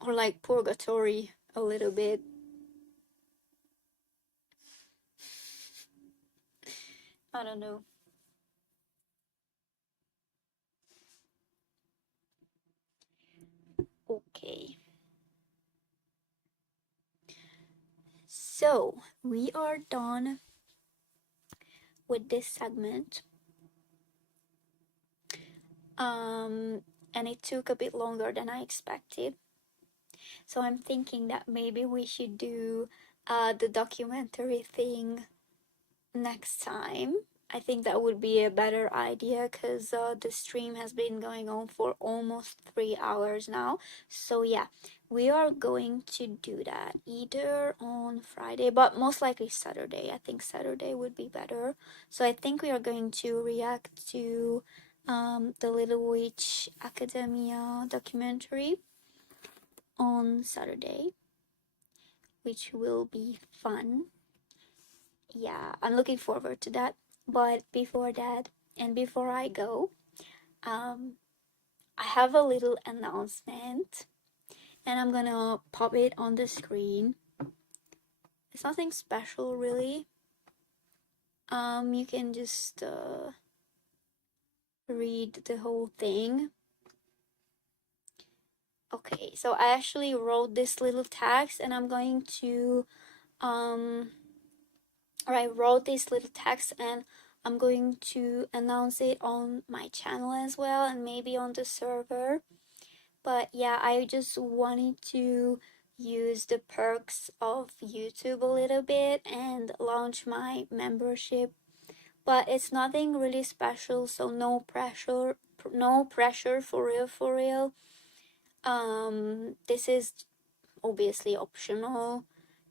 Or like purgatory a little bit. I don't know. Okay. So, we are done with this segment. And it took a bit longer than I expected. So I'm thinking that maybe we should do the documentary thing next time. I think that would be a better idea because the stream has been going on for almost 3 hours now. So yeah, we are going to do that either on Friday, but most likely Saturday. I think Saturday would be better. So I think we are going to react to the Little Witch Academia documentary on Saturday, which will be fun. Yeah, I'm looking forward to that. But before that, and before I go, um, I have a little announcement, and I'm gonna pop it on the screen. It's nothing special, really. You can just read the whole thing. Okay, so I actually wrote this little text, and I'm going to or I wrote this little text, and I'm going to announce it on my channel as well, and maybe on the server. But yeah, I just wanted to use the perks of YouTube a little bit and launch my membership. But it's nothing really special, so no pressure, for real, for real. This is obviously optional.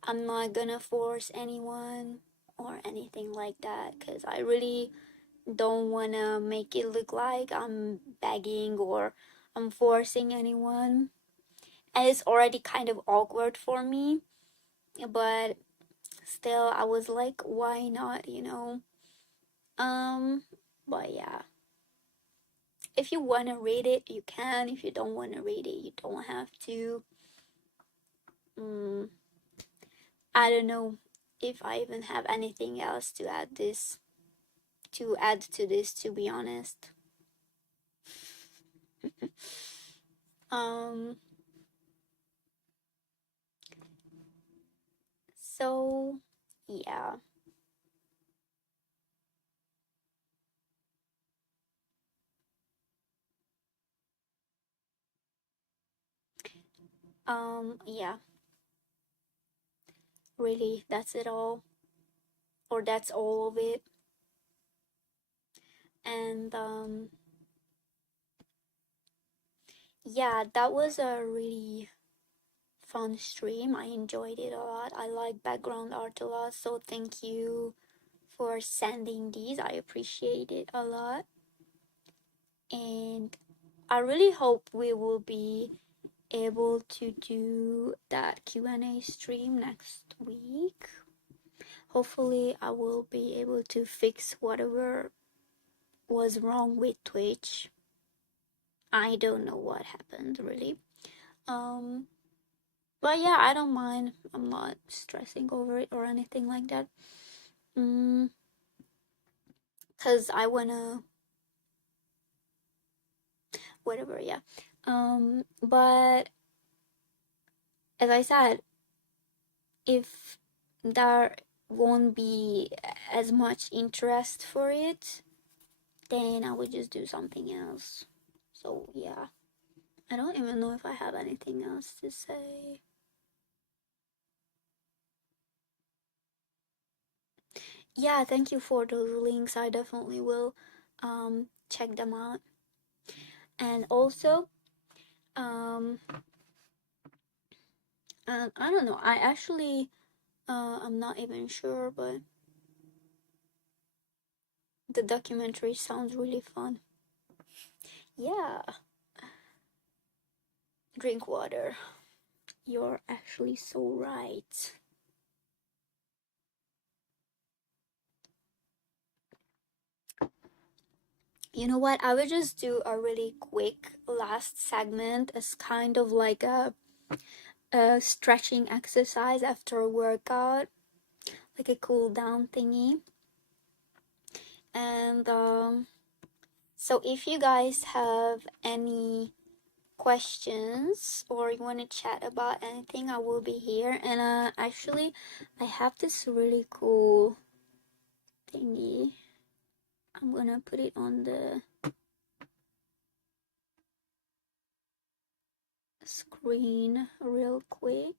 I'm not gonna force anyone or anything like that because I really don't wanna make it look like I'm begging or I'm forcing anyone. And it's already kind of awkward for me, but still, I was like, why not? Um, but yeah. If you wanna read it, you can. If you don't wanna read it, you don't have to. Mm, I don't know if I even have anything else to add to this, to be honest. um so yeah. Yeah, really, that's it all. or that's all of it. And yeah, that was a really fun stream. I enjoyed it a lot. I like background art a lot, so thank you for sending these. I appreciate it a lot. And I really hope we will be able to do that Q&A stream next week. Hopefully I will be able to fix whatever was wrong with Twitch. I don't know what happened really. But yeah, I don't mind. I'm not stressing over it or anything like that. Cause I wanna whatever, yeah. But as I said, if there won't be as much interest for it, then I would just do something else. So yeah, I don't even know if I have anything else to say. Yeah, thank you for those links. I definitely will check them out. And also, I don't know. I actually I'm not even sure, but the documentary sounds really fun. Yeah. Drink water. You're actually so right. You know what? I would just do a really quick last segment as kind of like a stretching exercise after a workout, like a cool down thingy. And so if you guys have any questions or you want to chat about anything, I will be here. And actually I have this really cool thingy. I'm gonna put it on the screen real quick.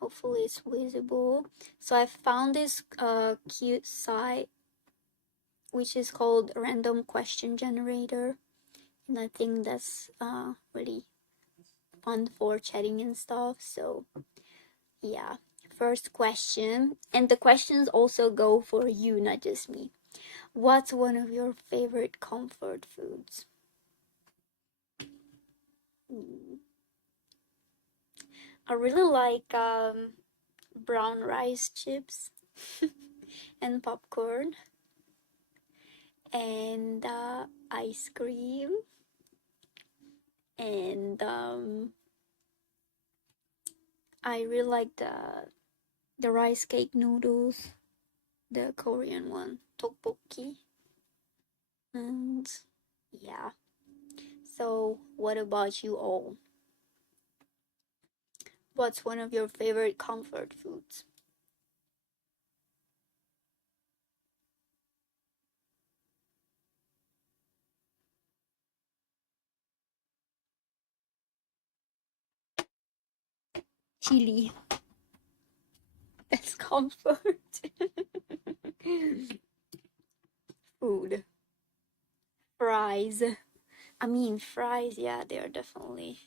Hopefully it's visible. So I found this cute site which is called Random Question Generator, and I think that's really fun for chatting and stuff. So yeah, first question, and the questions also go for you, not just me. What's one of your favorite comfort foods? I really like brown rice chips and popcorn and ice cream and I really like the rice cake noodles, the Korean one, tteokbokki. And yeah. So what about you all? What's one of your favorite comfort foods? Chili. That's comfort. Food. Fries. I mean, fries, yeah, they're definitely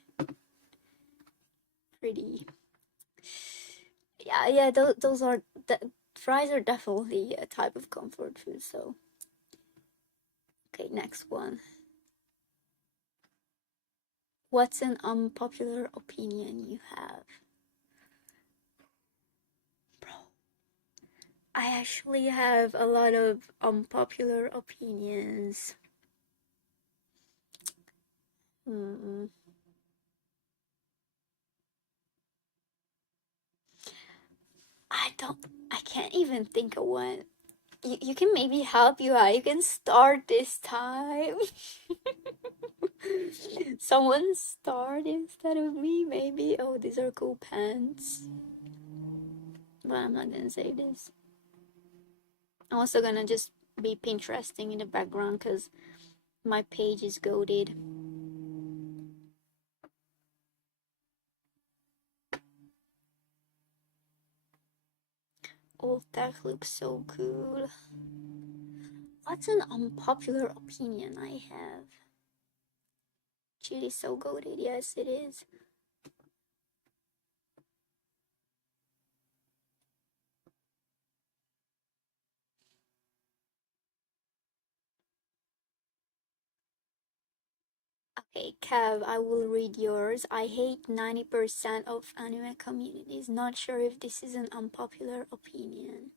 pretty. Yeah, those are fries are definitely a type of comfort food. So, okay, next one. What's an unpopular opinion you have? Bro, I actually have a lot of unpopular opinions. I can't even think of one. You can maybe help you out. You can start this time. Someone start instead of me, maybe. Oh, these are cool pants. But I'm not gonna say this. I'm also gonna just be Pinteresting in the background because my page is goated. Wow, that looks so cool. What's an unpopular opinion I have? Chili's so goated. Yes, it is. Okay, Kev, I will read yours. I hate 90% of anime communities. Not sure if this is an unpopular opinion.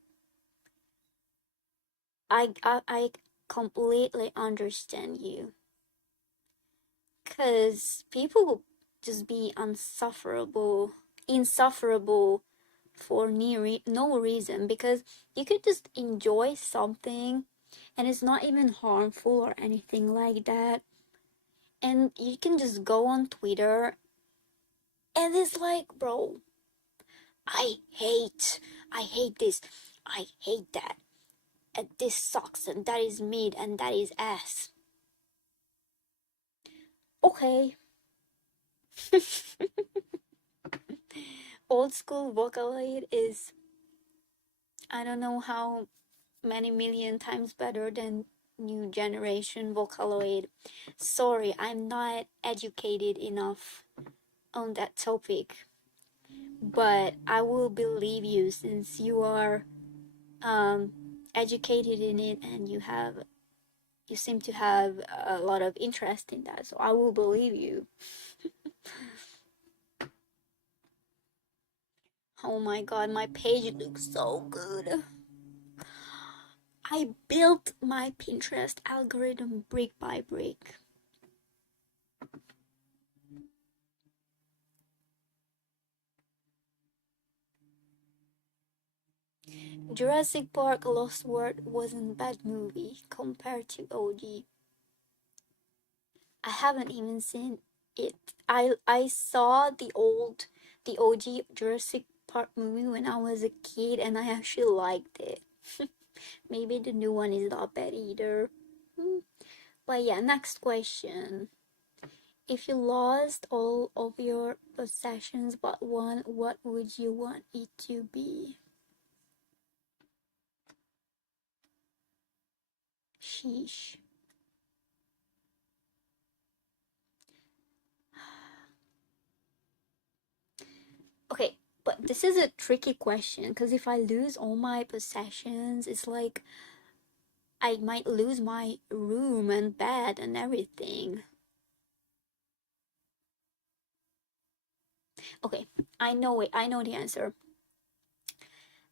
I completely understand you. Because people just be insufferable for no reason. Because you could just enjoy something and it's not even harmful or anything like that. And you can just go on Twitter and it's like, bro, I hate this, I hate that, and this sucks, and that is mid, and that is ass. Okay. Old school Vocaloid is, I don't know how many million times better than new generation Vocaloid. Sorry, I'm not educated enough on that topic, but I will believe you since you are educated in it and you seem to have a lot of interest in that, so I will believe you. Oh my god, my page looks so good. I built my Pinterest algorithm brick by brick. Jurassic Park Lost World wasn't a bad movie compared to OG. I haven't even seen it. I saw the OG Jurassic Park movie when I was a kid and I actually liked it. Maybe the new one is not bad either. But yeah, next question. If you lost all of your possessions but one, what would you want it to be? Sheesh. Okay, but this is a tricky question because if I lose all my possessions, it's like I might lose my room and bed and everything. Okay, I know it. I know the answer.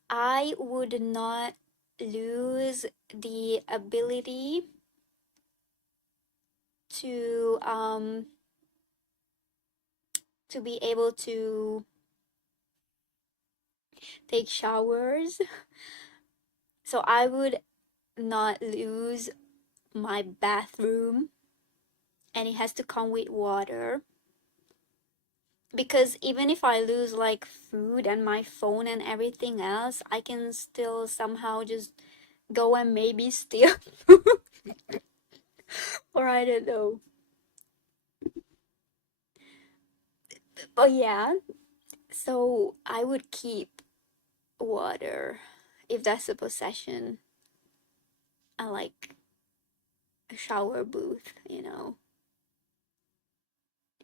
I would not lose the ability to be able to take showers. So I would not lose my bathroom and it has to come with water. Because even if I lose like food and my phone and everything else, I can still somehow just go and maybe steal or I don't know. But yeah, so I would keep water if that's a possession. I like a shower booth.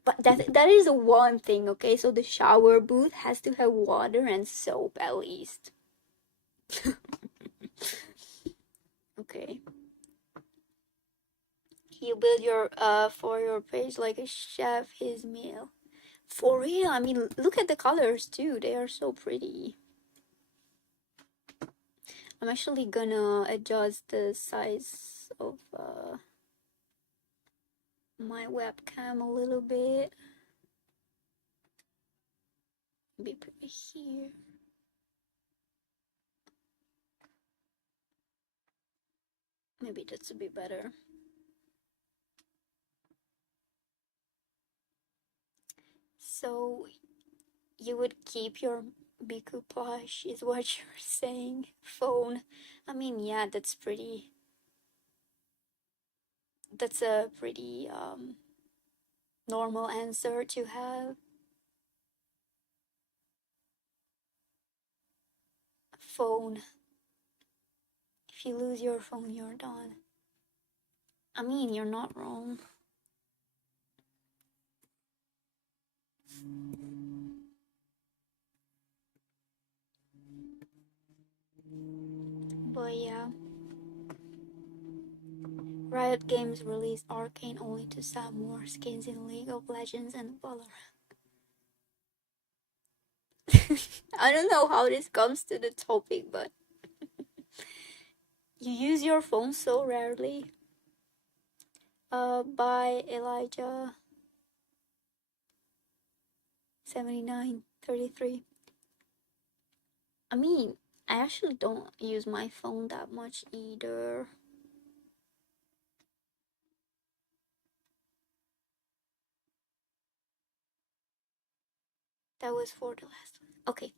But that is one thing, okay? So the shower booth has to have water and soap at least. Okay. You build your for your page like a chef his meal. For real, I mean look at the colors too. They are so pretty. I'm actually gonna adjust the size of my webcam a little bit. Maybe put it here. Maybe that's a bit better. So you would keep your Biku plush is what you're saying. Phone. I mean, yeah, that's a pretty normal answer to have. phone. If you lose your phone, you're done. I mean, you're not wrong. But yeah. Riot Games released Arcane only to sell more skins in League of Legends and Valorant. I don't know how this comes to the topic, but you use your phone so rarely. By Elijah 7933. I mean, I actually don't use my phone that much either. That was for the last one. Okay.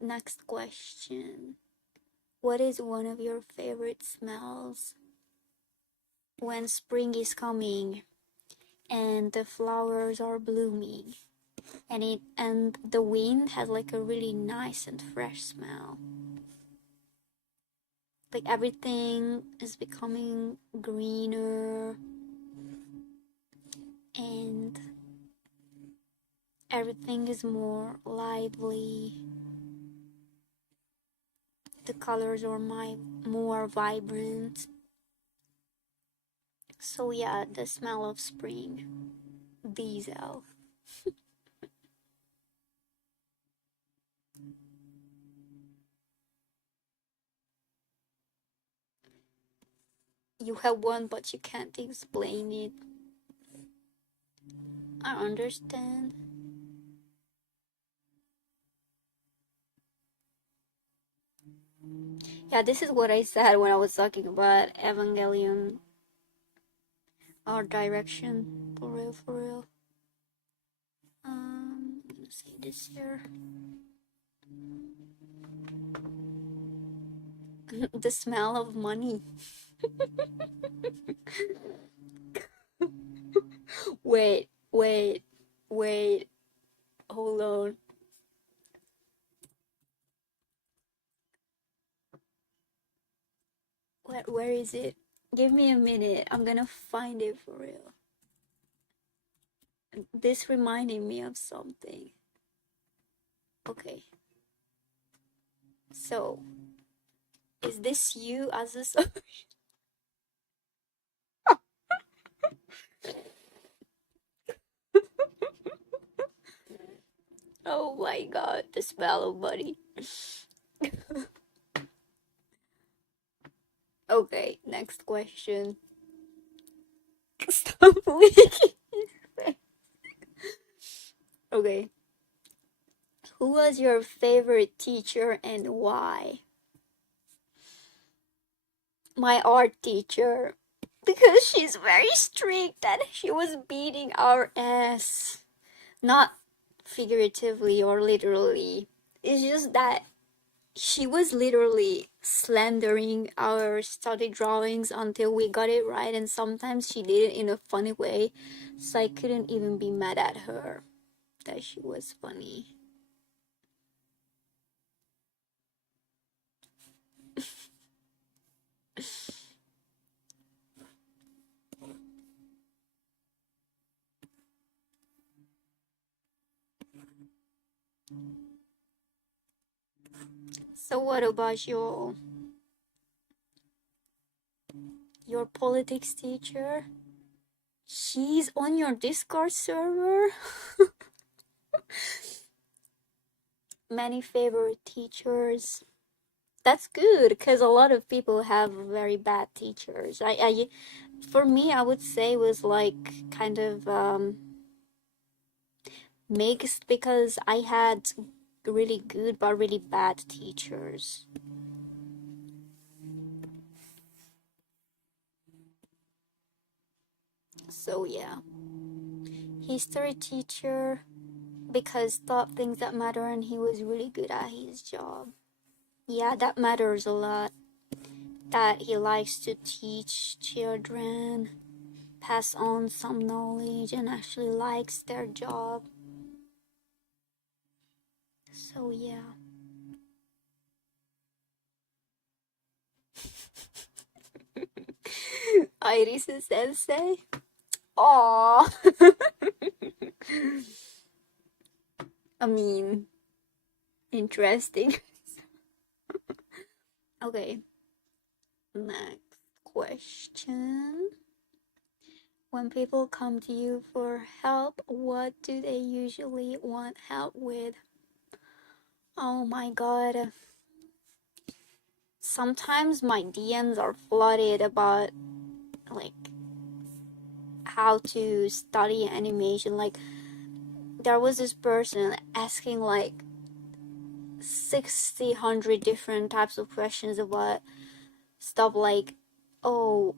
Next question. What is one of your favorite smells when spring is coming and the flowers are blooming and the wind has like a really nice and fresh smell? Like everything is becoming greener and everything is more lively. The colors are more vibrant. So yeah, the smell of spring. Diesel. You have one, but you can't explain it. I understand. Yeah, this is what I said when I was talking about Evangelion art direction. For real, for real. I'm gonna say this here. The smell of money. Wait, wait, wait. Hold on. Where is it? Give me a minute. I'm gonna find it for real. This reminded me of something. Okay. So, is this you as a Oh my god, the smell of money. Okay, next question. Stop licking. Okay. Who was your favorite teacher and why? My art teacher. Because she's very strict and she was beating our ass. Not figuratively or literally. It's just that she was literally slandering our study drawings until we got it right, and sometimes she did it in a funny way, so I couldn't even be mad at her that she was funny. So what about your politics teacher? She's on your Discord server? Many favorite teachers. That's good because a lot of people have very bad teachers. For me, I would say was like kind of mixed because I had really good but really bad teachers. So yeah, history teacher because taught things that matter and he was really good at his job. Yeah, that matters a lot. That he likes to teach children, pass on some knowledge, and actually likes their job. So yeah. Iris Sensei. Aww. I mean, interesting. Okay, next question. When people come to you for help, what do they usually want help with? Oh my god. Sometimes my DMs are flooded about like how to study animation. Like there was this person asking like 100 different types of questions about stuff like, oh,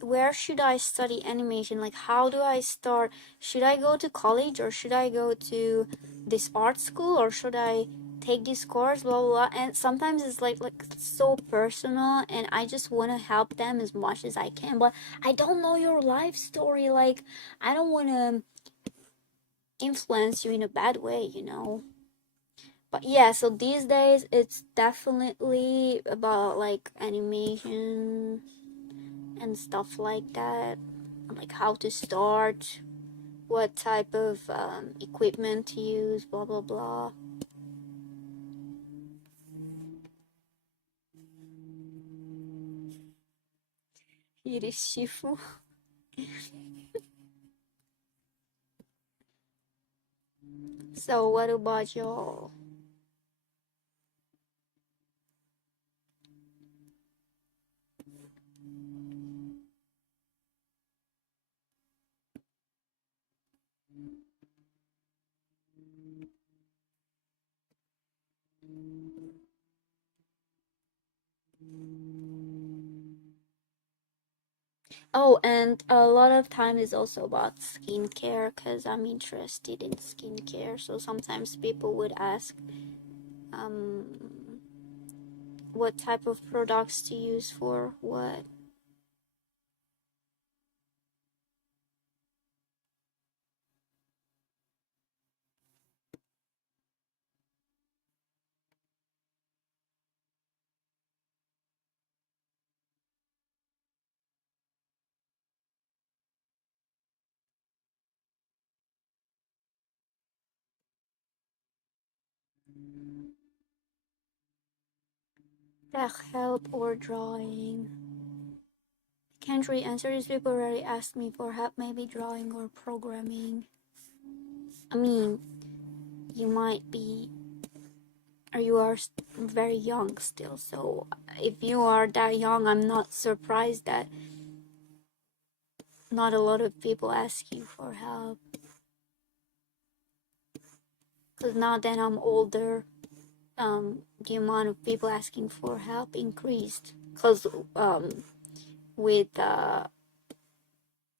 where should I study animation? Like, how do I start? Should I go to college or should I go to this art school or should I take this course? Blah blah blah. And sometimes it's like so personal, and I just want to help them as much as I can. But I don't know your life story. Like, I don't want to influence you in a bad way, you know. But yeah, so these days it's definitely about like animation and stuff like that, like how to start, what type of equipment to use, blah blah blah. Iris Shifu. So what about y'all? Oh, and a lot of time is also about skincare because I'm interested in skincare. So sometimes people would ask um, what type of products to use for what. Help or drawing. Can't really answer this. People rarely ask me for help, maybe drawing or programming. I mean, you might be, or you are very young still, so if you are that young, I'm not surprised that not a lot of people ask you for help. Because now that I'm older, the amount of people asking for help increased. Because with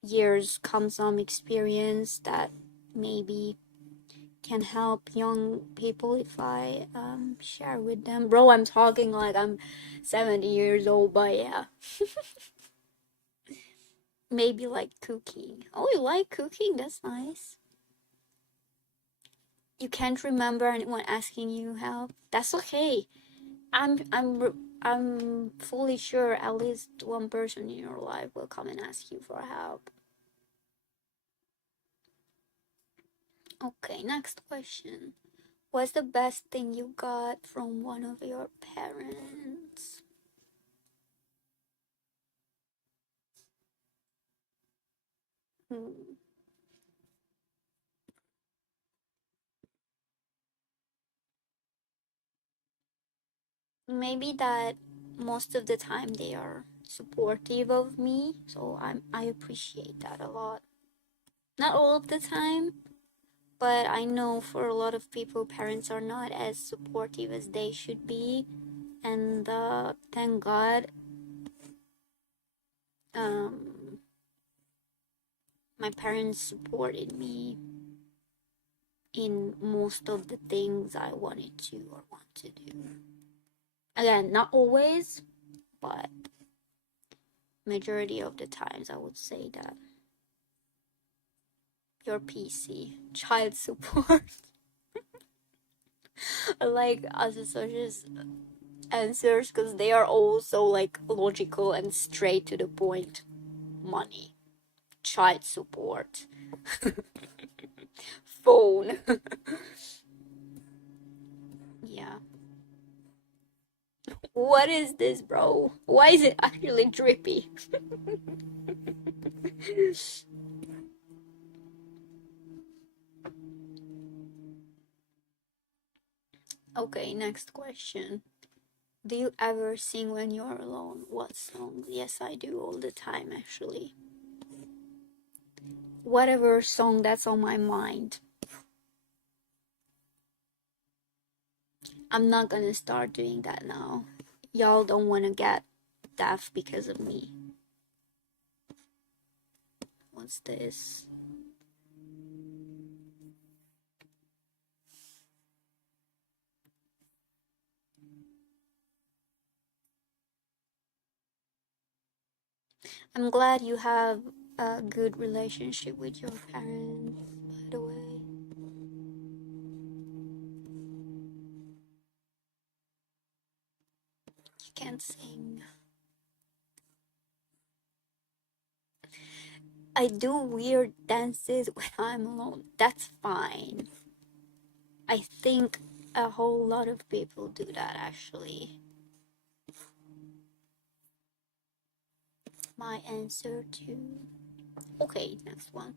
years comes some experience that maybe can help young people if I share with them. Bro, I'm talking like I'm 70 years old, but yeah. Maybe like cooking. Oh, you like cooking? That's nice. You can't remember anyone asking you help. That's okay. I'm fully sure at least one person in your life will come and ask you for help. Okay, next question. What's the best thing you got from one of your parents? Hmm. Maybe that most of the time they are supportive of me, so I appreciate that a lot. Not all of the time, but I know for a lot of people, parents are not as supportive as they should be, and thank God, um, my parents supported me in most of the things I wanted to or want to do. Again, not always, but majority of the times I would say that. Your PC, child support. I like Asasush's answers because they are all so like logical and straight to the point. money, child support, phone. Yeah. What is this, bro? Why is it actually drippy? Okay, next question. Do you ever sing when you're alone? What songs? Yes, I do all the time, actually. Whatever song that's on my mind. I'm not gonna start doing that now. Y'all don't wanna get deaf because of me. What's this? I'm glad you have a good relationship with your parents, by the way. You can't sing. I do weird dances when I'm alone. That's fine. I think a whole lot of people do that actually. My answer to. Okay, next one.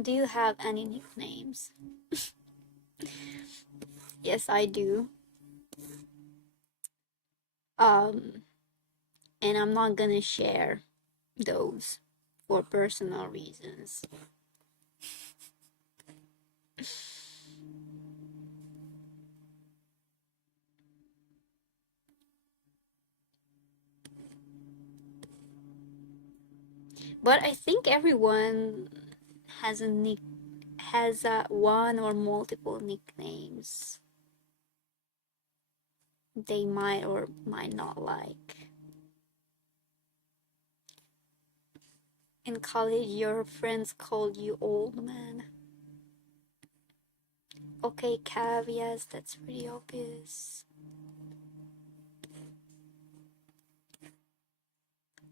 Do you have any nicknames? Yes, I do. And I'm not gonna share those for personal reasons. But I think everyone has one or multiple nicknames they might or might not like. In college, your friends called you old man. Okay, Cav, yes, that's pretty obvious.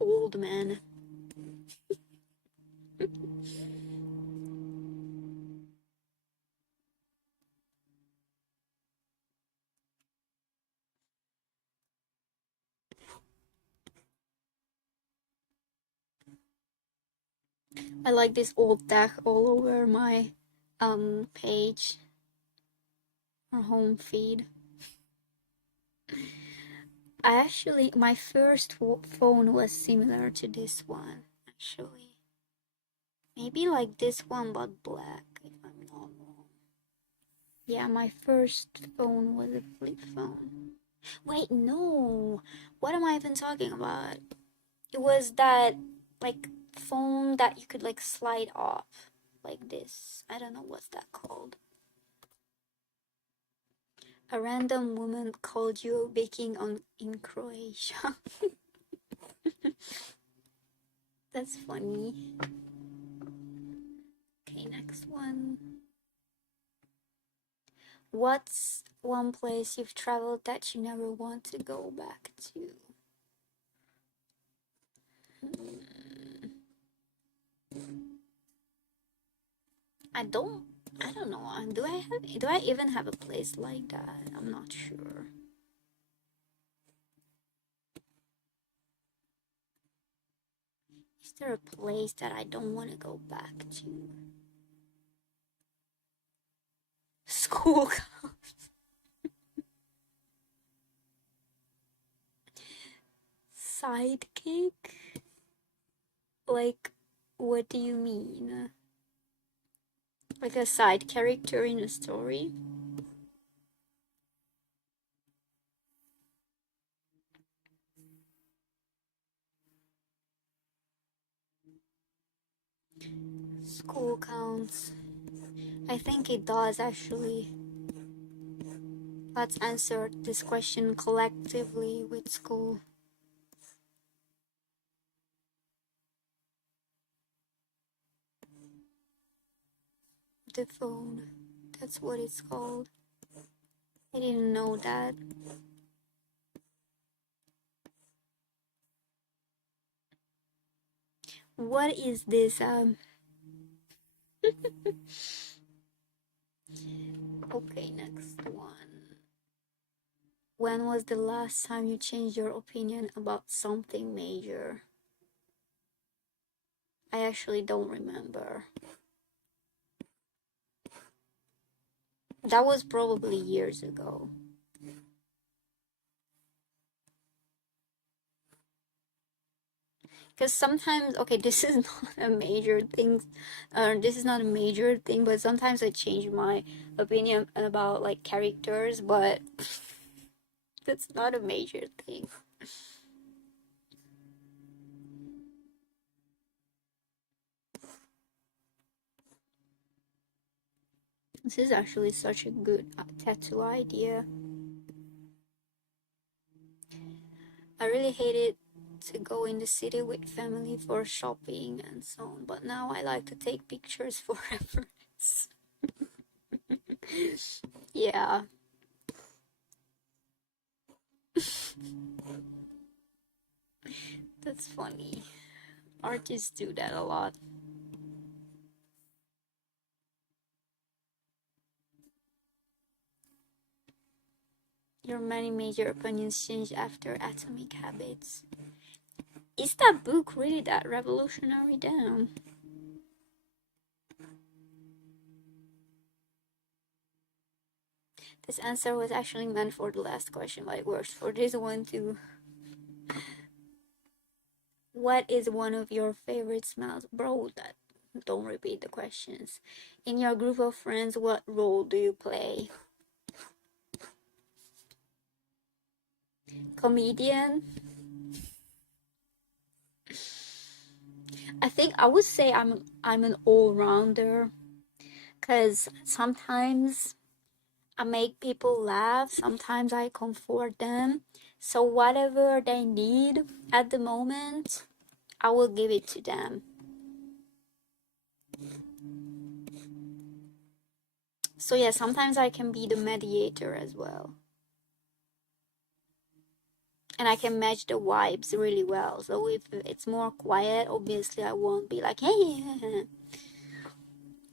Old man. I like this old tag all over my page or home feed. My first phone was similar to this one, actually. Maybe like this one, but black, if I'm not wrong. Yeah, my first phone was a flip phone. Wait, no. What am I even talking about? It was that, like, phone that you could, like, slide off. Like this. I don't know what's that called. A random woman called you baking in Croatia. That's funny. Okay, next one. What's one place you've traveled that you never want to go back to? I don't know. Do I even have a place like that? I'm not sure. Is there a place that I don't want to go back to? School. Sidekick? Like, what do you mean? Like a side character in a story? School counts. I think it does actually. Let's answer this question collectively with school. The phone. That's what it's called. I didn't know that. What is this? Okay, next one. When was the last time you changed your opinion about something major? I actually don't remember. That was probably years ago. Because sometimes, okay, this is not a major thing, this is not a major thing, but sometimes I change my opinion about like characters, but that's not a major thing. This is actually such a good tattoo idea. I really hated to go in the city with family for shopping and so on, but now I like to take pictures for reference. Yeah. That's funny. Artists do that a lot. Your many major opinions changed after Atomic Habits. Is that book really that revolutionary? Damn. This answer was actually meant for the last question, but it works for this one too. What is one of your favorite smells? Bro, that don't repeat the questions. In your group of friends, what role do you play? Comedian? I think I would say I'm an all-rounder, cuz sometimes I make people laugh, sometimes I comfort them. So whatever they need at the moment, I will give it to them. So yeah, sometimes I can be the mediator as well. And I can match the vibes really well. So if it's more quiet, obviously I won't be like, hey,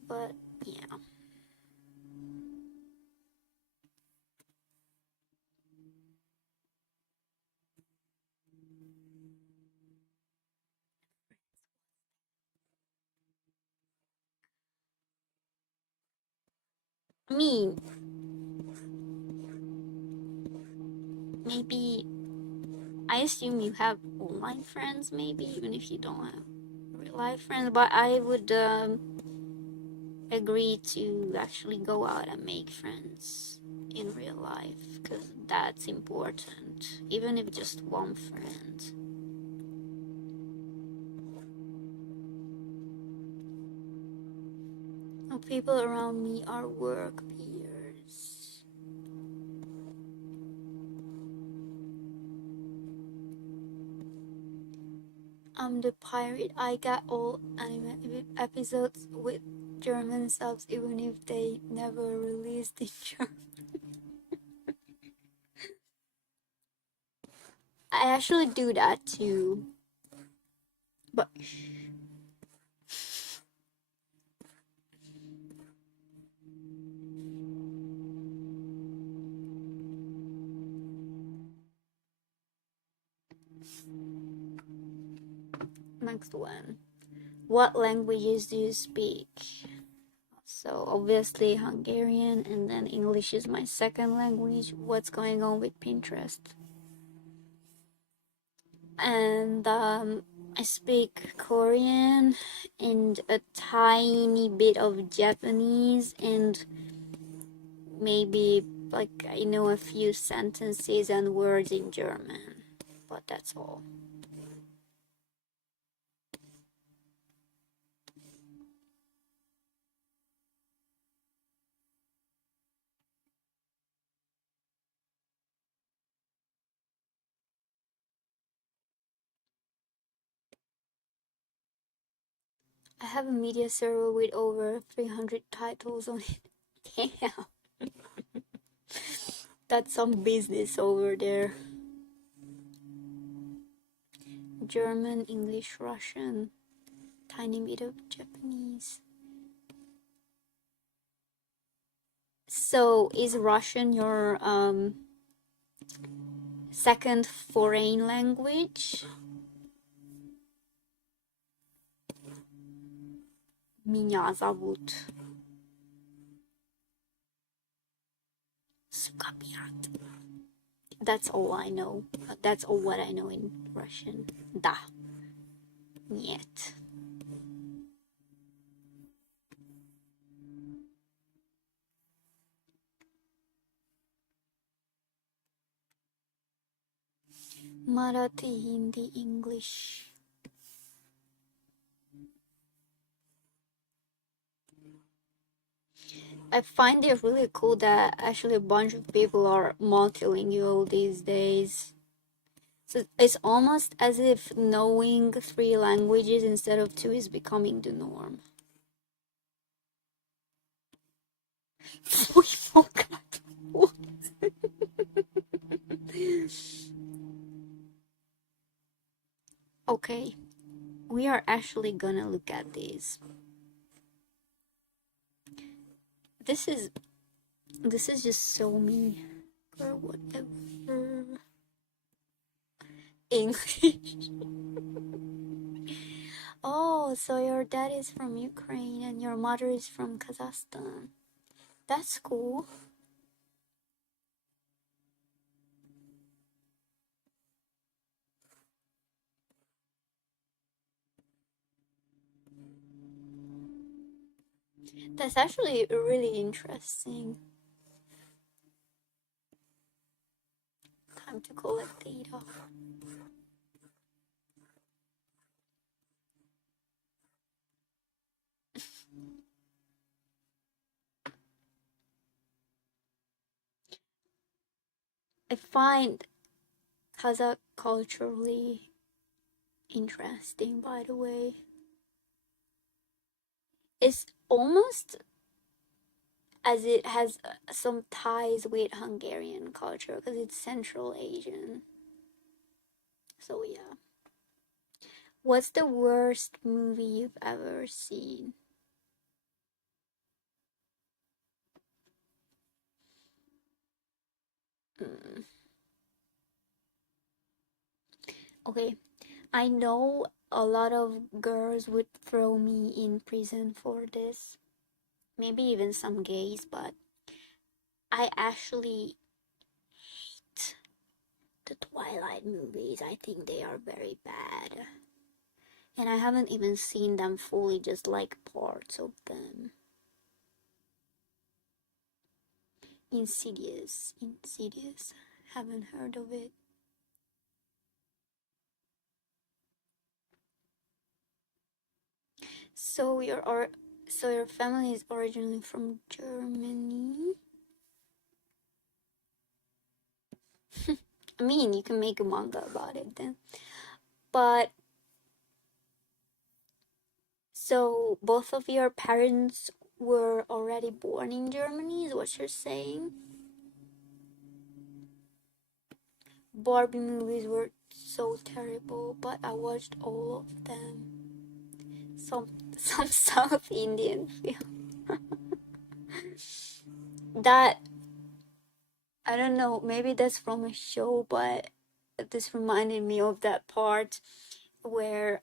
but yeah. Me, maybe, I assume you have online friends, maybe, even if you don't have real life friends, but I would agree to actually go out and make friends in real life because that's important, even if just one friend. No, people around me are work peers. I'm the pirate. I got all anime episodes with German subs, even if they never released in German. I actually do that too. But next one. What languages do you speak? So obviously Hungarian, and then English is my second language. What's going on with Pinterest? And I speak Korean and a tiny bit of Japanese, and maybe like I know a few sentences and words in German, but that's all. I have a media server with over 300 titles on it. Damn, that's some business over there. German, English, Russian. tiny bit of Japanese. So is Russian your second foreign language? Меня зовут Sukabiyat. That's all I know. That's all what I know in Russian. Да. Нет. Marathi, Hindi, English. I find it really cool that actually a bunch of people are multilingual these days. So it's almost as if knowing 3 languages instead of 2 is becoming the norm. We forgot. What? Okay, we are actually gonna look at these. This is just so me or whatever. English. Oh, so your dad is from Ukraine and your mother is from Kazakhstan. That's cool. That's actually really interesting. Time to collect data. I find Kazakh culturally interesting, by the way. It's almost as it has some ties with Hungarian culture because it's Central Asian. So, yeah. What's the worst movie you've ever seen? Mm. Okay, I know a lot of girls would throw me in prison for this. Maybe even some gays, but I actually hate the Twilight movies. I think they are very bad. And I haven't even seen them fully, just like parts of them. Insidious. Insidious. Haven't heard of it. So your family is originally from Germany? I mean, you can make a manga about it then. But so both of your parents were already born in Germany, is what you're saying? Barbie movies were so terrible, but I watched all of them. Some South Indian film. That I don't know, maybe that's from a show, but this reminded me of that part where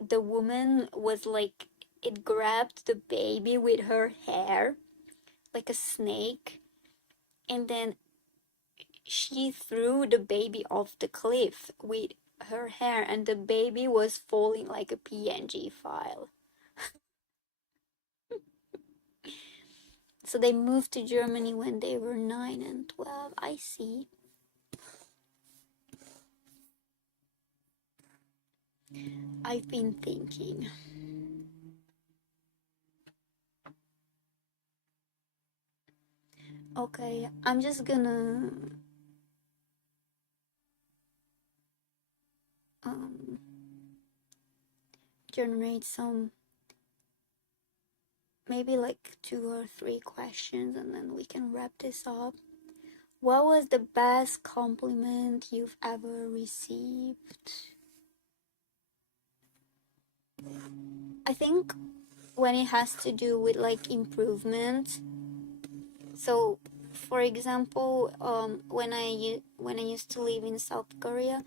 the woman was like it grabbed the baby with her hair like a snake, and then she threw the baby off the cliff with her hair, and the baby was falling like a PNG file. So they moved to Germany when they were 9 and 12. I see. I've been thinking. Okay, I'm just gonna um, generate some, maybe like 2 or 3 questions, and then we can wrap this up. What was the best compliment you've ever received? I think when it has to do with like improvement. So, for example, when I used to live in South Korea,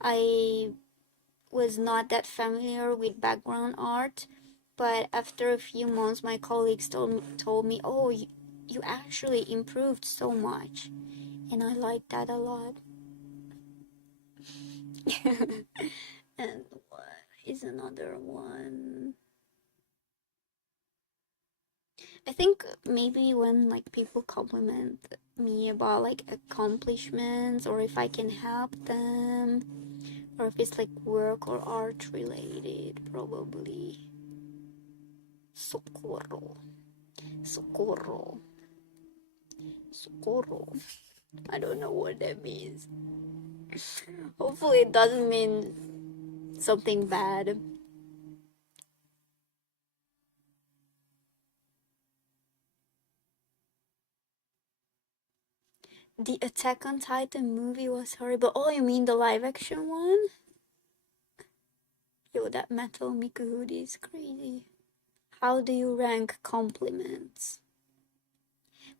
I was not that familiar with background art, but after a few months, my colleagues told me, "Oh, you actually improved so much," and I like that a lot. And what is another one? I think maybe when like people compliment me about like accomplishments or if I can help them or if it's like work or art related, probably socorro, socorro, socorro. I don't know what that means. Hopefully it doesn't mean something bad. The Attack on Titan movie was horrible. Oh, you mean the live action one? Yo, that Metal Miku hoodie is crazy. How do you rank compliments?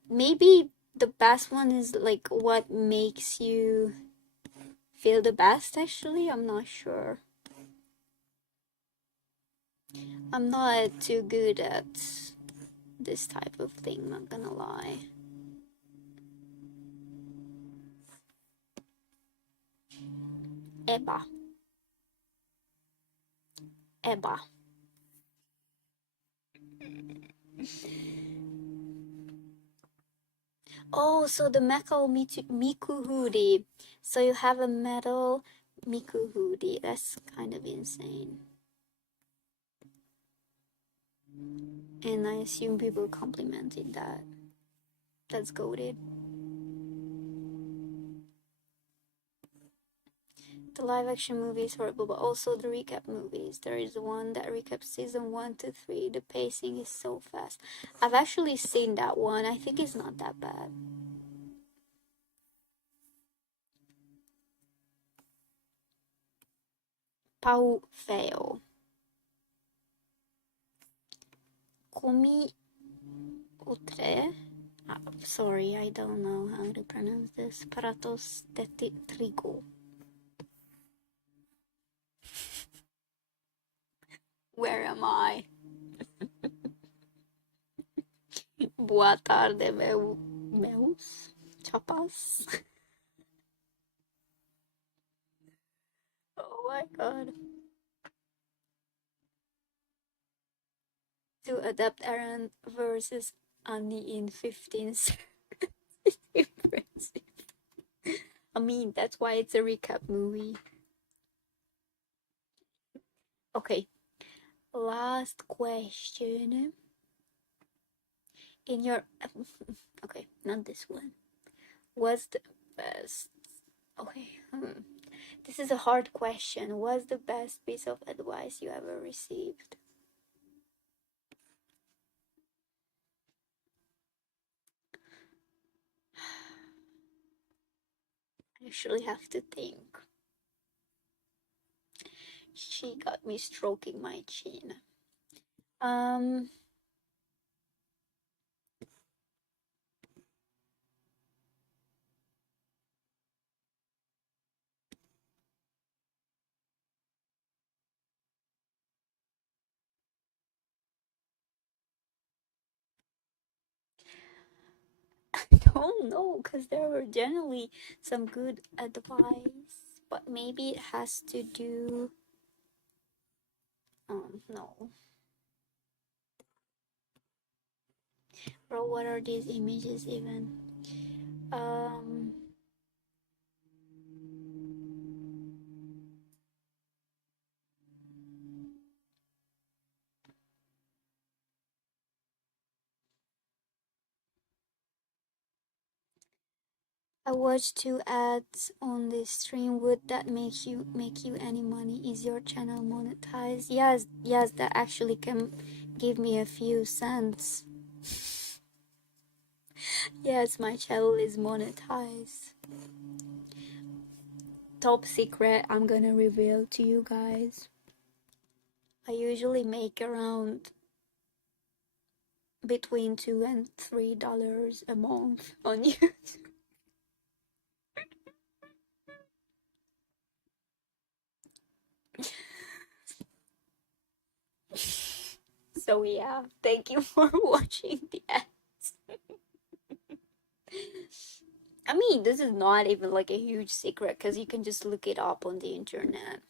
Maybe the best one is like what makes you feel the best, actually. I'm not sure. I'm not too good at this type of thing, not gonna lie. Eba. Eba. Oh, so the metal Miku hoodie. So you have a metal Miku hoodie. That's kind of insane. And I assume people complimented that. That's goated. The live action movie is horrible, but also the recap movies. There is one that recaps season 1 to 3. The pacing is so fast. I've actually seen that one. I think it's not that bad. Pau Feo. Komi Utre. Sorry, I don't know how to pronounce this. Pratos de trigo. Where am I? Boa tarde, meus chapas. Oh my god. To adapt Aaron versus Annie in 15 seconds. Impressive. I mean, that's why it's a recap movie. Okay, last question. In your. Okay, not this one. What's the best? Okay, this is a hard question. What's the best piece of advice you ever received? I actually have to think. She got me stroking my chin. Um, I don't know, because there were generally some good advice, but maybe it has to do. No. Bro, what are these images even? Um, I watched 2 ads on this stream. Would that make you any money? Is your channel monetized? Yes, yes, that actually can give me a few cents. Yes, my channel is monetized. Top secret, I'm gonna reveal to you guys. I usually make around between $2 and $3 a month on YouTube. So yeah, thank you for watching the ads. I mean, this is not even like a huge secret because you can just look it up on the internet.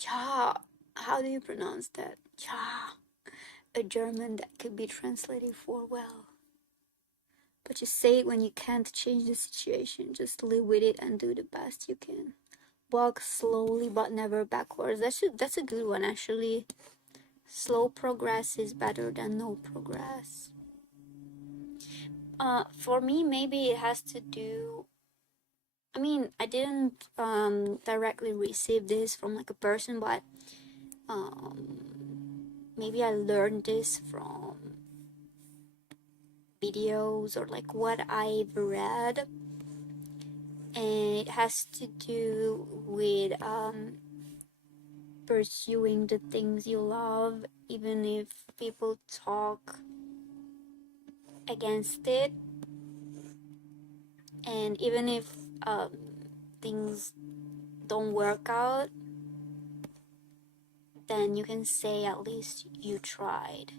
Cha, how do you pronounce that? Cha, a German that could be translated for well. But just say it when you can't change the situation. Just live with it and do the best you can. Walk slowly but never backwards. That's a good one actually. Slow progress is better than no progress. For me, maybe it has to do. I mean, I didn't directly receive this from like a person, but maybe I learned this from videos or like what I've read, and it has to do with pursuing the things you love, even if people talk against it, and even if things don't work out, then you can say at least you tried.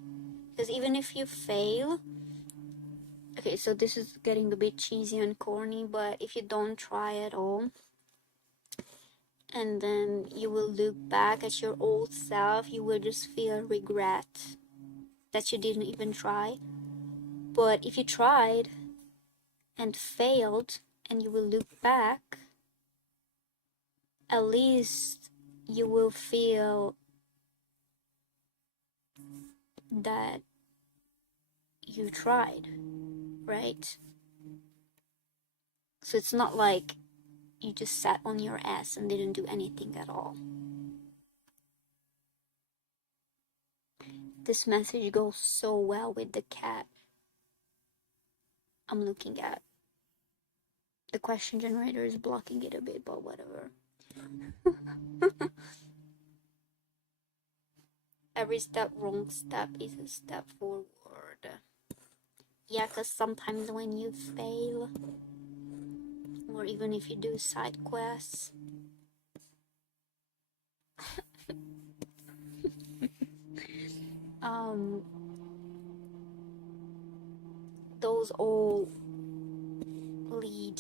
Because even if you fail, okay, so this is getting a bit cheesy and corny, but if you don't try at all, and then you will look back at your old self, you will just feel regret that you didn't even try. But if you tried and failed and you will look back, at least you will feel that you tried, right? So it's not like you just sat on your ass and didn't do anything at all. This message goes so well with the cat I'm looking at. The question generator is blocking it a bit, but whatever. Every wrong step is a step forward. Yeah, because sometimes when you fail, or even if you do side quests, um, those all lead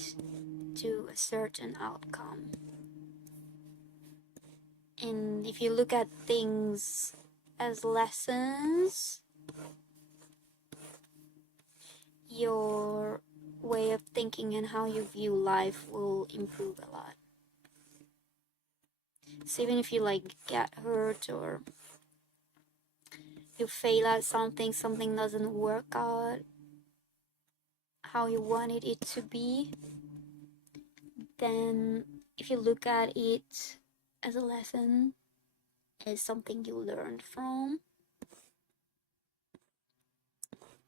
to a certain outcome. And if you look at things as lessons, your way of thinking and how you view life will improve a lot. So even if you like get hurt or you fail at something, something doesn't work out how you wanted it to be, then if you look at it as a lesson, as something you learned from,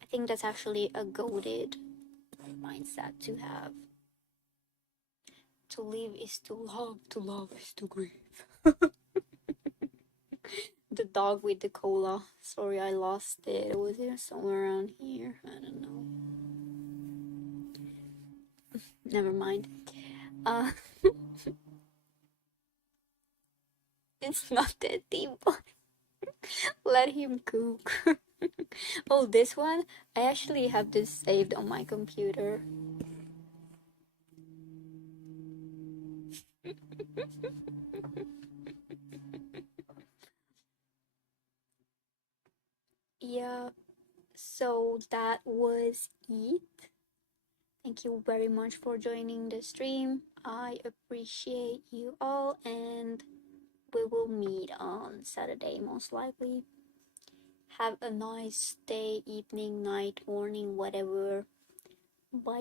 I think that's actually a goated mindset to have. To live is to love is to grieve. The dog with the cola. Sorry, I lost it. It was here somewhere around here. I don't know. Never mind. Uh, it's not that deep. Let him cook. Oh, this one? I actually have this saved on my computer. Yeah, so that was it. Thank you very much for joining the stream. I appreciate you all, and we will meet on Saturday most likely. Have a nice day, evening, night, morning, whatever. Bye.